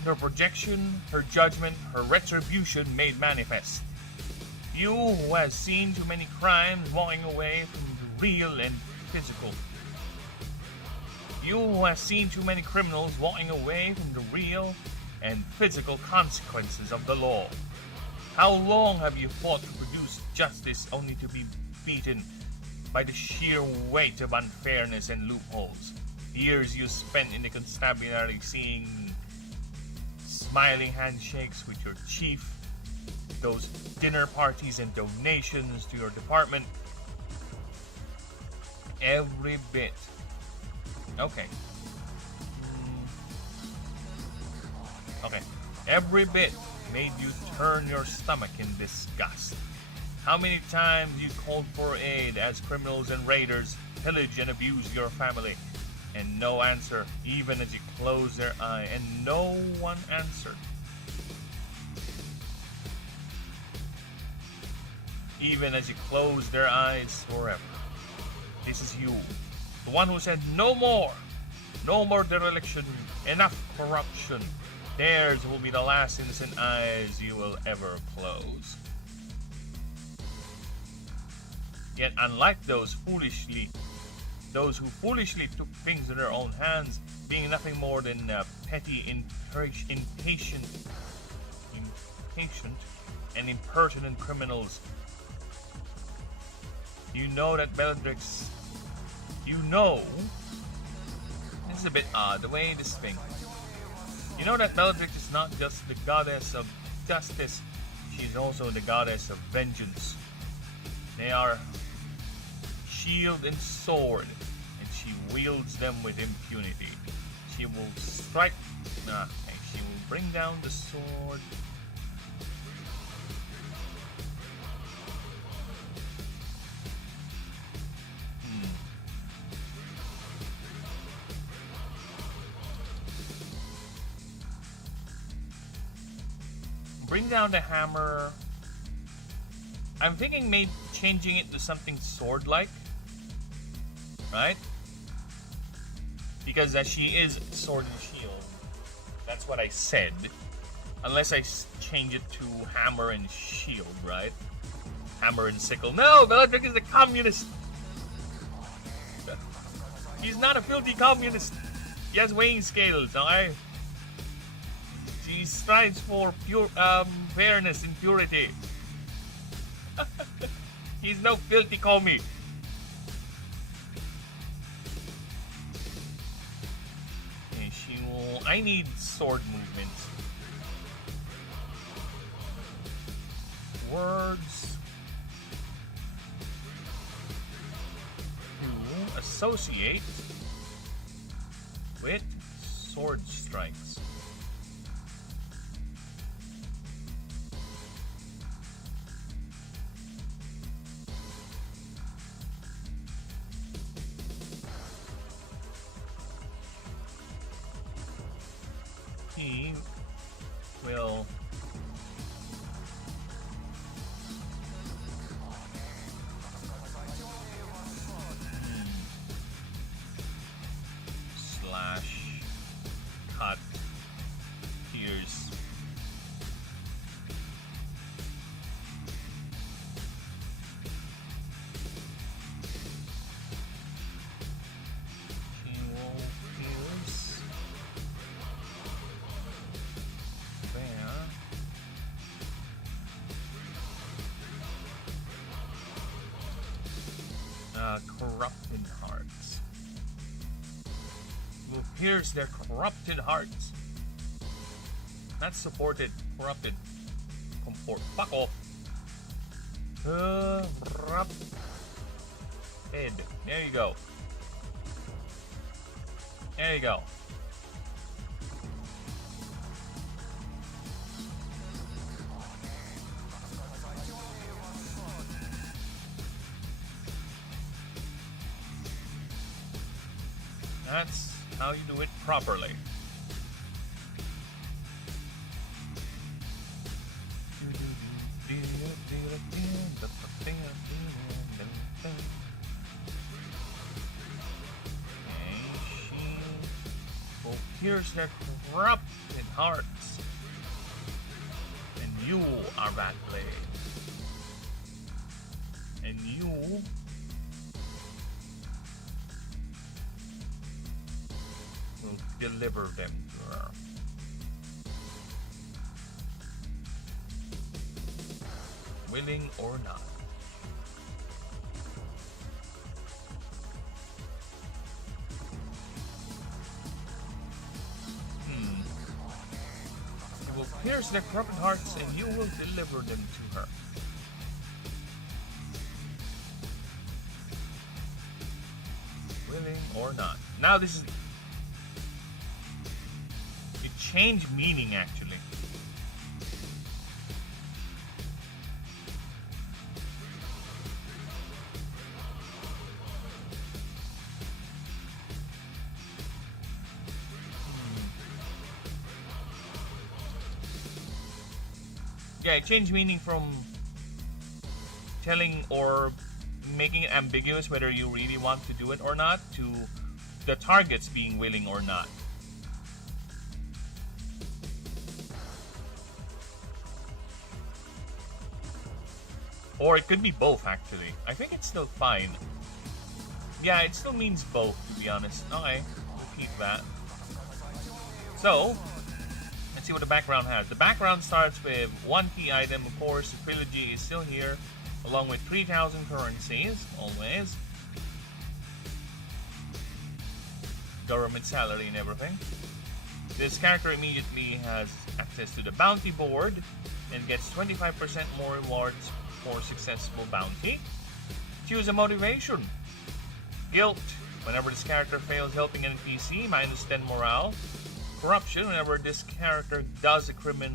Her projection, her judgment, her retribution made manifest. You who has seen too many crimes walking away from the real and physical. You who has seen too many criminals walking away from the real and physical consequences of the law. How long have you fought to produce justice only to be beaten by the sheer weight of unfairness and loopholes? Years you spent in the constabulary seeing smiling handshakes with your chief, those dinner parties and donations to your department. Every bit. Okay. Okay. Every bit made you turn your stomach in disgust. How many times you called for aid as criminals and raiders pillage and abuse your family, and no answer, even as you closed their eye, and no one answered. Even as you closed their eyes forever. This is you, the one who said no more dereliction, enough corruption. Theirs will be the last innocent eyes you will ever close. Yet unlike those who foolishly took things in their own hands, being nothing more than petty, impatient and impertinent criminals, you know that Bellatrix, this is a bit odd, the way this thing, you know that Bellatrix is not just the goddess of justice, she is also the goddess of vengeance. They are shield and sword, and she wields them with impunity. She will strike, she will bring down the sword. Bring down the hammer. I'm thinking maybe changing it to something sword-like, right? Because she is sword and shield. That's what I said. Unless I change it to hammer and shield, right? Hammer and sickle. No, Bellatrix is a communist. He's not a filthy communist. He has weighing scales, alright? She strives for pure fairness and purity. He's no filthy commie. Okay, she will. I need sword movements. Words to associate with sword strikes. He will slash cut pierce corrupted hearts. Will pierce their corrupted hearts. Not supported, corrupted. Comfort. Fuck off. Corrupt. Head. There you go. There you go. That's how you do it properly. Here's their corrupted hearts, and you are that blade, and you will deliver them to her. Willing or not. You will pierce their corrupted hearts and you will deliver them to her. Willing or not. Now this is... It changed meaning actually. Yeah, it changed meaning from telling or making it ambiguous whether you really want to do it or not to the targets being willing or not. Or it could be both actually. I think it's still fine. Yeah, it still means both to be honest. Okay, we'll keep that. So, let's see what the background has. The background starts with one key item, of course, the trilogy is still here, along with 3,000 currencies, always. Government salary and everything. This character immediately has access to the bounty board and gets 25% more rewards for successful bounty. Choose a motivation. Guilt, whenever this character fails helping an NPC, minus 10 morale. Corruption, whenever this character does a crime,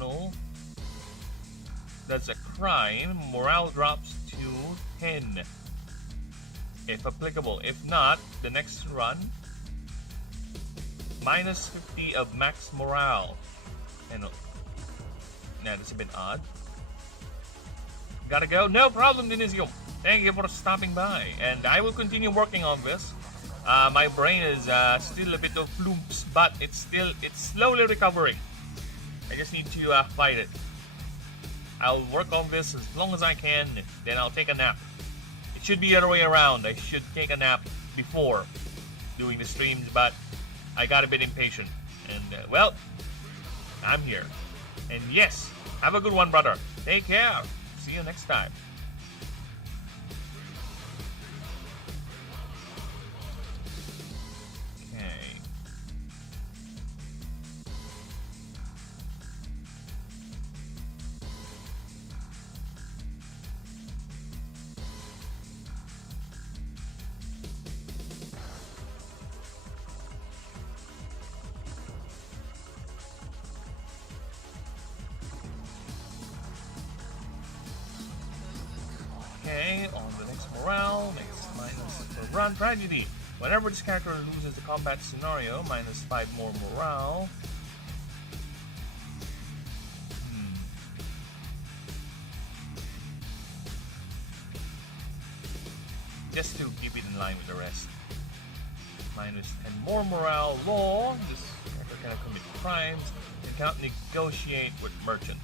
morale drops to 10. If applicable. If not, the next run, minus 50 of max morale. And that's a bit odd. Gotta go? No problem, Denisio. Thank you for stopping by. And I will continue working on this. My brain is still a bit of flumps, but it's slowly recovering. I just need to fight it. I'll work on this as long as I can, then I'll take a nap. It should be the other way around. I should take a nap before doing the streams, but I got a bit impatient. And, well, I'm here. And yes, have a good one, brother. Take care. See you next time. Okay, on the next morale, next minus for run tragedy. Whenever this character loses the combat scenario, minus 5 more morale. Just to keep it in line with the rest. Minus 10 more morale. Law, this character cannot commit crimes and cannot negotiate with merchants.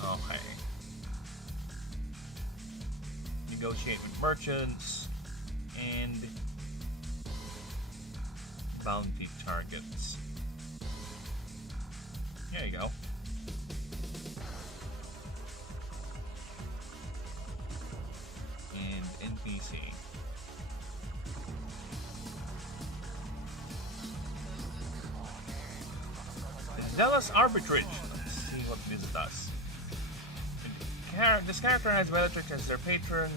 Okay. Negotiate with merchants and bounty targets. There you go. And NPC. The Dallas Arbitrage. Let's this does. This character has Bellatrix as their patron.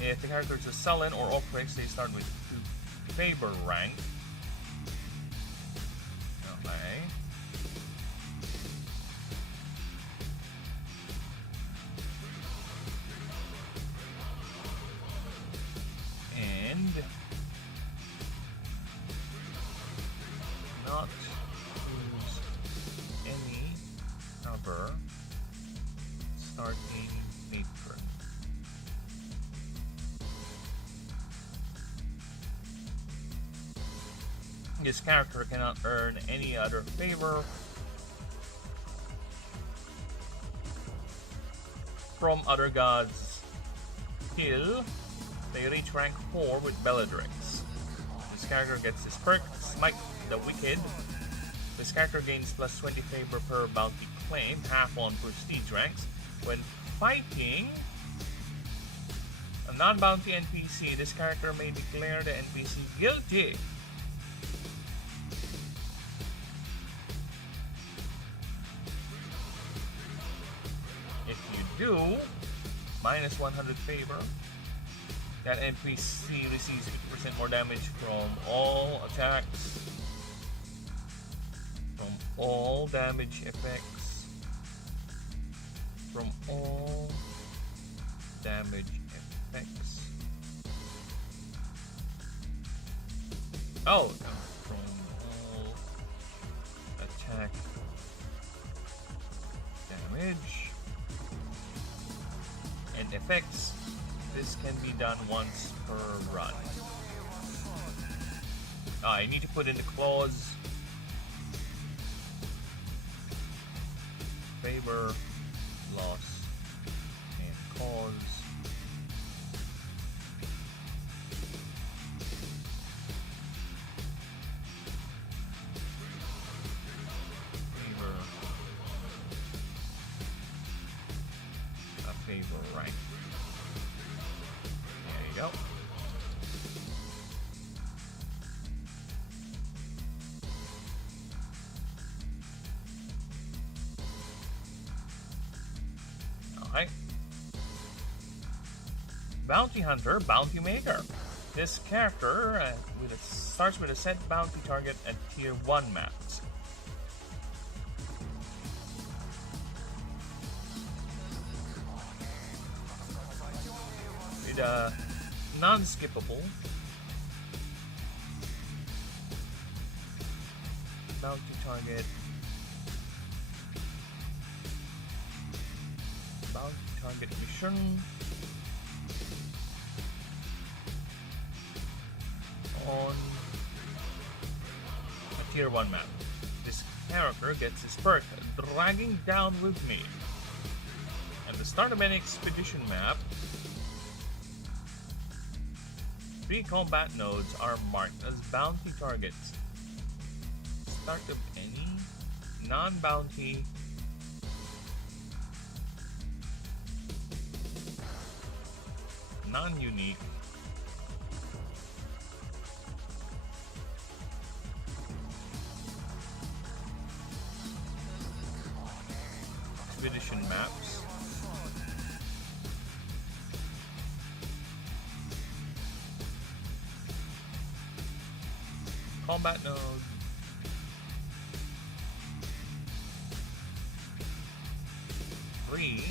If the character is a Sullen or Opprix, they start with 2 favor rank. Okay. And not use any other start a patron. This character cannot earn any other favor from other gods till they reach rank 4 with Bellatrix. This character gets this perk, Smite the Wicked. This character gains plus 20 favor per bounty claim, half on prestige ranks. When fighting a non-bounty NPC, this character may declare the NPC guilty. If you do, minus 100 favor. That NPC receives 50% more damage from all attacks, from all damage effects, from all damage effects. Oh, from all attack damage and effects. This can be done once per run. I need to put in the clause. Favor, loss, and cause. Favor. A favor rank. There you go. Alright. Bounty Hunter, Bounty Maker. This character starts with a set bounty target at tier 1 maps. With a non-skippable bounty target. Bounty target mission on a tier 1 map. This character gets his perk, Dragging Down With Me. At the start of any expedition map, 3 combat nodes are marked as bounty targets. Start of any non-bounty non-unique expedition maps. Combat node. Three.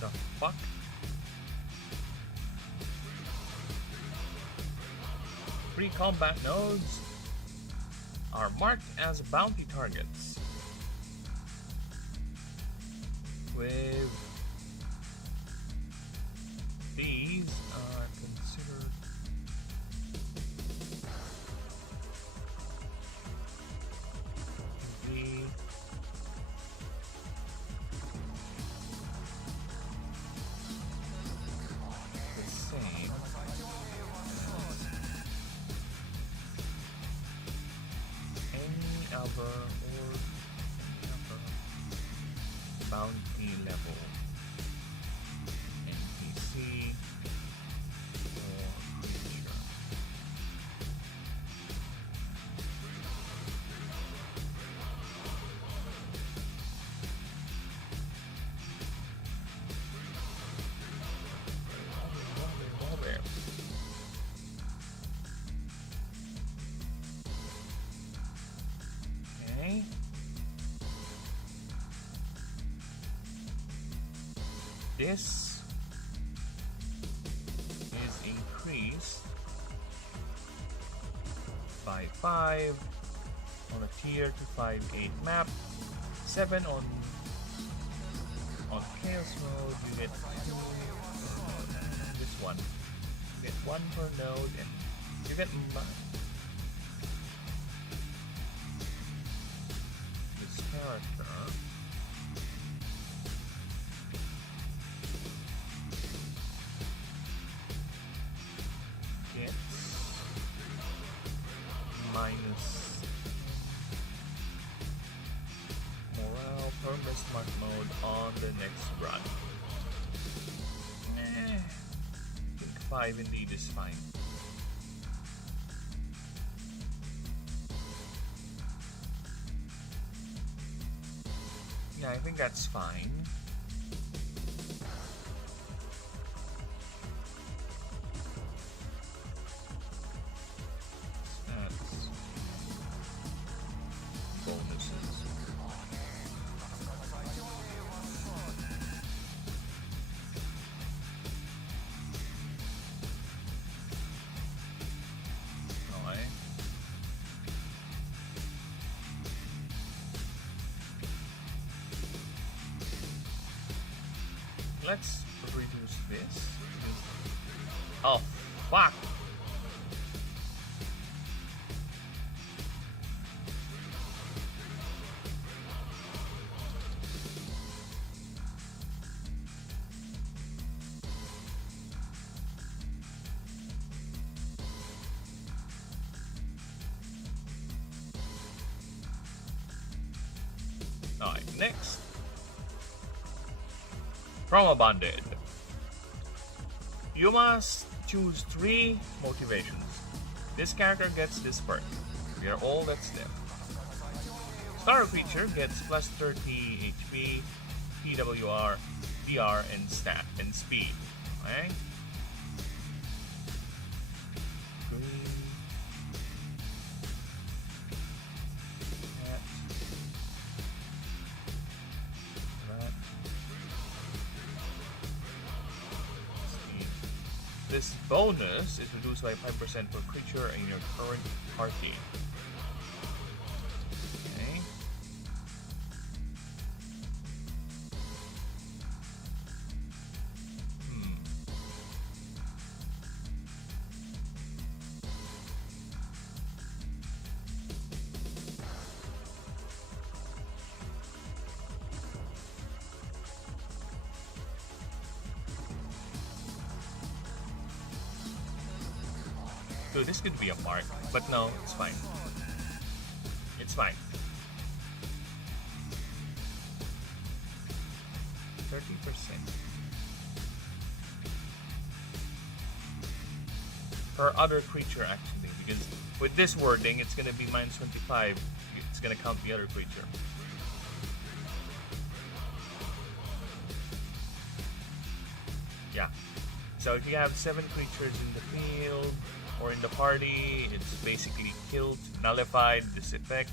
The fuck? Three combat nodes are marked as bounty targets with these are considered to be the same as any other bounty level. this is increased by 5 on a tier to 5/8 map, 7 on chaos mode. You get 2 this one. You get 1 per node, and you get this character gets minus morale per smart mode on the next run. I think 5 indeed is fine. Yeah, I think that's fine. That's bonuses. Okay. Let's reduce this. Oh, fuck! Alright, next. Trauma bonded. You must choose 3 motivations. This character gets this perk. We are all that's left. Star creature gets plus 30 HP, PWR, PR, and stat and speed. Okay? Green. That. That. This bonus is reduced by 5% per creature in your current party. Okay. So this could be a mark, but no, it's fine. It's fine. 30%. Per other creature, actually, because with this wording, it's gonna be minus 25. It's gonna count the other creature. Yeah. So if you have 7 creatures in the field, or in the party, it's basically killed, nullified, this effect.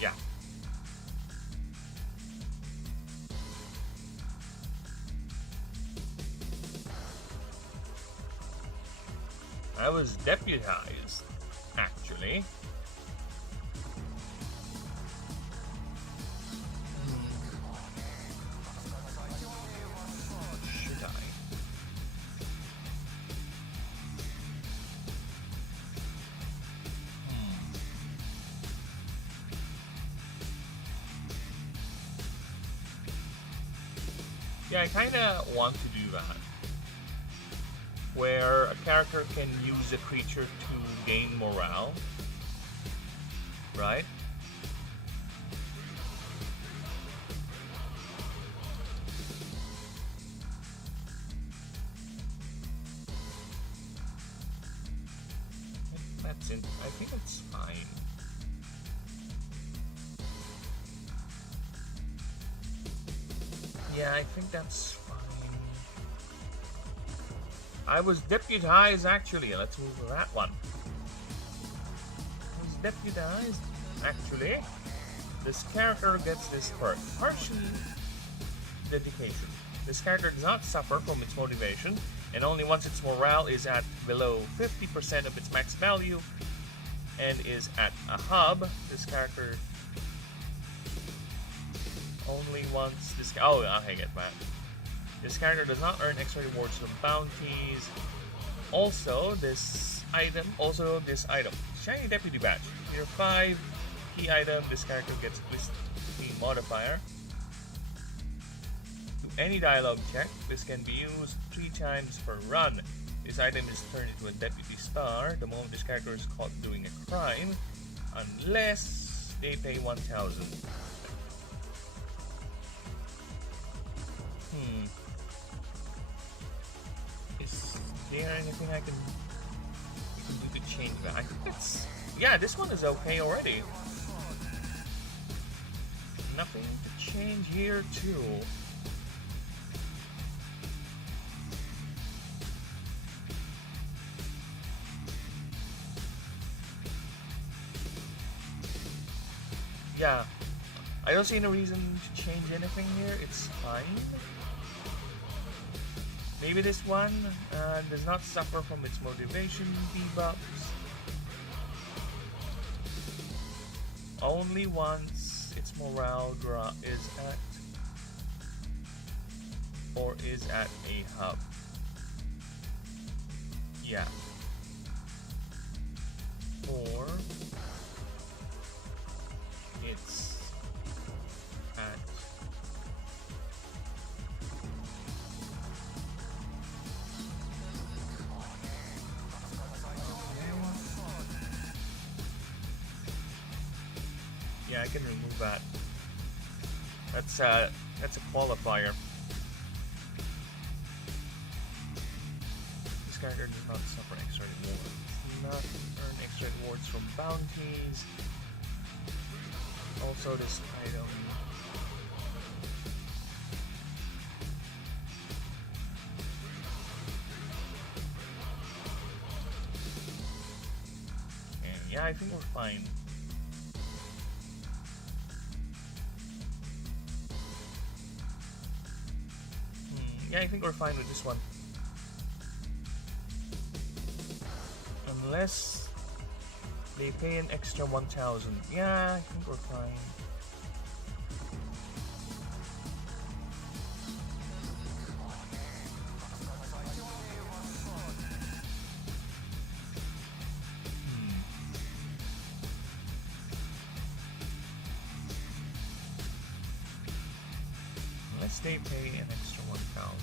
Yeah. I was deputized, actually. Yeah, I kinda want to do that. Where a character can use a creature to gain morale. Right? That's it. I think it's fine. Yeah, I think that's fine. I was deputized, actually. Let's move to that one. I was deputized, actually. this character gets this perk, Partial Dedication. This character does not suffer from its motivation, and only once its morale is at below 50% of its max value and is at a hub, this character only once this I get that. This character does not earn extra rewards from bounties. Also, this item, Shiny Deputy Badge. Tier 5 key item, this character gets Twist key modifier. To any dialogue check, this can be used 3 times per run. This item is turned into a Deputy Star the moment this character is caught doing a crime, unless they pay 1,000. Is there anything I can do to change that? I think that's... Yeah, this one is okay already. Nothing to change here too. Yeah, I don't see any reason to change anything here. It's fine. Maybe this one does not suffer from its motivation debuffs. Only once its morale drop is at a hub. Yeah. Or it's at yeah, I can remove that. That's a qualifier. This character does not suffer extra rewards. Does not earn extra rewards from bounties. Also, this item and yeah, I think we're fine. Yeah, I think we're fine with this one. Unless they pay an extra 1,000. Yeah, I think we're fine. Unless they pay an extra 1,000.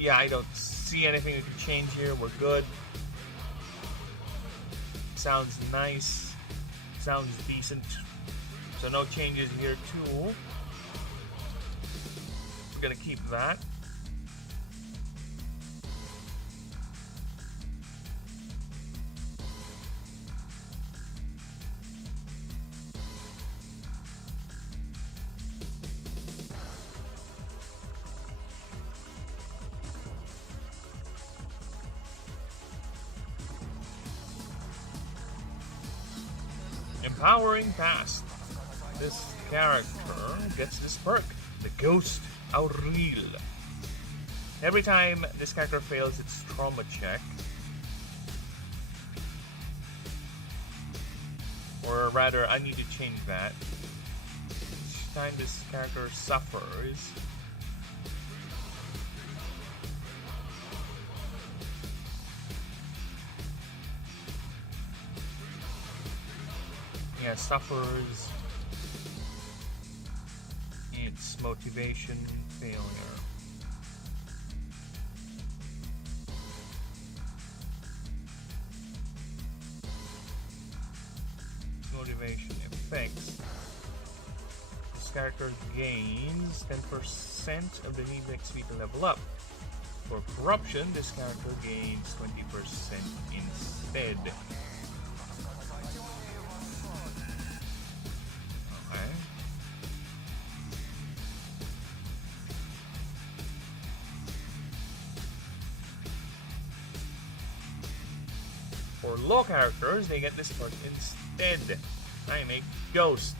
Yeah, I don't see anything we can change here. We're good. Sounds nice. Sounds decent. So no changes here too. We're gonna keep that. Empowering Past. This character gets this perk, the Ghost Auril. Every time this character fails its trauma check, or rather, I need to change that. Each time this character suffers, suffers its motivation failure. Motivation effects. This character gains 10% of the need XP to level up. For corruption, this character gains 20% instead. for low characters, they get this perk instead. I make Ghost.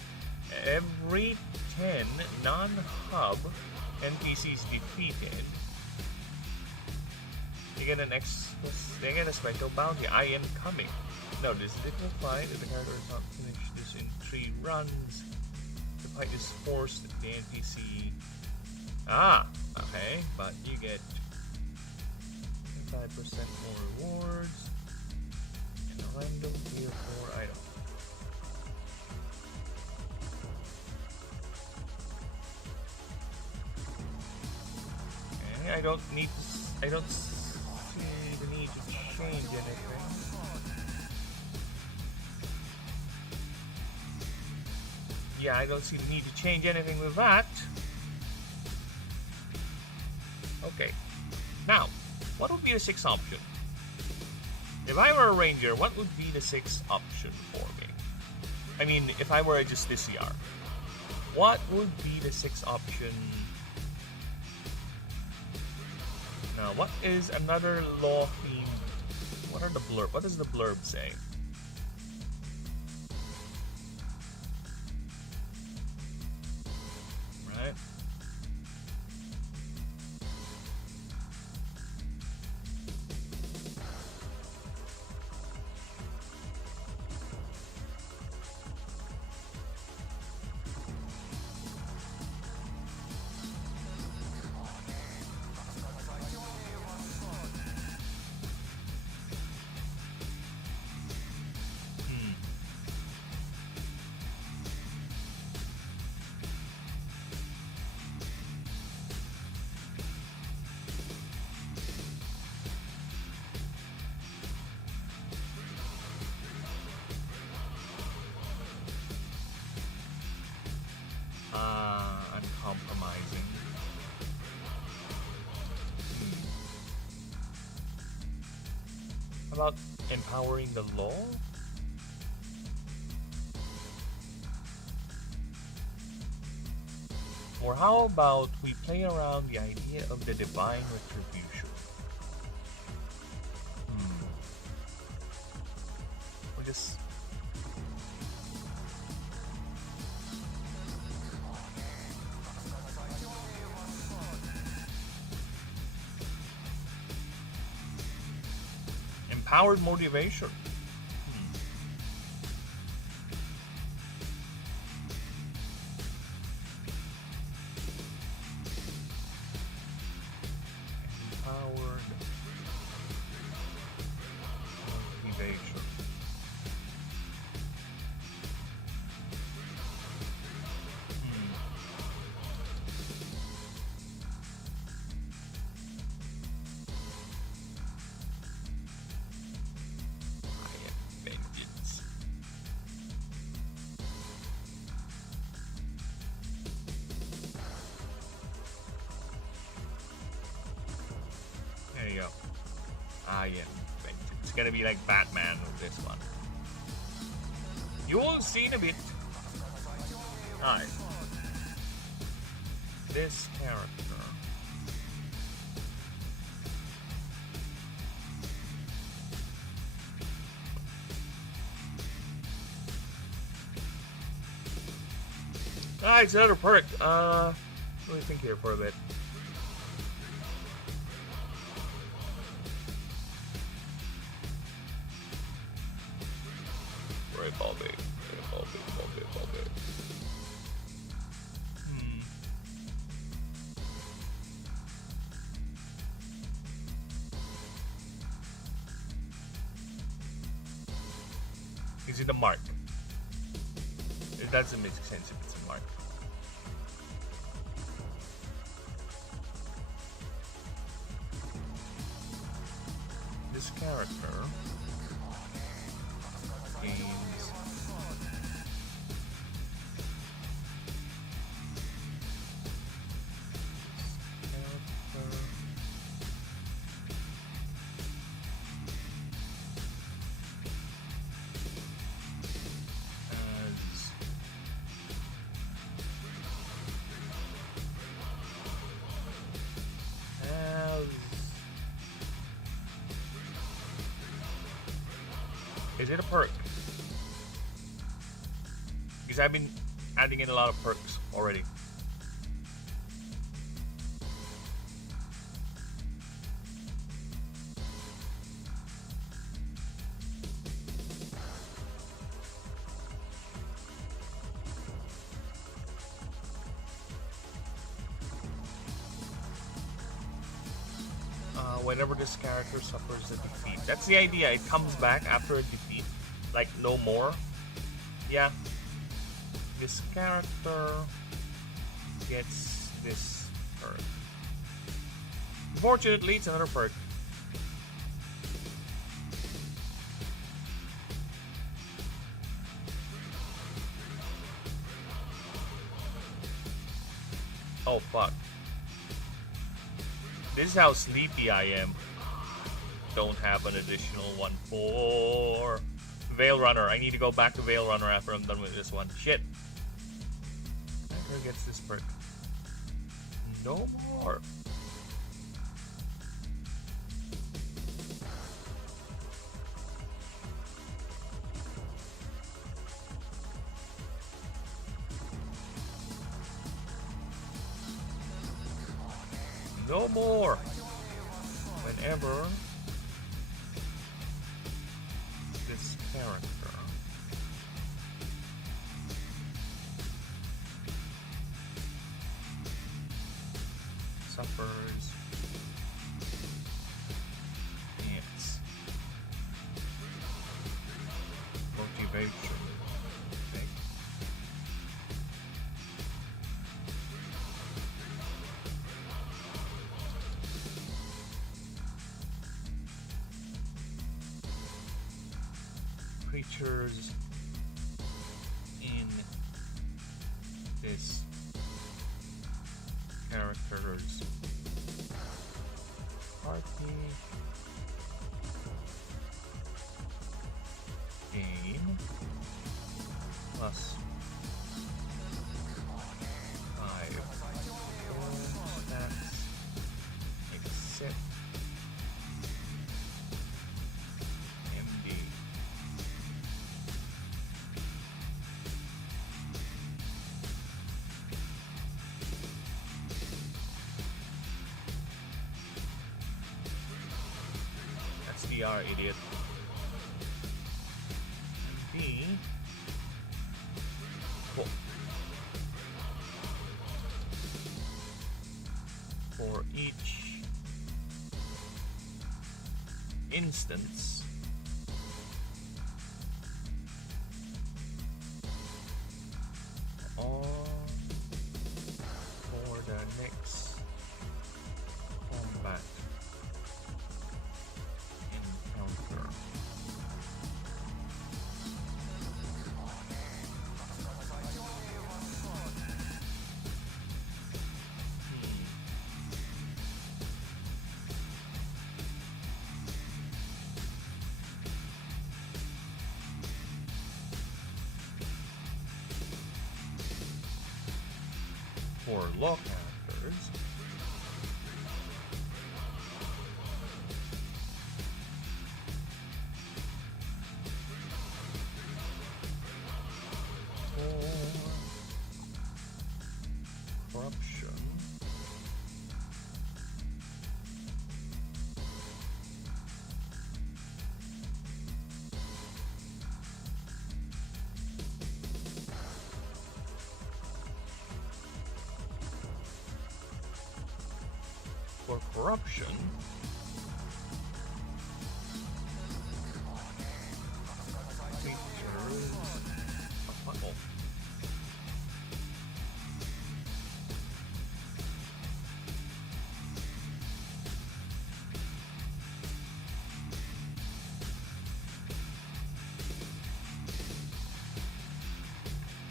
Every 10 non-hub NPCs defeated, they get a special bounty. I am coming. No, this is difficult fight. If the character is not finished this in 3 runs, the fight is forced the NPC. Okay, but you get 5% more rewards and a random tier 4 item. Okay, I don't see the need to change anything. Yeah, I don't see the need to change anything with that. Okay. Now, what would be the 6th option? If I were a ranger, what would be the 6th option for me? I mean, if I were just this CR, what would be the 6th option? Now, what is another law theme? What are the blurb? What does the blurb say? Right. Uncompromising. How about empowering the law? Or how about we play around the idea of the divine retribution? Or just empowered motivation. Empowered motivation. There you go. I am vengeance. It's gonna be like Batman with this one. You all seen a bit. Alright. This character. Ah, it's another perk. Let me think here for a bit. Bobby. Is it a mark? It doesn't make sense if it's a mark. This character gains Is it a perk? Because I've been adding in a lot of perks already. Whenever this character suffers a defeat. That's the idea. It comes back after a defeat. Like, no more. Yeah. This character gets this perk. Unfortunately, it's another perk. Oh, fuck. This is how sleepy I am. Don't have an additional one for Veil Runner. I need to go back to Veil Runner after I'm done with this one. Shit. Who gets this perk? No more. No more. Whenever this character suffers its motivation. Okay. Creatures in this character's party gain plus 5 stats except MD. That's DR, idiot. B. Cool. For each instance on for the next combat encounter. For law characters, for corruption, for corruption, features a funnel.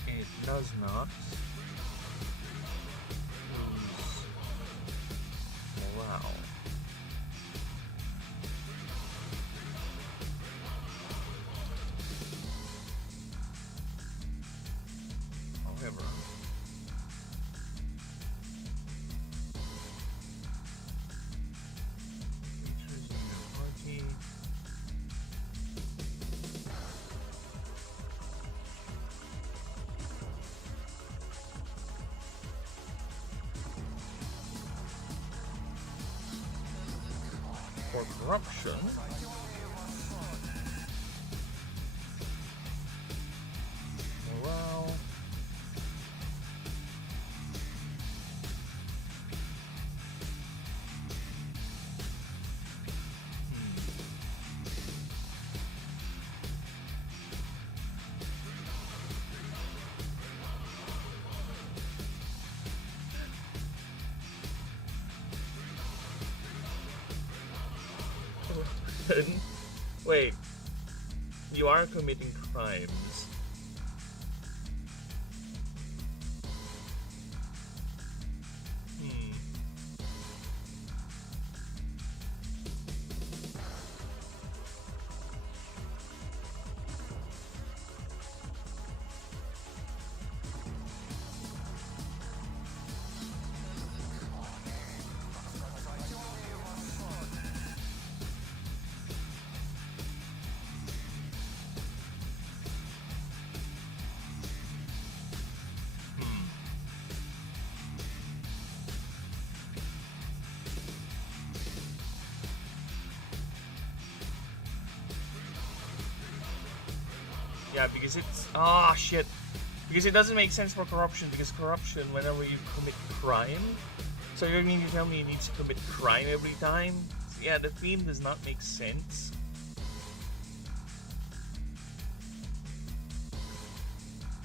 It does not lose morale. However, creatures in your party for corruption. Morale. Wait, you are committing crimes. Yeah, because it's... Ah, shit. Because it doesn't make sense for corruption, because corruption, whenever you commit crime... So you're going to tell me it needs to commit crime every time? So yeah, the theme does not make sense.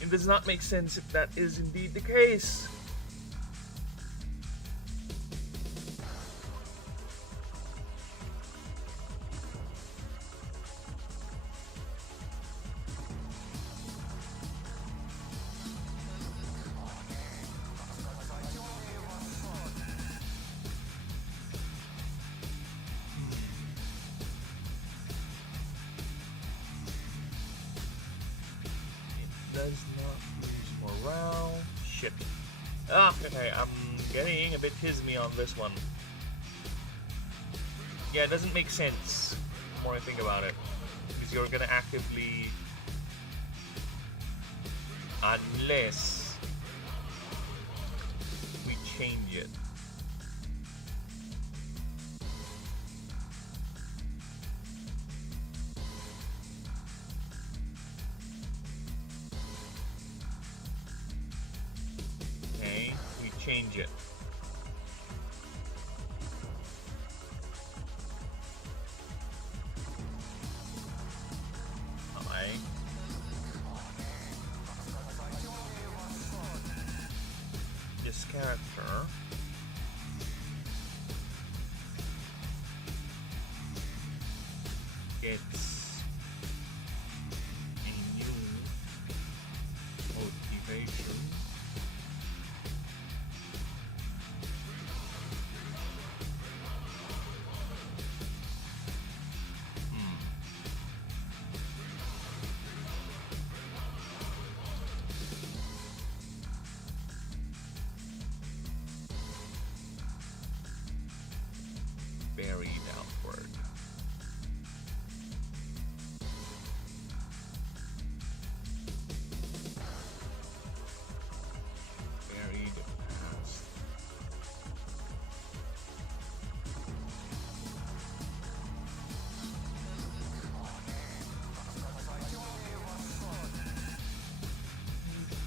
It does not make sense if that is indeed the case. Does not lose morale. Shit. Ah, okay, I'm getting a bit hizzy on this one. Yeah, it doesn't make sense the more I think about it. Because you're gonna actively... Unless... we change it. Change it. Alright. This character gets a new motivation. Buried outward. Buried past.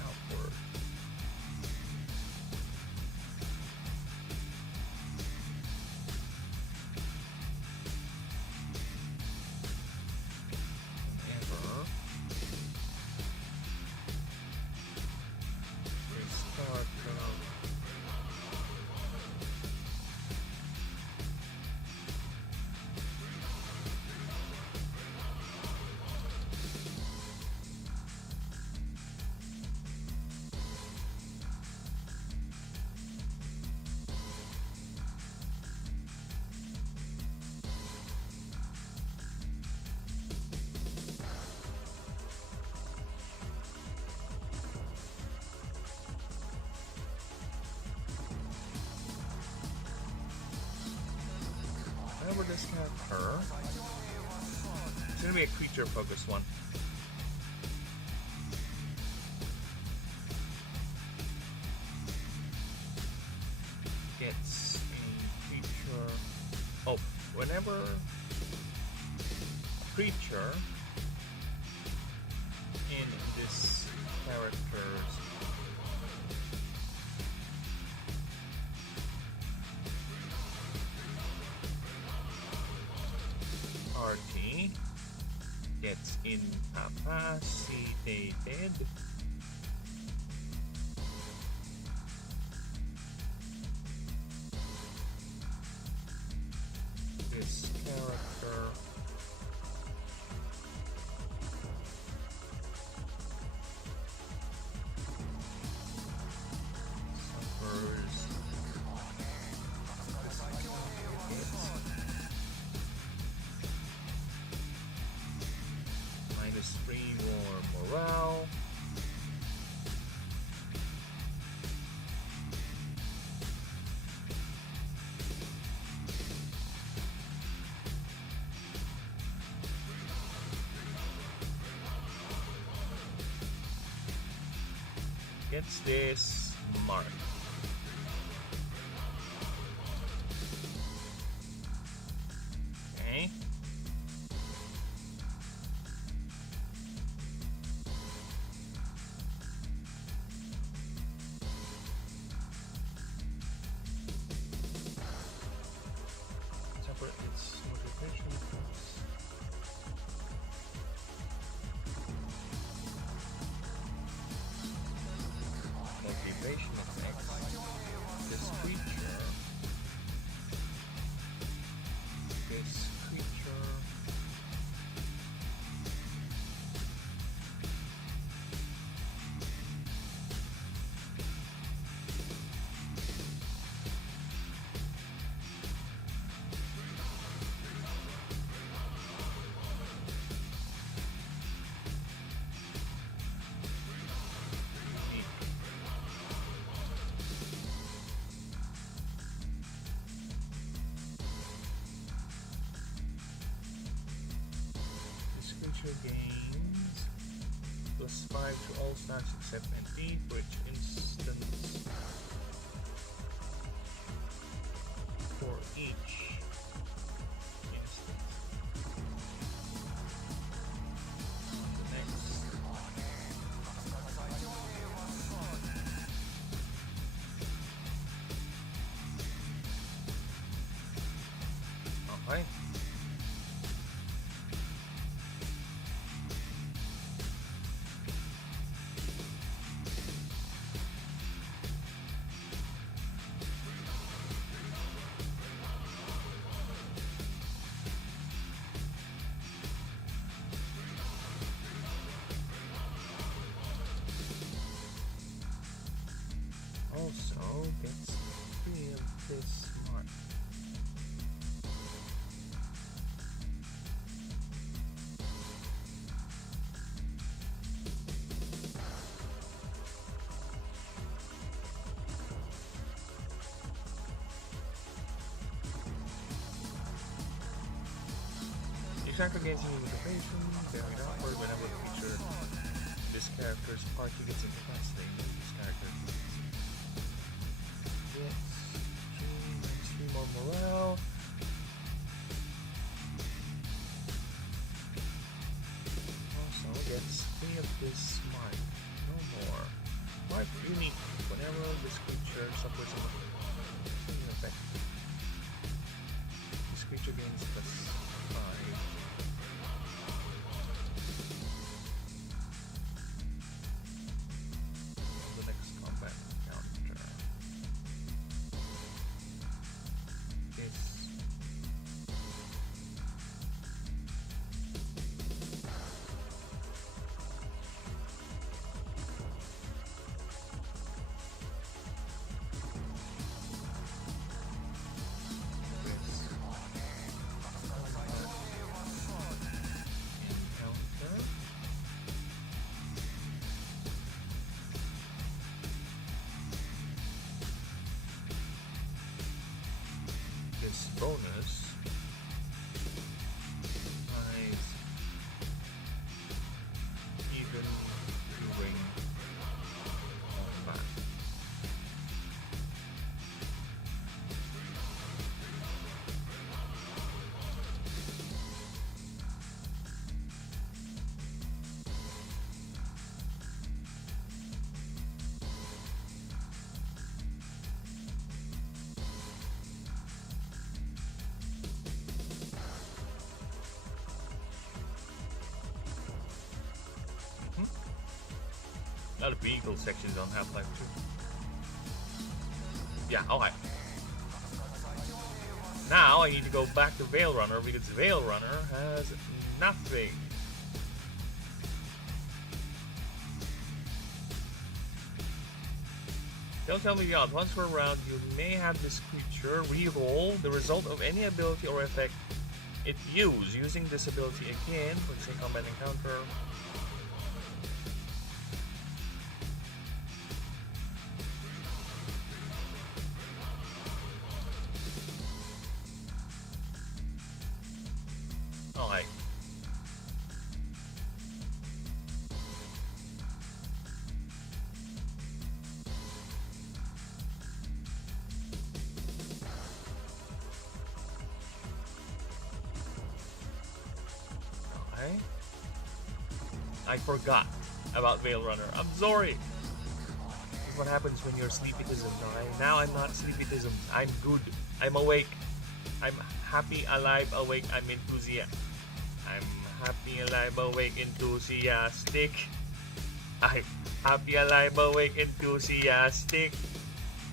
Outward. Whenever this can occur, it's gonna be a creature focused one. Gets a creature. Oh, whenever whenever a creature in this character's party gets incapacitated, this character suffers -3 more morale. Gets this mark. Okay. Separate its motivation effects. Motivation effects. This creature gains +5 to all stats except NP for each instance. For each instance. Next. Okay. Also gets 3 of this mark. Each actor gains new motivation, bearing upward whenever the feature this character's party gets incapacitated. This character gets 3 more morale. Also gets 3 of this mark. No more. Mark unique. Whenever this creature suffers an effect, this creature gains +5. The next combat encounter. other vehicle sections on Half-Life 2. Yeah, okay. Now I need to go back to Veil Runner because Veil Runner has nothing. Don't tell me the odds. Once per round, you may have this creature re-roll the result of any ability or effect it used. Using this ability again for the same combat encounter. Alright. I forgot about Veil Runner. I'm sorry. This is what happens when you're sleepytism. Now I'm not sleepytism. I'm good. I'm awake. I'm happy, alive, awake. I'm enthusiastic. I'm happy, alive, awake, enthusiastic. I'm happy, alive, awake, enthusiastic.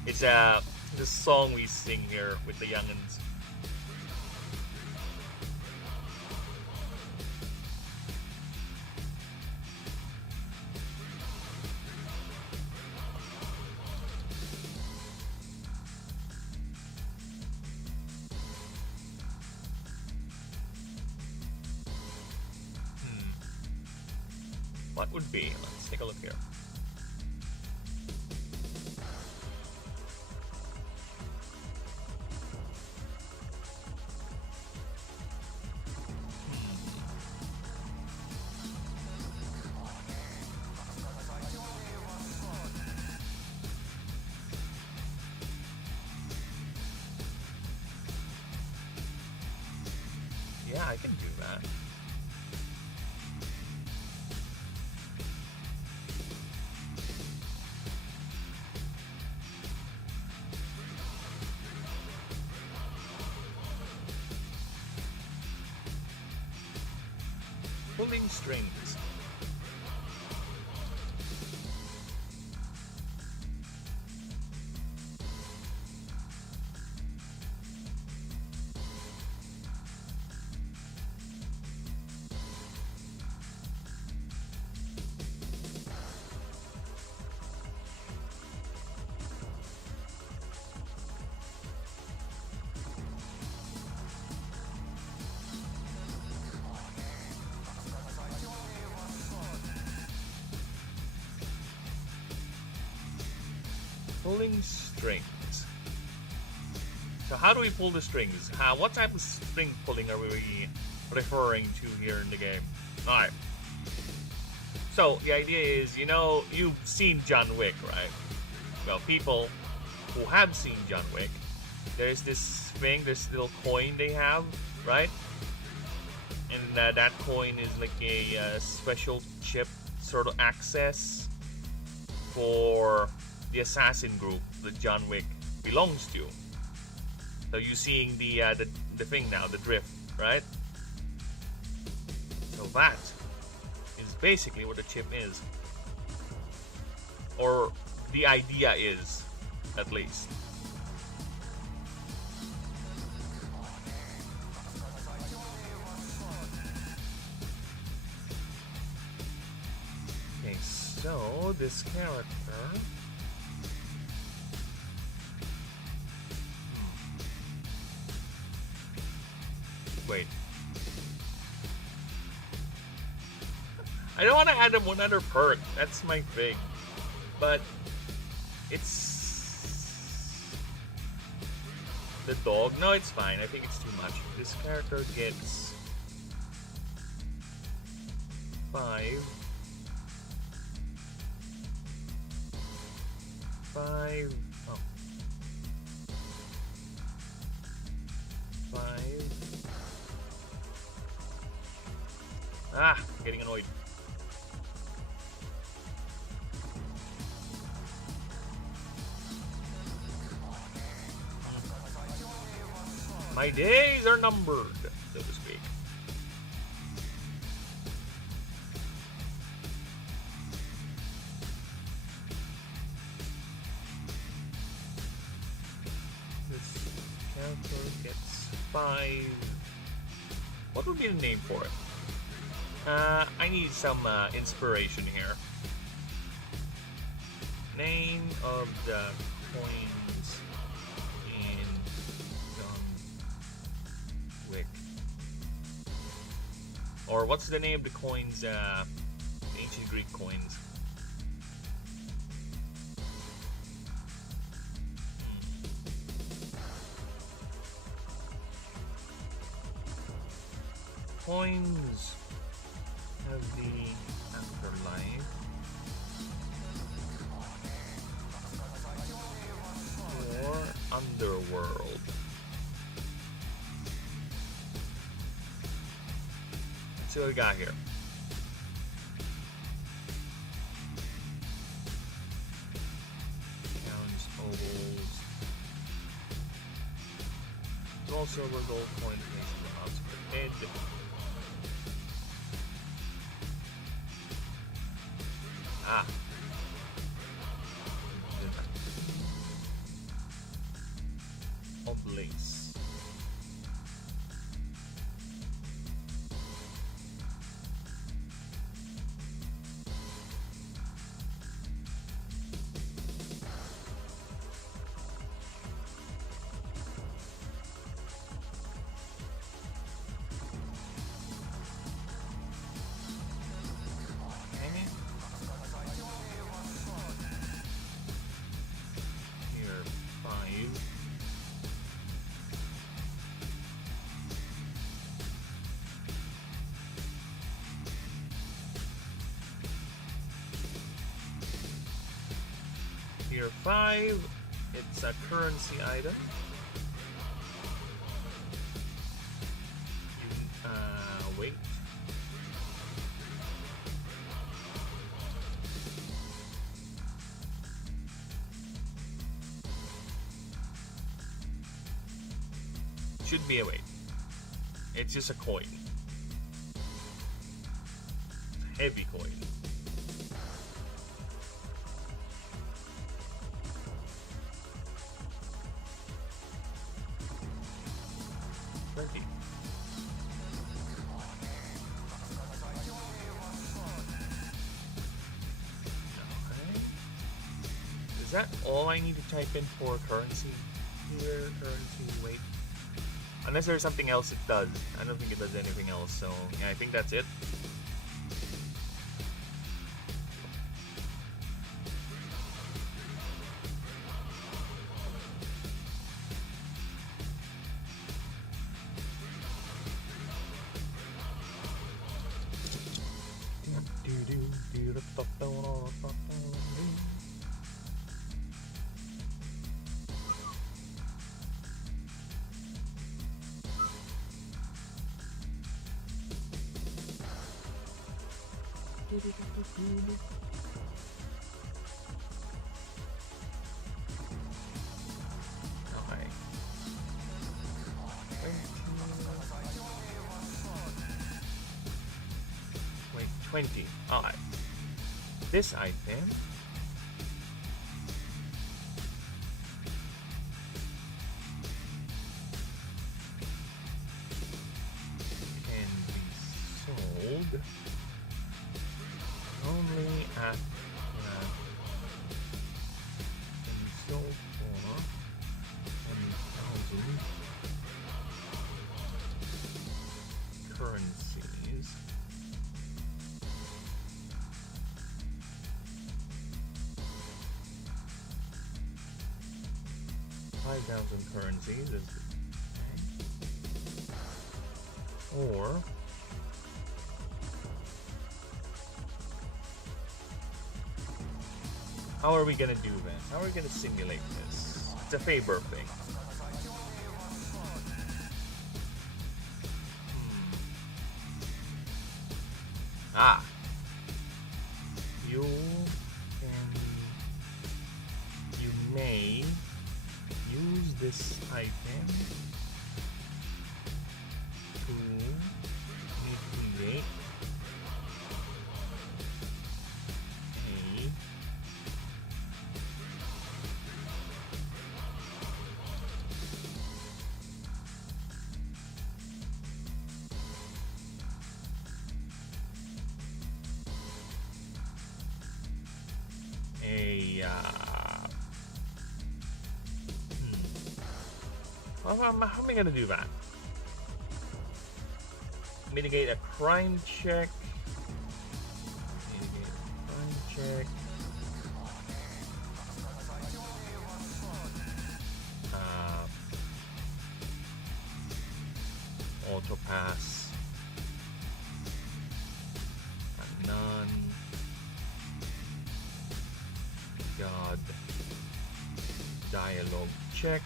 It's the song we sing here with the youngins. What would be? Let's take a look here. Yeah, I can do that. Pulling strings. Pulling strings. So how do we pull the strings? What type of string pulling are we referring to here in the game? Alright. So the idea is, you know, you've seen John Wick, right? Well, people who have seen John Wick, there's this thing, this little coin they have, right? And that coin is like a special chip sort of access for the assassin group that John Wick belongs to. So you're seeing the thing now, the drift, right? So that is basically what the chip is, or the idea is, at least. Okay, so this character. Wait. I don't want to add him another perk. That's my thing. But it's the dog. No, it's fine. I think it's too much. This character gets 5. 5. Oh. 5. Ah, getting annoyed. My days are numbered, so to speak. gets 5. What would be the name for it? I need some inspiration here. Name of the coins in Wick. Or what's the name of the coins, ancient Greek coins? Coins of the afterlife or underworld. Let's see what we got here. Counts, ovals. Gold, silver, gold coin, makes the head. Ah. Oblace. Tier 5, it's a currency item. Wait. Should be a weight. It's just a coin. It's a heavy coin. Is that all I need to type in for currency? Here, currency, wait. Unless there's something else it does. I don't think it does anything else, so yeah, I think that's it. Okay. 20. Alright. This item can be sold only at sold for 10,000 currencies. $5,000 currencies is or how are we gonna do this? How are we gonna simulate this? It's a favor thing. Ah. You may use this item to mitigate How am I gonna do that? Mitigate a crime check. Mitigate a crime check. Auto pass. A none. God. Dialogue check.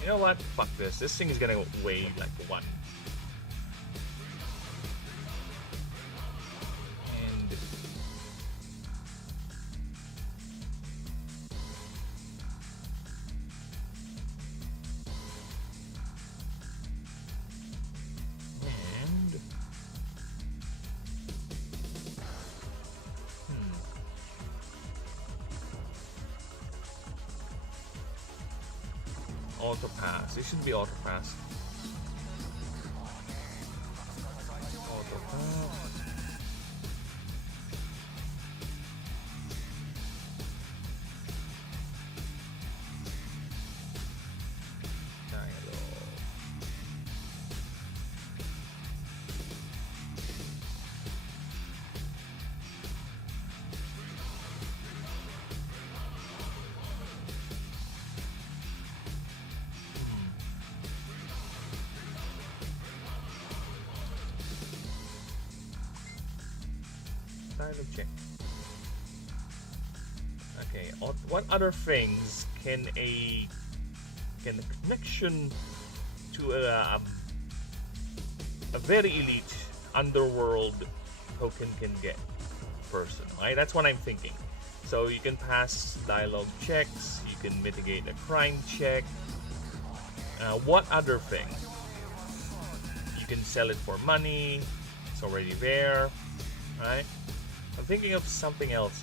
You know what? Fuck this. This thing is gonna weigh like 1. And auto pass. It should be auto pass. Auto pass. Dialogue. Dialogue check. Okay, what other things can the connection to a very elite underworld token can get person, right? That's what I'm thinking. So you can pass dialogue checks, you can mitigate a crime check. What other thing? You can sell it for money, it's already there, right? I'm thinking of something else.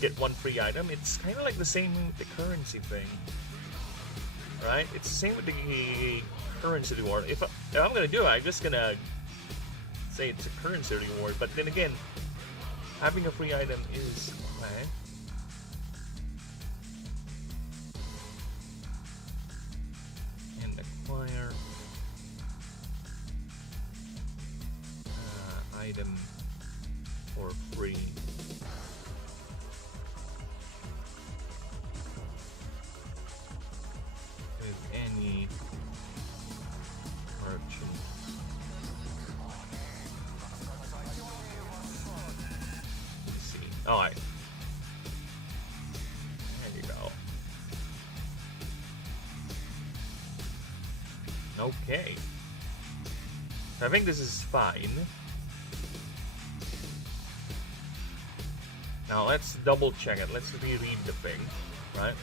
Get 1 free item. It's kind of like the same with the currency thing, right? It's the same with the currency reward. If I'm gonna do it, I'm just gonna say it's a currency reward. But then again, having a free item is okay. And acquire item for free. With any merchant. Let's see. Alright. There you go. Okay. I think this is fine. Now let's double check it. Let's reread the thing, right?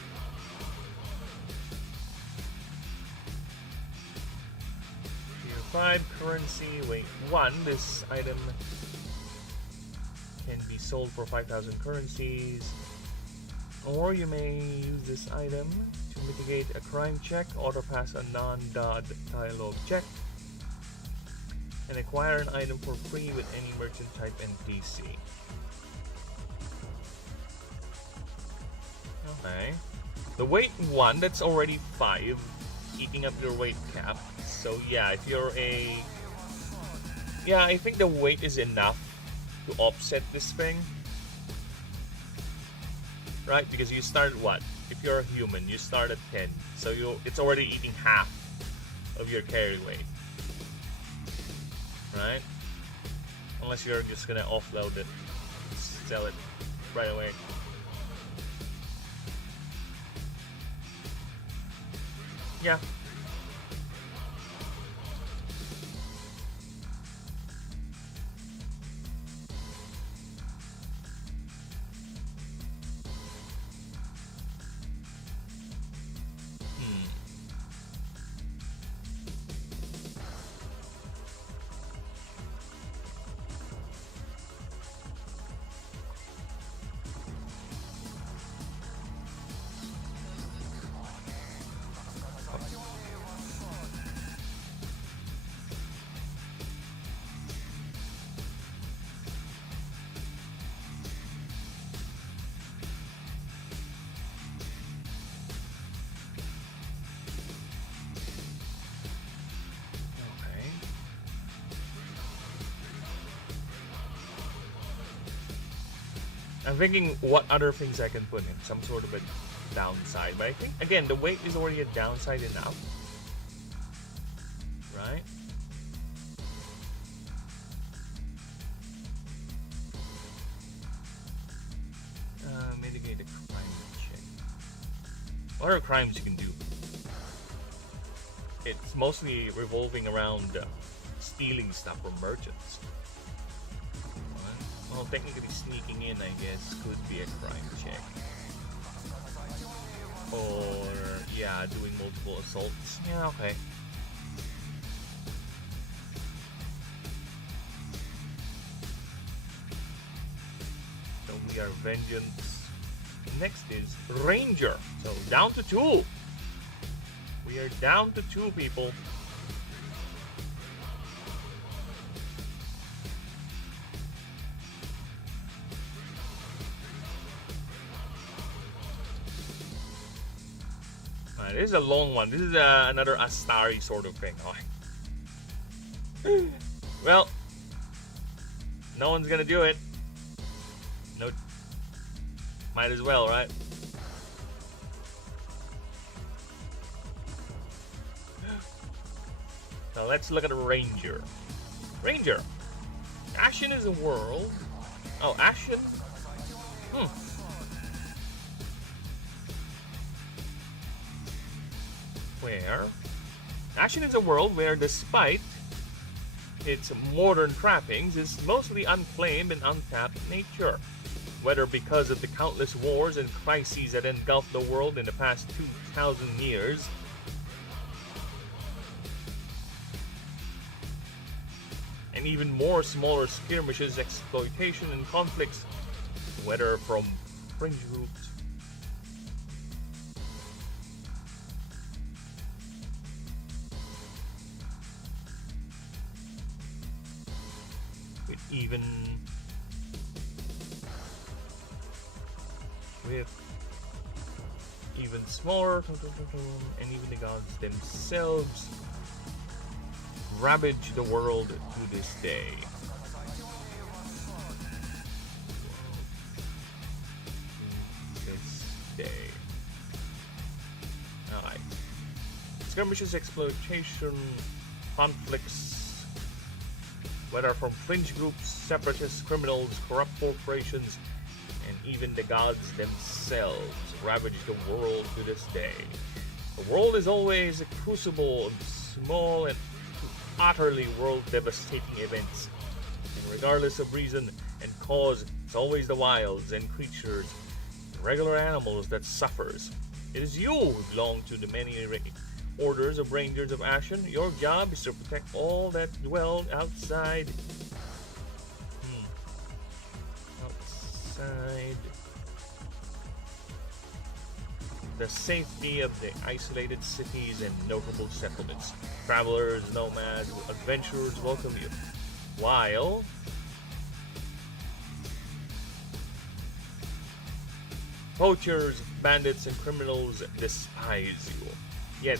Tier 5 currency, weight 1. This item can be sold for 5,000 currencies. Or you may use this item to mitigate a crime check, auto pass a non-dialogue check, and acquire an item for free with any merchant type NPC. Okay. The weight 1, that's already 5, eating up your weight cap. So yeah, if you're a... Yeah, I think the weight is enough to offset this thing. Right? Because you start what? If you're a human, you start at 10. So it's already eating half of your carry weight. Right? Unless you're just gonna offload it. Sell it right away. Yeah. I'm thinking what other things I can put in. Some sort of a downside. But I think, again, the weight is already a downside enough. Right? Mitigate the crime check. What are crimes you can do? It's mostly revolving around stealing stuff from merchants. Well, technically sneaking in, I guess, could be a crime check. Or, yeah, doing multiple assaults. Yeah, okay. So we are vengeance. Next is Ranger. So down to 2. We are down to 2 people. Alright, this is a long one. This is another Astari sort of thing. Oh. Well, no one's gonna do it. No. Might as well, right? Now let's look at a Ranger. Ranger. Ashen is a world. Oh, Ashen? Where? Ashen is a world where, despite its modern trappings, is mostly unclaimed and untapped nature. Whether because of the countless wars and crises that engulfed the world in the past 2,000 years, and even more smaller skirmishes, exploitation, and conflicts, whether from fringe groups, with even smaller, and even the gods themselves ravage the world to this day. Alright. Skirmishes, exploitation, conflicts, whether from fringe groups, separatists, criminals, corrupt corporations, and even the gods themselves ravage the world to this day. The world is always a crucible of small and utterly world-devastating events, and regardless of reason and cause, it's always the wilds and creatures, the regular animals that suffers. It is you who belong to the many orders of Rangers of Ashen. Your job is to protect all that dwell outside the safety of the isolated cities and notable settlements. Travelers, nomads, adventurers welcome you, while poachers, bandits, and criminals despise you. Yet,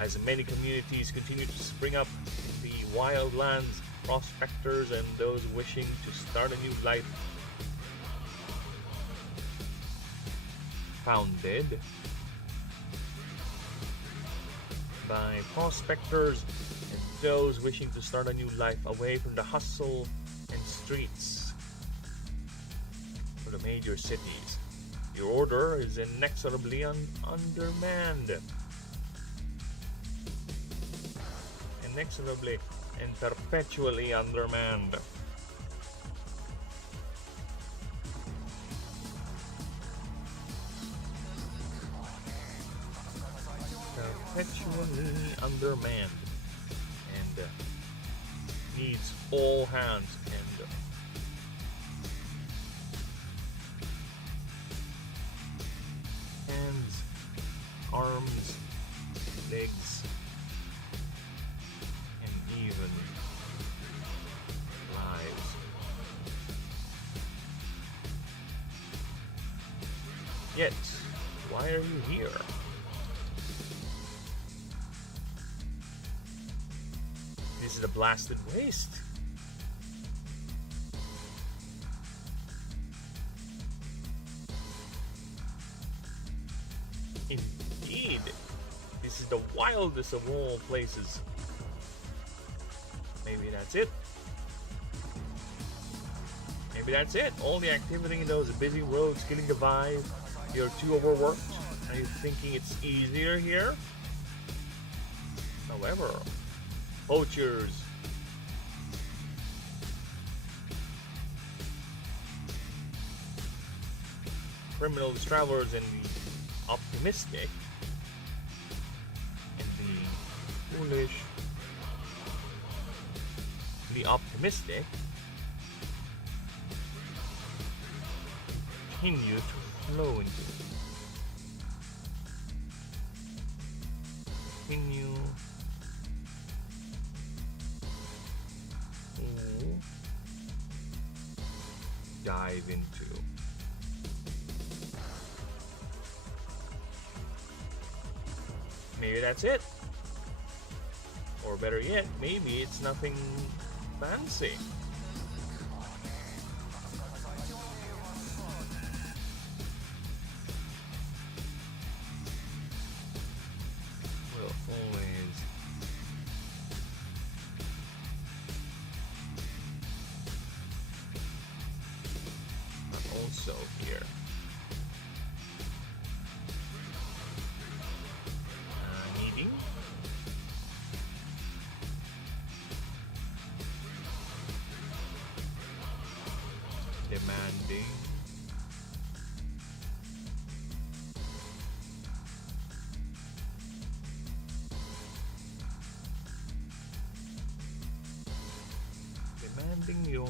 as many communities continue to spring up in the wildlands, prospectors and those wishing to start a new life founded by prospectors and those wishing to start a new life away from the hustle and streets for the major cities. Your order is inexorably undermanned. Inexorably and perpetually undermanned. Perpetually undermanned and needs all hands and arms, legs, and even lives. Yet, why are you here? This is the blasted waste. the wildest of all places. Maybe that's it. Maybe that's it. All the activity in those busy roads, killing the vibe. You're too overworked. Are you thinking it's easier here? However, poachers, criminals, travelers, and the optimistic, and the foolish, the optimistic continue to flow into it. Continue to dive into. Maybe that's it. Or better yet, maybe it's nothing fancy. We'll always but also here. Needing. Demanding. Demanding your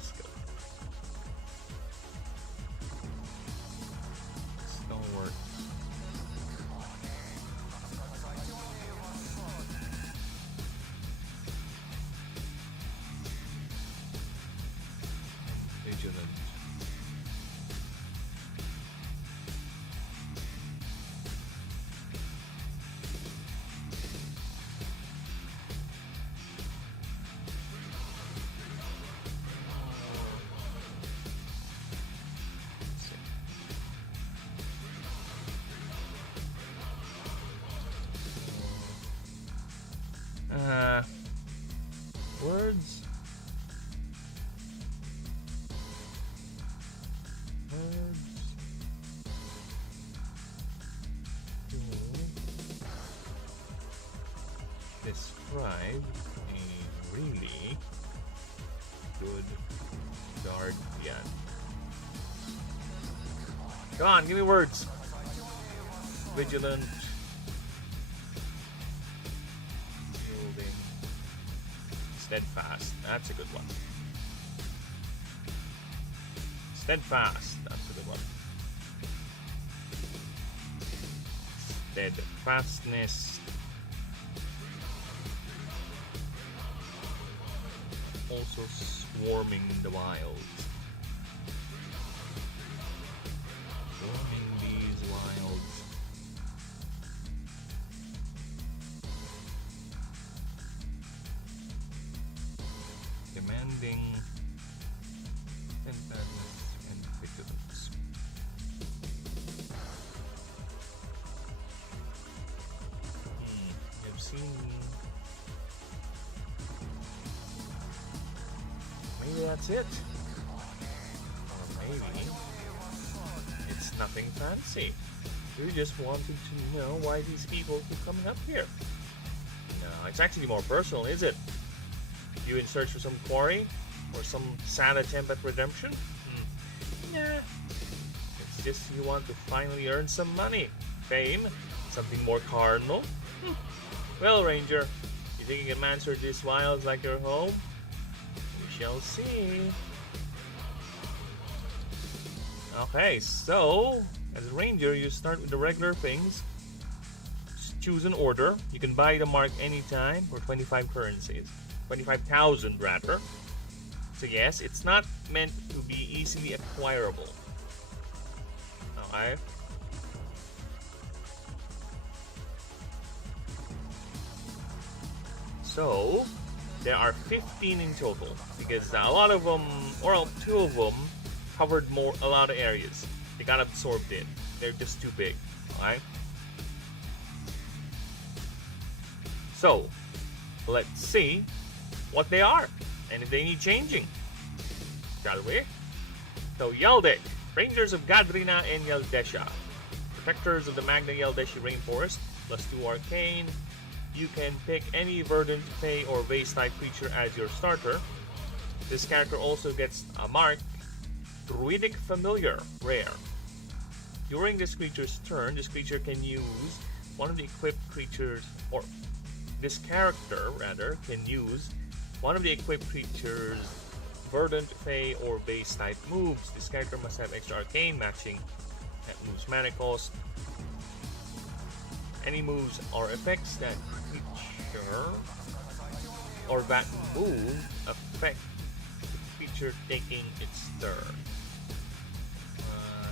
skill. Stalwart. Vigilant. Words. To describe a really good guardian. Come on, give me words. Vigilant. Yielding. Steadfast. That's a good one. Steadfast. That's a good one. Steadfastness. Also swarming the wilds. Swarming these wilds. Demanding steadfastness and vigilance. I've seen. Maybe that's it. Or maybe it's nothing fancy. You just wanted to know why these people keep coming up here. No, it's actually more personal, is it? You in search for some quarry? Or some sad attempt at redemption? Nah. It's just you want to finally earn some money. Fame? Something more carnal? Well, Ranger, you think you can master these wilds like your home? We shall see. Okay, so as a ranger, you start with the regular things. Just choose an order. You can buy the mark anytime for 25 currencies. 25,000 rather. So yes, it's not meant to be easily acquirable. Okay. So there are 15 in total because a lot of them, or 2 of them, covered a lot of areas. They got absorbed in. They're just too big. Alright? So, let's see what they are and if they need changing. Shall we? So, Yaldic, Rangers of Gadrina and Yaldesha. Protectors of the Magna Yaldeshi Rainforest, +2 Arcane. You can pick any Verdant, Fey, or Vase type creature as your starter. This character also gets a mark, Druidic Familiar, rare. During this creature's turn, this creature can use one of the equipped creatures, or this character, rather, can use one of the equipped creatures' Verdant, Fey, or Base type moves. This character must have extra Arcane matching that moves mana cost. Any moves or effects that creature or that move affect the creature taking its turn.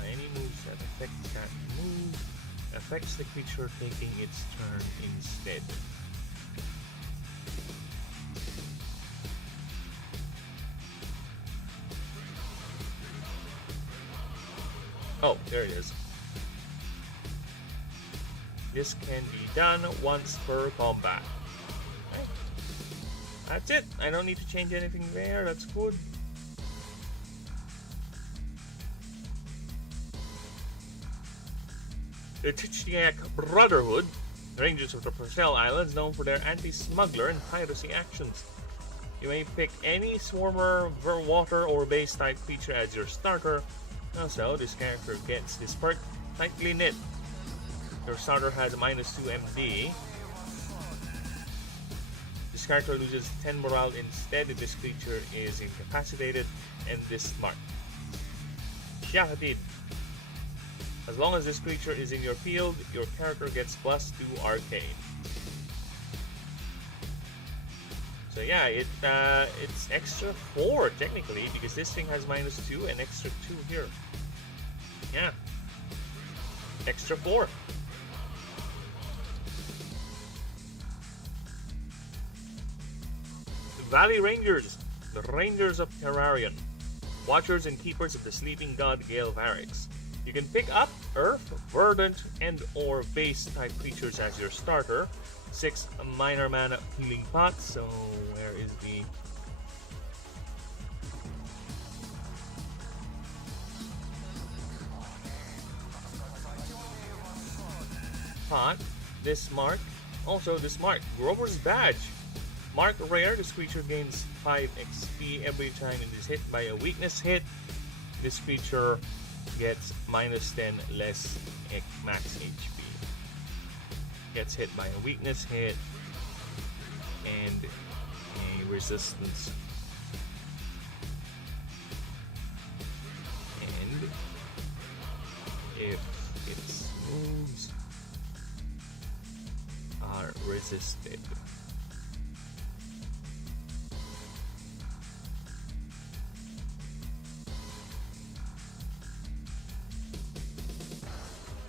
Any moves that affect that move affects the creature taking its turn instead. Oh, there it is. This can be done once per combat. Okay. That's it. I don't need to change anything there. That's good. The Tichniak Brotherhood, Rangers of the Purcell Islands, known for their anti-smuggler and piracy actions. You may pick any Swarmer, Water, or Base type creature as your starter. Also, this character gets this perk, Tightly Knit. Your starter has a -2 MD. This character loses 10 morale instead if this creature is incapacitated, and this mark. Shahadid. As long as this creature is in your field, your character gets +2 Arcane. So yeah, it's extra 4 technically, because this thing has -2 and extra 2 here. Yeah. Extra 4. The Valley Rangers, the Rangers of Terrarion. Watchers and keepers of the sleeping god Gale Varix. You can pick up Earth, Verdant, and or Base type creatures as your starter. 6 minor mana healing pots. So where is the pot? This mark. Also this mark. Grover's Badge. Mark rare. This creature gains 5 XP every time it is hit by a weakness hit. This creature gets -10 less max HP. Gets hit by a weakness hit and a resistance. And if its moves are resisted.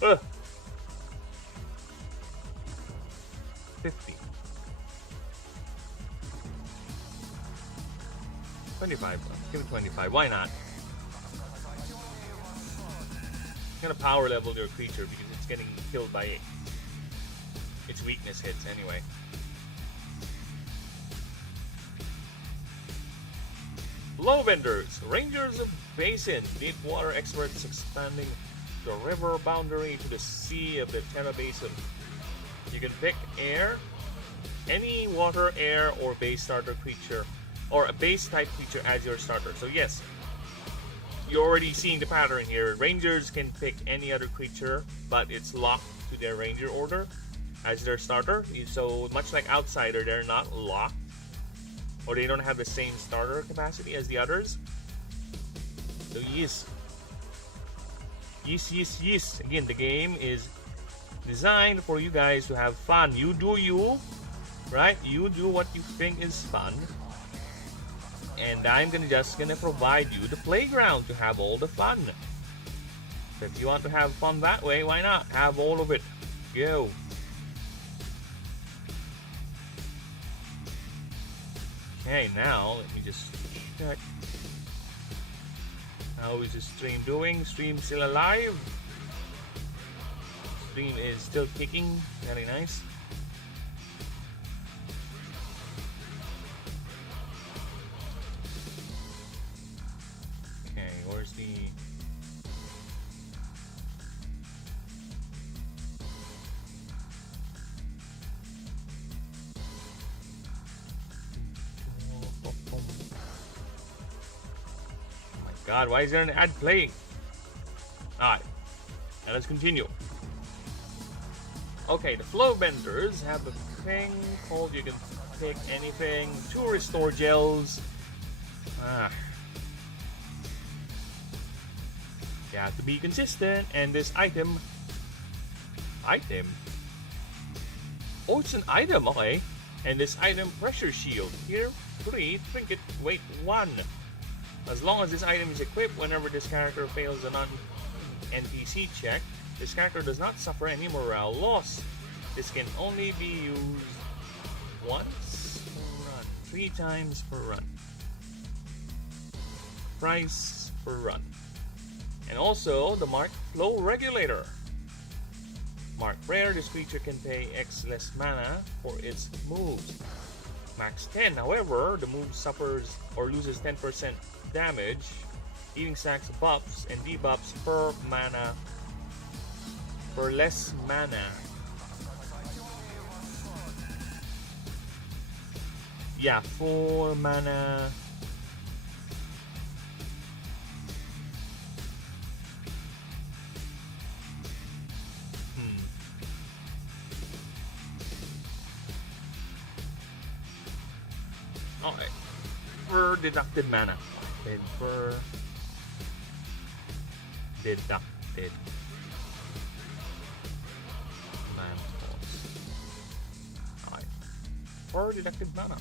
Ugh. 50. 25. Give it 25. Why not? You're gonna power level your creature because it's getting killed by its weakness hits anyway. Lowbenders, Rangers of Basin, deep water experts expanding the river boundary to the sea of the Terra Basin. You can pick air, any water, air, or base starter creature, or a base type creature as your starter. So yes, you're already seeing the pattern here. Rangers can pick any other creature, but it's locked to their ranger order as their starter. So much like Outsider, they're not locked, or they don't have the same starter capacity as the others. So yes. Yes. Again, the game is designed for you guys to have fun. You do you, right? You do what you think is fun. And I'm just gonna provide you the playground to have all the fun. So if you want to have fun that way, why not? Have all of it. Go. Okay, now let me just check. How is the stream doing? Stream still alive? Stream is still kicking. Very nice. Okay, where's the... God, why is there an ad playing? Alright, now let's continue. Okay, the flow benders have a thing called you can pick anything. 2 restore gels. You have to be consistent, and this item. Oh, it's an item, okay. And this item pressure shield. Here, 3, trinket, weight 1. As long as this item is equipped, whenever this character fails a non-NPC check, this character does not suffer any morale loss. This can only be used once per run, 3 times per run. Price per run. And also the Mark Flow Regulator. Mark Rare, this creature can pay X less mana for its moves. Max 10, however, the move suffers or loses 10% damage, healing stacks buffs and debuffs per mana, for less mana. Yeah, 4 mana. Okay. Per deducted mana. And per deducted mana cost. Alright. Per deducted mana.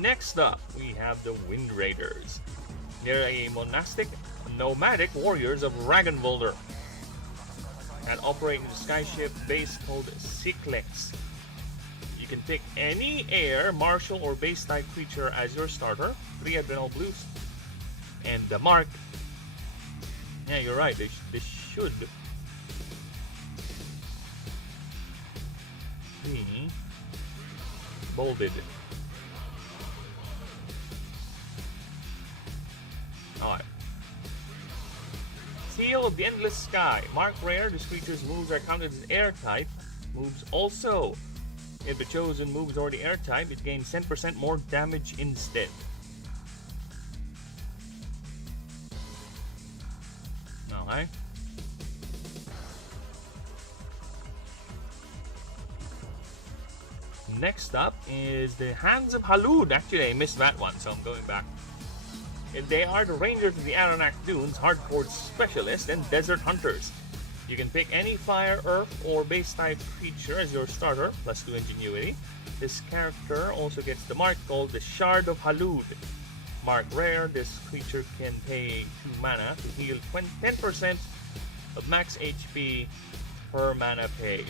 Next up, we have the Wind Raiders. They're a nomadic warriors of Ragnvaldr that operate in a skyship base called Cyclex. You can pick any air, martial, or base type creature as your starter. 3 adrenal boost. And the mark. Yeah, you're right. This should be bolded. Alright. Seal of the Endless Sky. Mark Rare, this creature's moves are counted as air type. Moves also. If the chosen move is already air type, it gains 10% more damage instead. Alright. Next up is the Hands of Halud. Actually, I missed that one, so I'm going back. They are the Rangers of the Aranak Dunes, Hardcore Specialists, and Desert Hunters. You can pick any fire, earth, or base type creature as your starter, plus 2 ingenuity. This character also gets the mark called the Shard of Halud. Mark Rare, this creature can pay 2 mana to heal 10% of max HP per mana paid.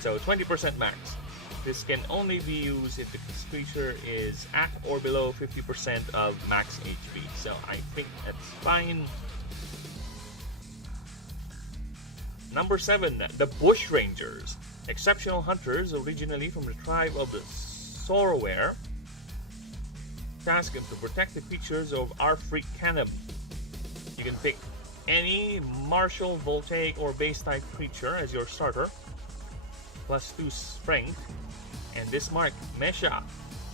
So 20% max. This can only be used if the creature is at or below 50% of max HP. So I think that's fine. Number 7, the Bush Rangers. Exceptional hunters originally from the tribe of the Soroware. Task them to protect the creatures of Africanum. You can pick any martial, voltaic, or base type creature as your starter. Plus 2 strength. And this mark, Mesha.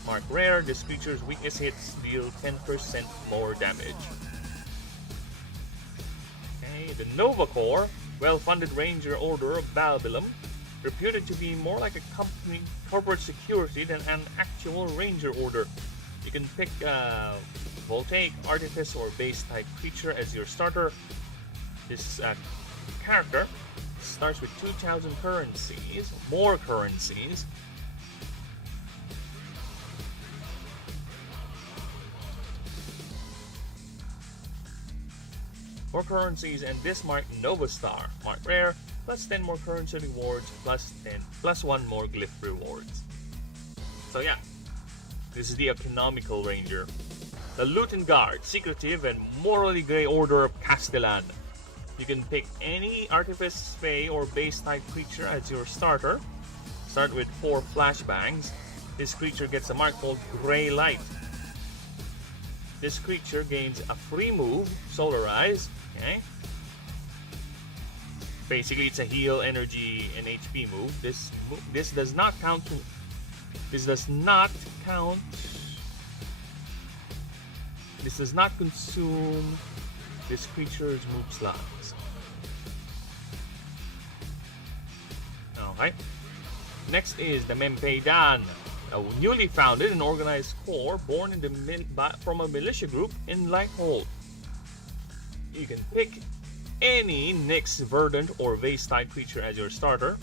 Mark Rare, this creature's weakness hits deal 10% more damage. Okay, the Nova Corps, well-funded ranger order of Balbilum, reputed to be more like a company corporate security than an actual ranger order. You can pick Voltaic, Artifice, or base type creature as your starter. This character starts with 2,000 currencies, more currencies. more currencies, and this mark Nova Star, mark rare, plus 10 more currency rewards, plus 1 more glyph rewards. So yeah, this is the economical ranger. The Luton Guard, secretive and morally grey order of Castellan. You can pick any artifice, fey, or base type creature as your starter. Start with 4 flashbangs. This creature gets a mark called Grey Light. This creature gains a free move, Solarize. Okay. Basically, it's a heal, energy, and HP move. This does not count. This does not count. This does not consume this creature's move slots. Alright. Next is the Mempeidan, a newly founded and organized corps born in from a militia group in Lighthold. You can pick any Nyx, Verdant, or Vase type creature as your starter.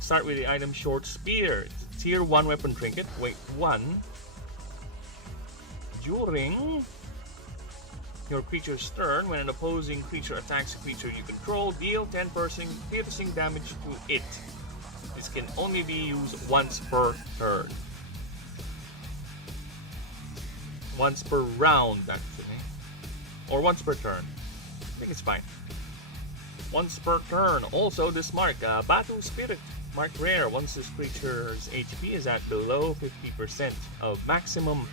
Start with the item Short Spear. It's a tier 1 weapon trinket, weight 1. During your creature's turn, when an opposing creature attacks a creature you control, deal 10 piercing damage to it. This can only be used once per turn. Once per round, actually. Or once per turn. I think it's fine. Once per turn. Also, this mark, Batu Spirit. Mark rare. Once this creature's HP is at below 50% of maximum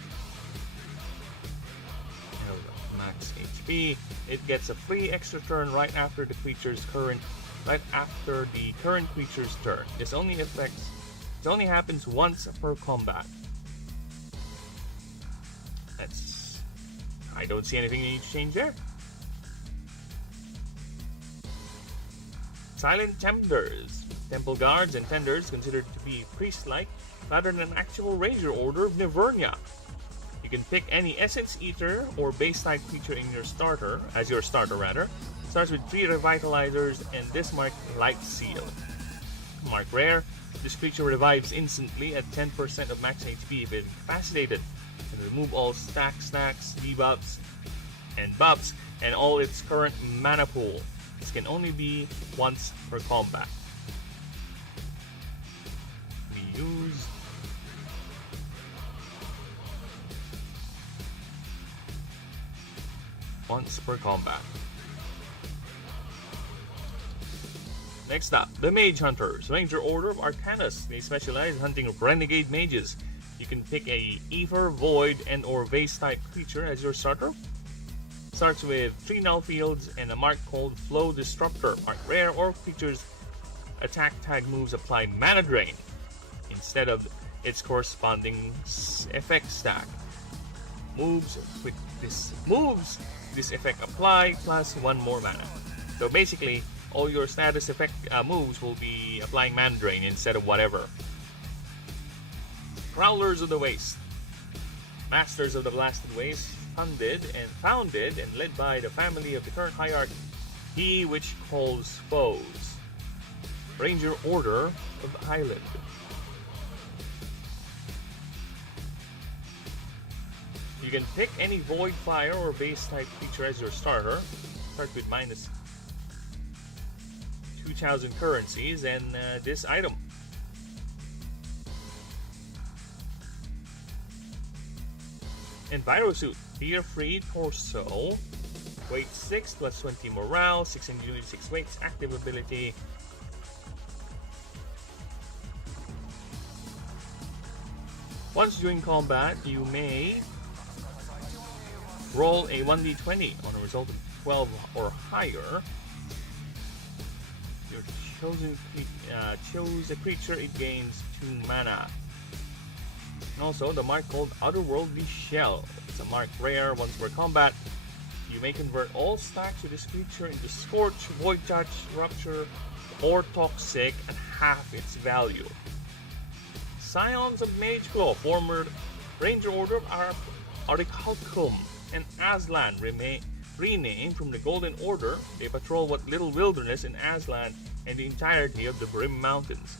max HP, it gets a free extra turn right after the current creature's turn. This only happens once per combat. I don't see anything you need to change there. Silent Tenders. Temple Guards and Tenders considered to be priest-like rather than an actual ranger order of Nivernia. You can pick any Essence Eater or base type creature in your starter, as your starter rather. Starts with 3 Revitalizers and this mark Light Seal. Mark rare. This creature revives instantly at 10% of max HP if incapacitated. And remove all stacks, debuffs, and buffs, and all its current mana pool. This can only be once per combat. We use once per combat. Next up, the Mage Hunters, Ranger Order of Arcanus. They specialize in hunting renegade mages. You can pick a Ether, Void, and or Vase type creature as your starter. Starts with 3 null fields and a mark called Flow Disruptor. Mark rare, or creatures attack tag moves apply mana drain instead of its corresponding effect stack. Moves this effect apply plus 1 more mana. So basically, all your status effect moves will be applying mana drain instead of whatever. Prowlers of the Waste. Masters of the Blasted Waste, founded and led by the family of the current hierarch, he which calls foes. Ranger Order of Island. You can pick any Void, Fire, or Base type creature as your starter. Start with minus 2,000 currencies and this item. Envirosuit, Fear Free Torso, weight 6 plus 20 morale, 6 ingenuity, 6 weights, active ability. Once during combat, you may roll a 1d20 on a result of 12 or higher. Your chose a creature, it gains 2 mana. And also the mark called Otherworldly Shell. It's a mark rare. Once per combat, you may convert all stacks of this creature into Scorch, Void Touch, Rupture, or Toxic at half its value. Scions of Mageclaw, former Ranger Order of Aurichalcum and Aslan, renamed from the Golden Order. They patrol what little wilderness in Aslan and the entirety of the Brim Mountains.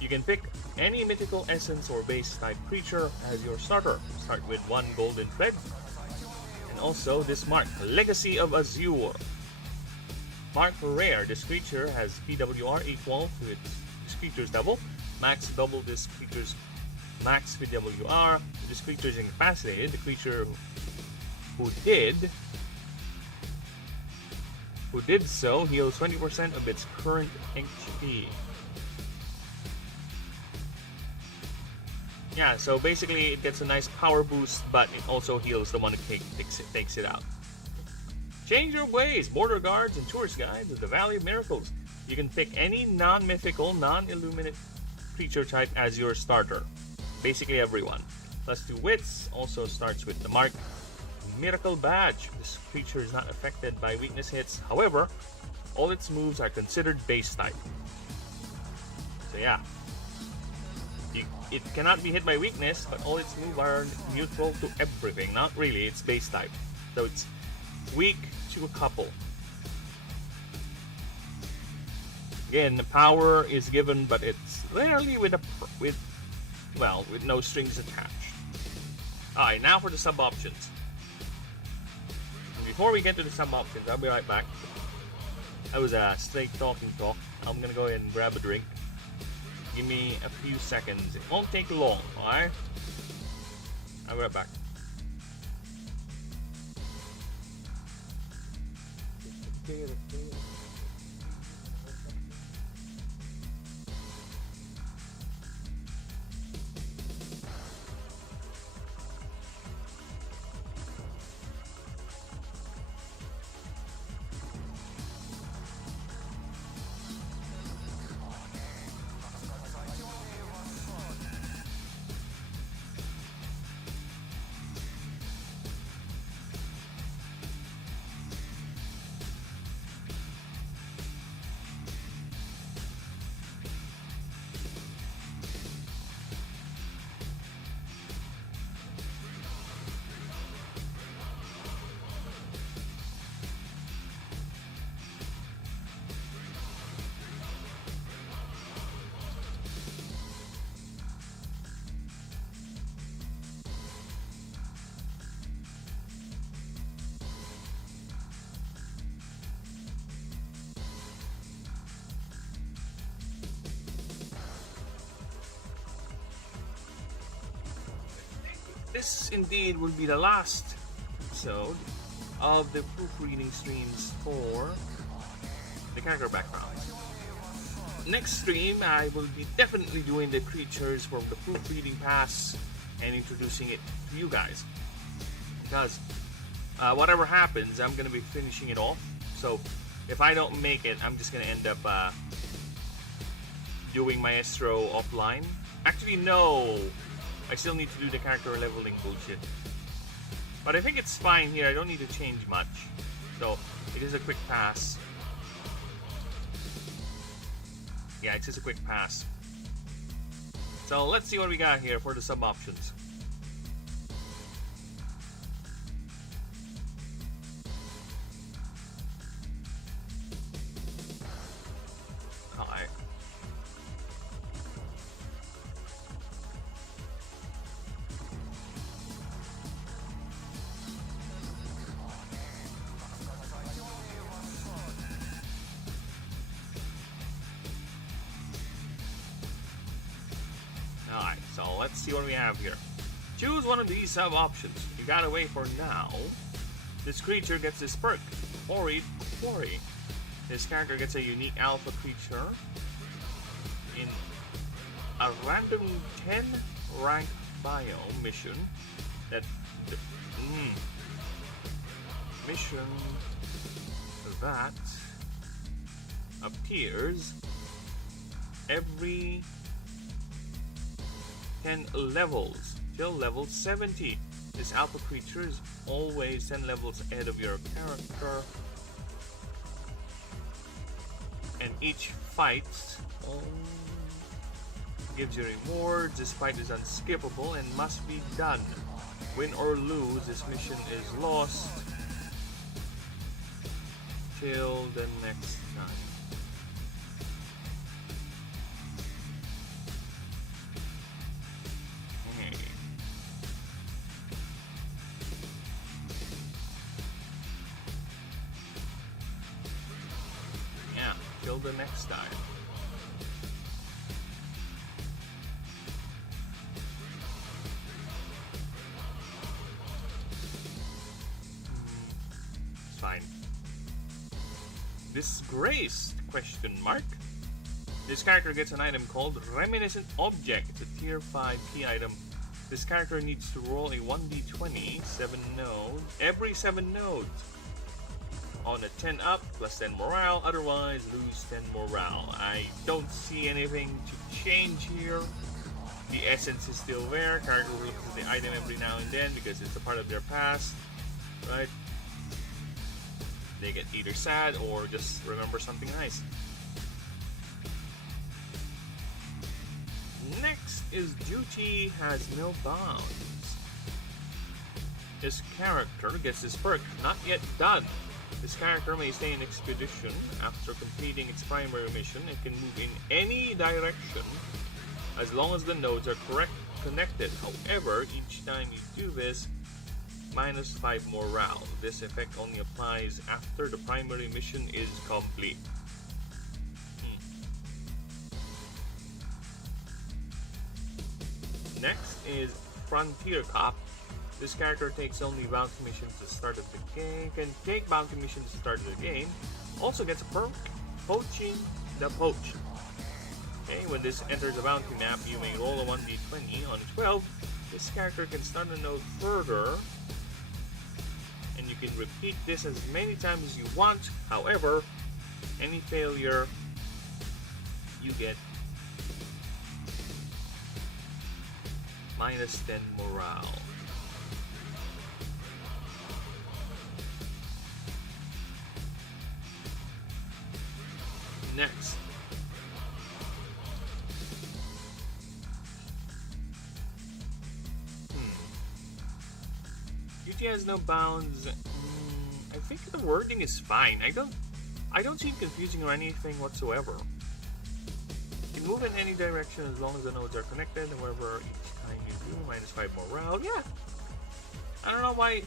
You can pick any mythical essence or base type creature as your starter. Start with 1 golden thread. And also this mark, Legacy of Azure. Mark for rare, this creature has PWR equal to this creature's double. Max double this creature's max PWR. If this creature is incapacitated, the creature who did so heals 20% of its current HP. Yeah, so basically it gets a nice power boost, but it also heals the one who takes it out. Change your ways, border guards and tourist guides of the Valley of Miracles. You can pick any non-mythical, non-illuminate creature type as your starter. Basically everyone. +2 wits, also starts with the mark Miracle Badge. This creature is not affected by weakness hits. However, all its moves are considered base type. So yeah. It cannot be hit by weakness, but all its moves are neutral to everything. Not really, it's base type. So it's weak to a couple. Again, the power is given, but it's rarely with no strings attached. Alright, now for the sub options. Before we get to the sub options, I'll be right back. That was a straight talking talk. I'm gonna go ahead and grab a drink. Give me a few seconds. It won't take long, alright? I'll be right back. This indeed will be the last episode of the proofreading streams for the character backgrounds. Next stream, I will be definitely doing the creatures from the proofreading pass and introducing it to you guys. Because whatever happens, I'm going to be finishing it off. So if I don't make it, I'm just going to end up doing Maestro offline. Actually, no. I still need to do the character leveling bullshit. But I think it's fine here. I don't need to change much. So, it is a quick pass. Yeah, it's just a quick pass. So, let's see what we got here for the sub options. Alright. Alright, so let's see what we have here. Choose one of these sub options. You gotta wait for now. This creature gets this perk, Quarry. This character gets a unique alpha creature in a random 10 rank biome mission that appears every 10 levels till level 70. This alpha creature is always 10 levels ahead of your character, and each fight gives you rewards. This fight is unskippable and must be done. Win or lose, this mission is lost till the next time. the next time. It's fine. Disgraced? Question mark. This character gets an item called Reminiscent Object. It's a tier 5 key item. This character needs to roll a 1d20, 7 nodes, every 7 nodes. On a 10 up, plus 10 morale, otherwise lose 10 morale. I don't see anything to change here. The essence is still there. Character will look at the item every now and then because it's a part of their past, right? They get either sad or just remember something nice. Next is Duty Has No Bounds. This character gets this perk, Not Yet Done. This character may stay in expedition after completing its primary mission and can move in any direction as long as the nodes are connected. However, each time you do this, minus 5 morale. This effect only applies after the primary mission is complete. Next is Frontier Cop. This character takes only bounty missions at the start of the game. Can take bounty missions at the start of the game. Also gets a perk, Poaching the Poach. Okay, when this enters a bounty map, you may roll a 1d20 on 12. This character can start a node further, and you can repeat this as many times as you want. However, any failure, you get minus 10 morale. Next. Duty Has No Bounds. I think the wording is fine. I don't see it confusing or anything whatsoever. You can move in any direction as long as the nodes are connected. However, each time you do, minus 5 morale. Yeah. I don't know why.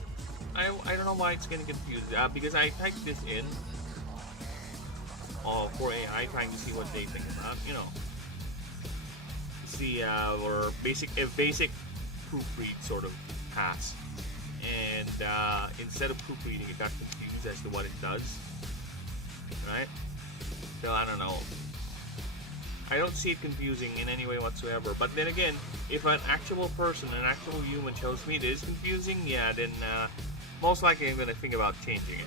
I don't know why it's getting confused. Because I typed this in for AI, trying to see what they think about. You know, see or basic proofread sort of pass. And instead of proofreading, it got confused as to what it does. Right? So I don't know. I don't see it confusing in any way whatsoever. But then again, if an actual person, an actual human tells me it is confusing, yeah, then most likely I'm going to think about changing it.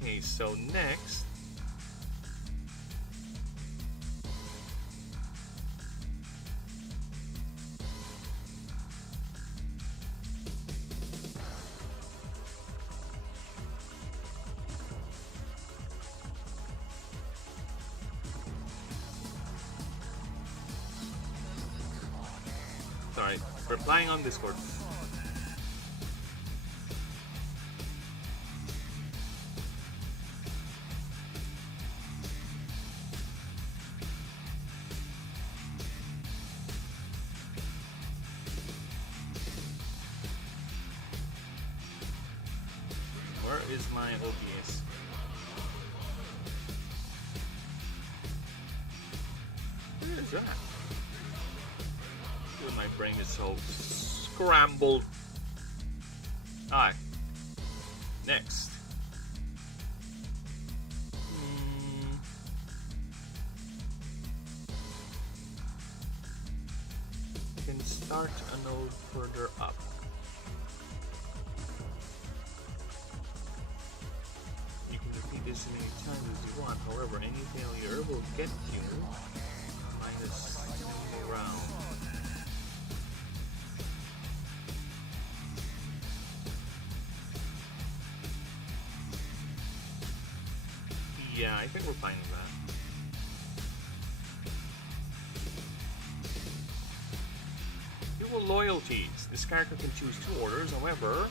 Okay, so next. Sorry, replying on Discord. Where is my OBS? Where is that? My brain is so scrambled. Alright. Next. Can start a node further up. You can repeat this as many times as you want. However, any failure will get you minus 10 morale. Yeah, I think we're fine with that. Dual loyalties. This character can choose 2 orders, however,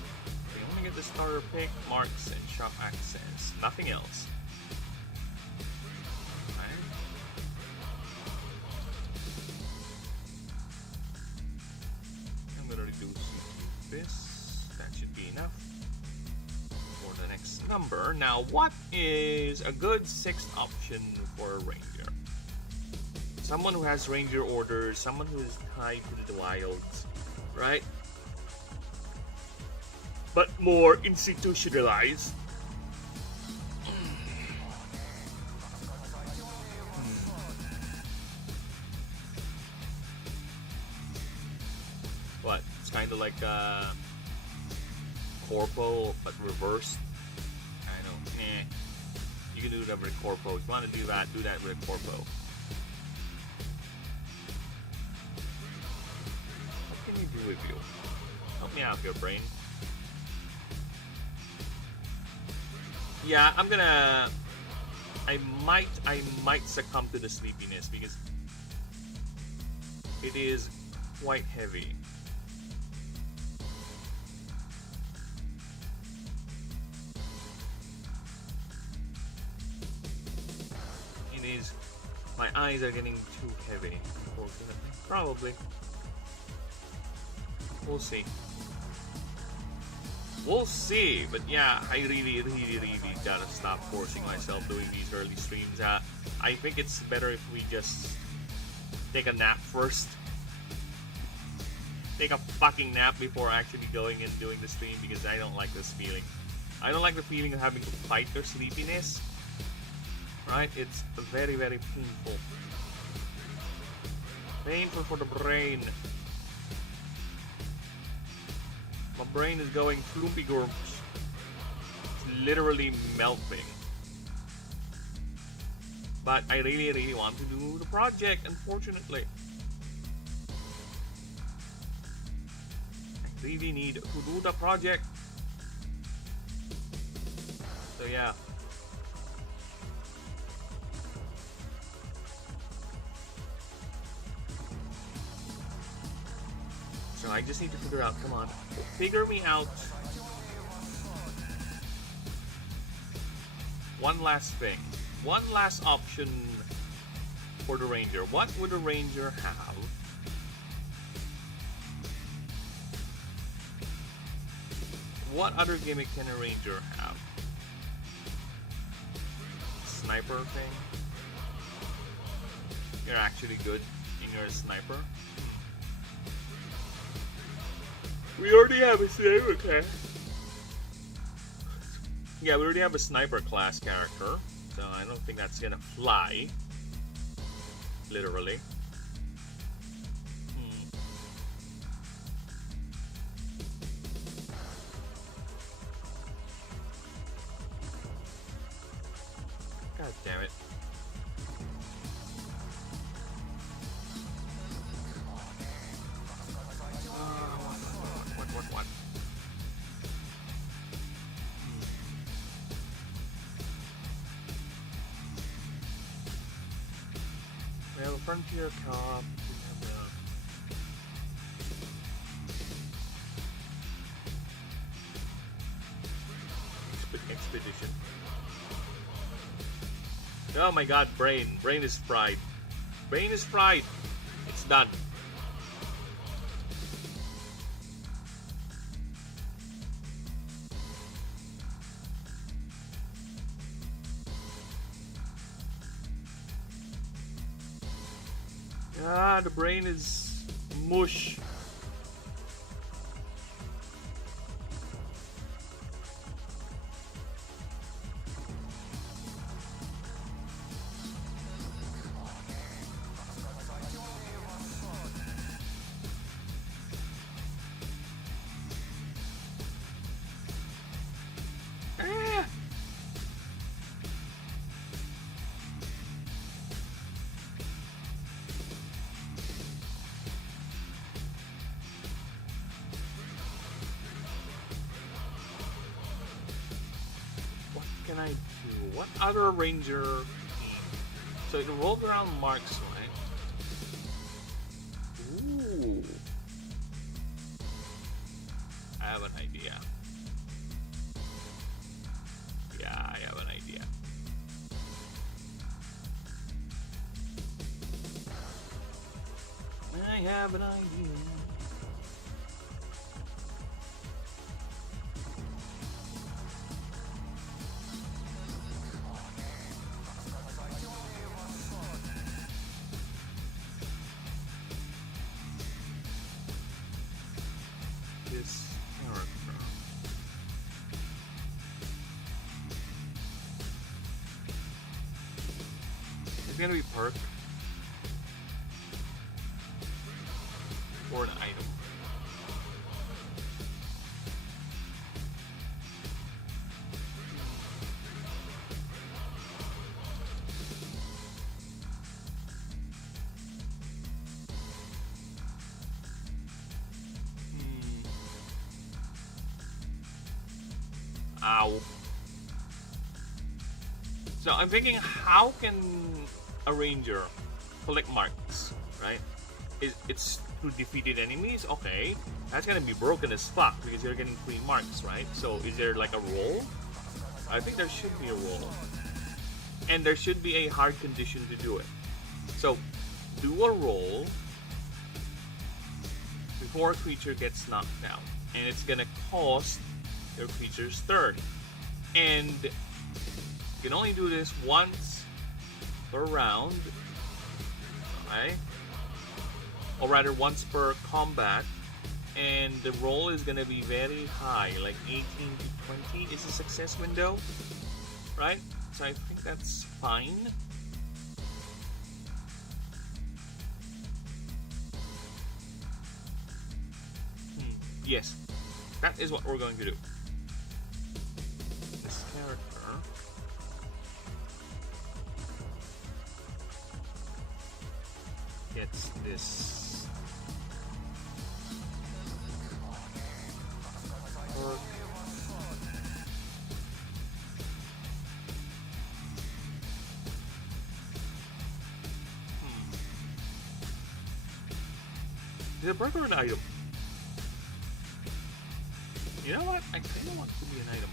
they only get the starter pick, marks, and shop access. Nothing else. Right. I'm gonna reduce this. That should be enough. Now, what is a good sixth option for a ranger? Someone who has ranger orders, someone who is tied to the wilds, right? But more institutionalized. What? It's kind of like Corpo, but reversed. I know. You can do that with Corpo. If you want to do that with Corpo. What can you do with you? Help me out here, brain. Yeah, I might succumb to the sleepiness because it is quite heavy. My eyes are getting too heavy, unfortunately. Probably. We'll see. We'll see, but yeah, I really gotta stop forcing myself doing these early streams. I think it's better if we just take a nap first. Take a fucking nap before actually going and doing the stream because I don't like this feeling. I don't like the feeling of having to fight their sleepiness. Right? It's very, very painful. Painful for the brain. My brain is going floopy gorps. It's literally melting. But I really want to do the project, unfortunately. I really need to do the project. So yeah. So I just need to figure out, come on, figure me out one last thing. One last option for the ranger. What would a ranger have? What other gimmick can a ranger have? Sniper thing? You're actually good and you're a sniper? We already have a sniper class. Yeah, we already have a sniper class character, so I don't think that's gonna fly. Literally. God damn it. What? We have a frontier cop. We have a expedition. Oh my god, brain. Brain is fried. Brain is fried. It's done. Ah, the brain is mush. Can I do? What other ranger team? So it rolled around marks, right? Ooh. I have an idea. Yeah, I have an idea. I have an idea. It's gonna be perk or an item. Ow. So I'm thinking, how can a ranger collect marks, right? It's through defeated enemies? Okay. That's gonna be broken as fuck because you're getting free marks, right? So is there like a roll? I think there should be a roll. And there should be a hard condition to do it. So do a roll before a creature gets knocked down. And it's gonna cost your creature's turn. And you can only do this once per round. Okay? Or rather once per combat. And the roll is gonna be very high, like 18 to 20 is a success window. Right? So I think that's fine. Yes, that is what we're going to do. This character gets this perk. Is it a perk or an item? You know what? I kind of want it to be an item.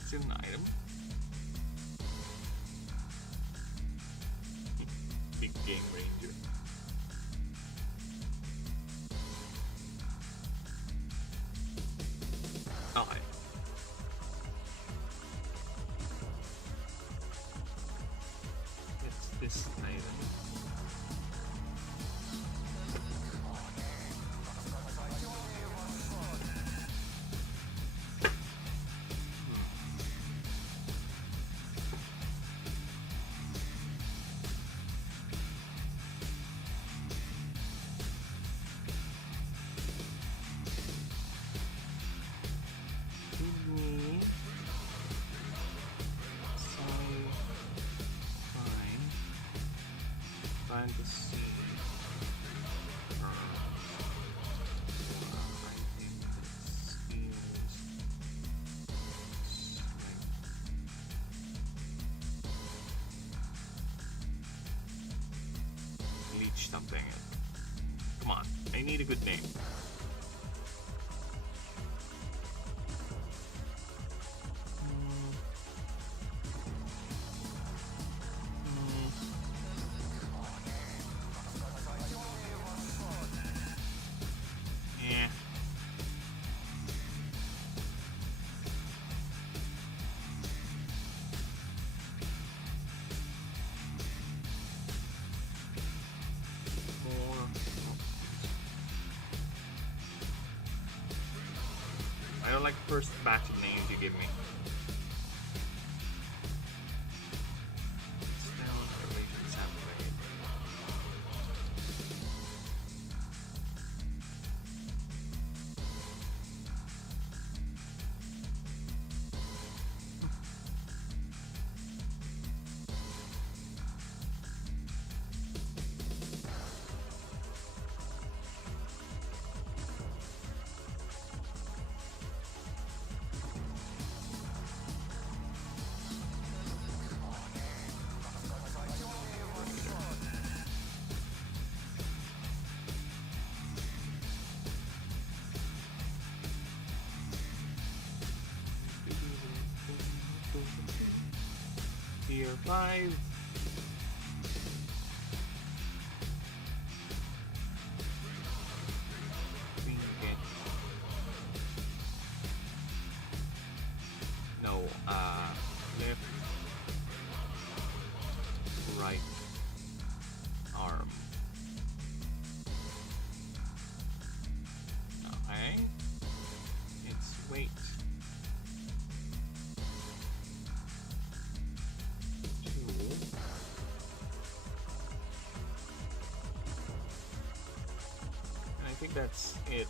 It's an item. Big game ranger. Okay. It's this item. Fantasy Leech something. Come on, I need a good name. I don't like the first batch of names you give me. Tier 5. No, left, right, think that's it.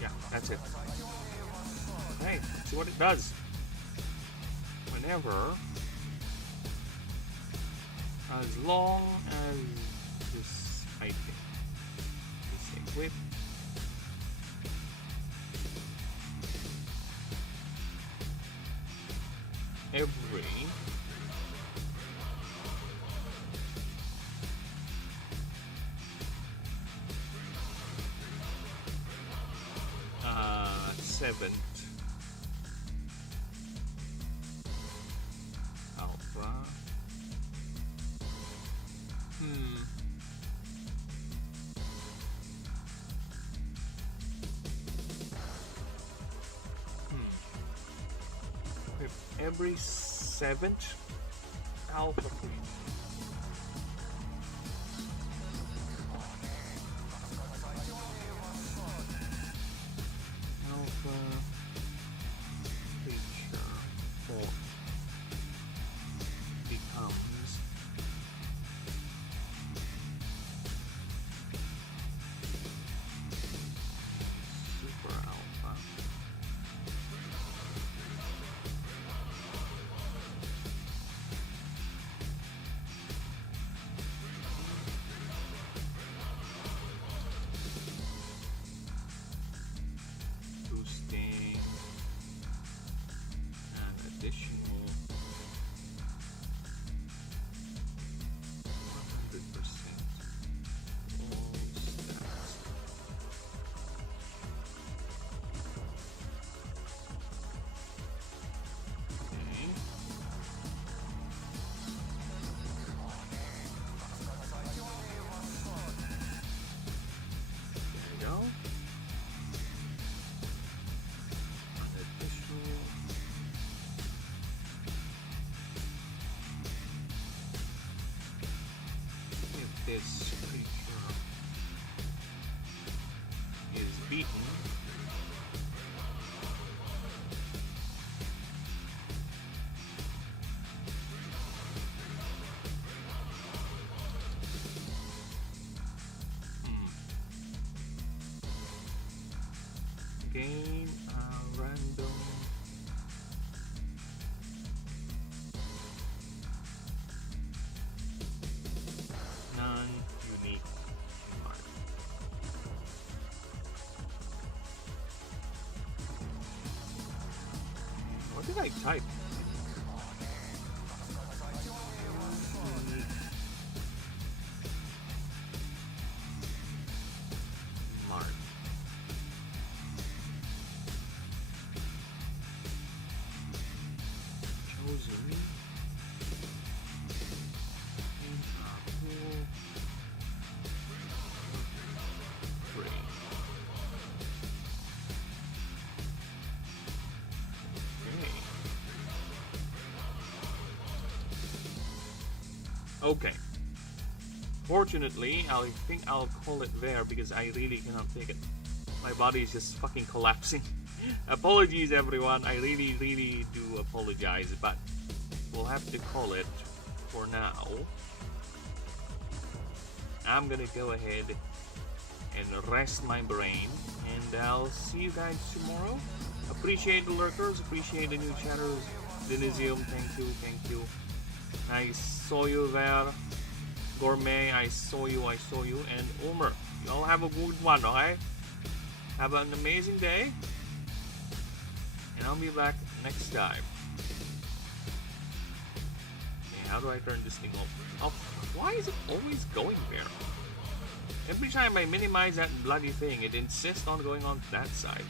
Yeah, that's it. Okay, let's see what it does. Whenever, as long as this item is equipped, every seventh alpha. With every seventh alpha breed. Additional 100% all stats. Okay. There we go. An additional this creature is beaten, gain a random non-unique mark. What did I type? Unique mark. Chosen. In a pool. Brain. Okay. Fortunately, I think I'll call it there because I really cannot take it. My body is just fucking collapsing. Apologies everyone, I really do apologize, but we'll have to call it for now. I'm gonna go ahead and rest my brain, and I'll see you guys tomorrow. Appreciate the lurkers, appreciate the new chatters. Denisium, thank you. I saw you there. Gourmet, I saw you. And Umer, y'all have a good one, okay? Have an amazing day. And I'll be back next time. Okay, how do I turn this thing off? Oh, why is it always going there? Every time I minimize that bloody thing, it insists on going on that side.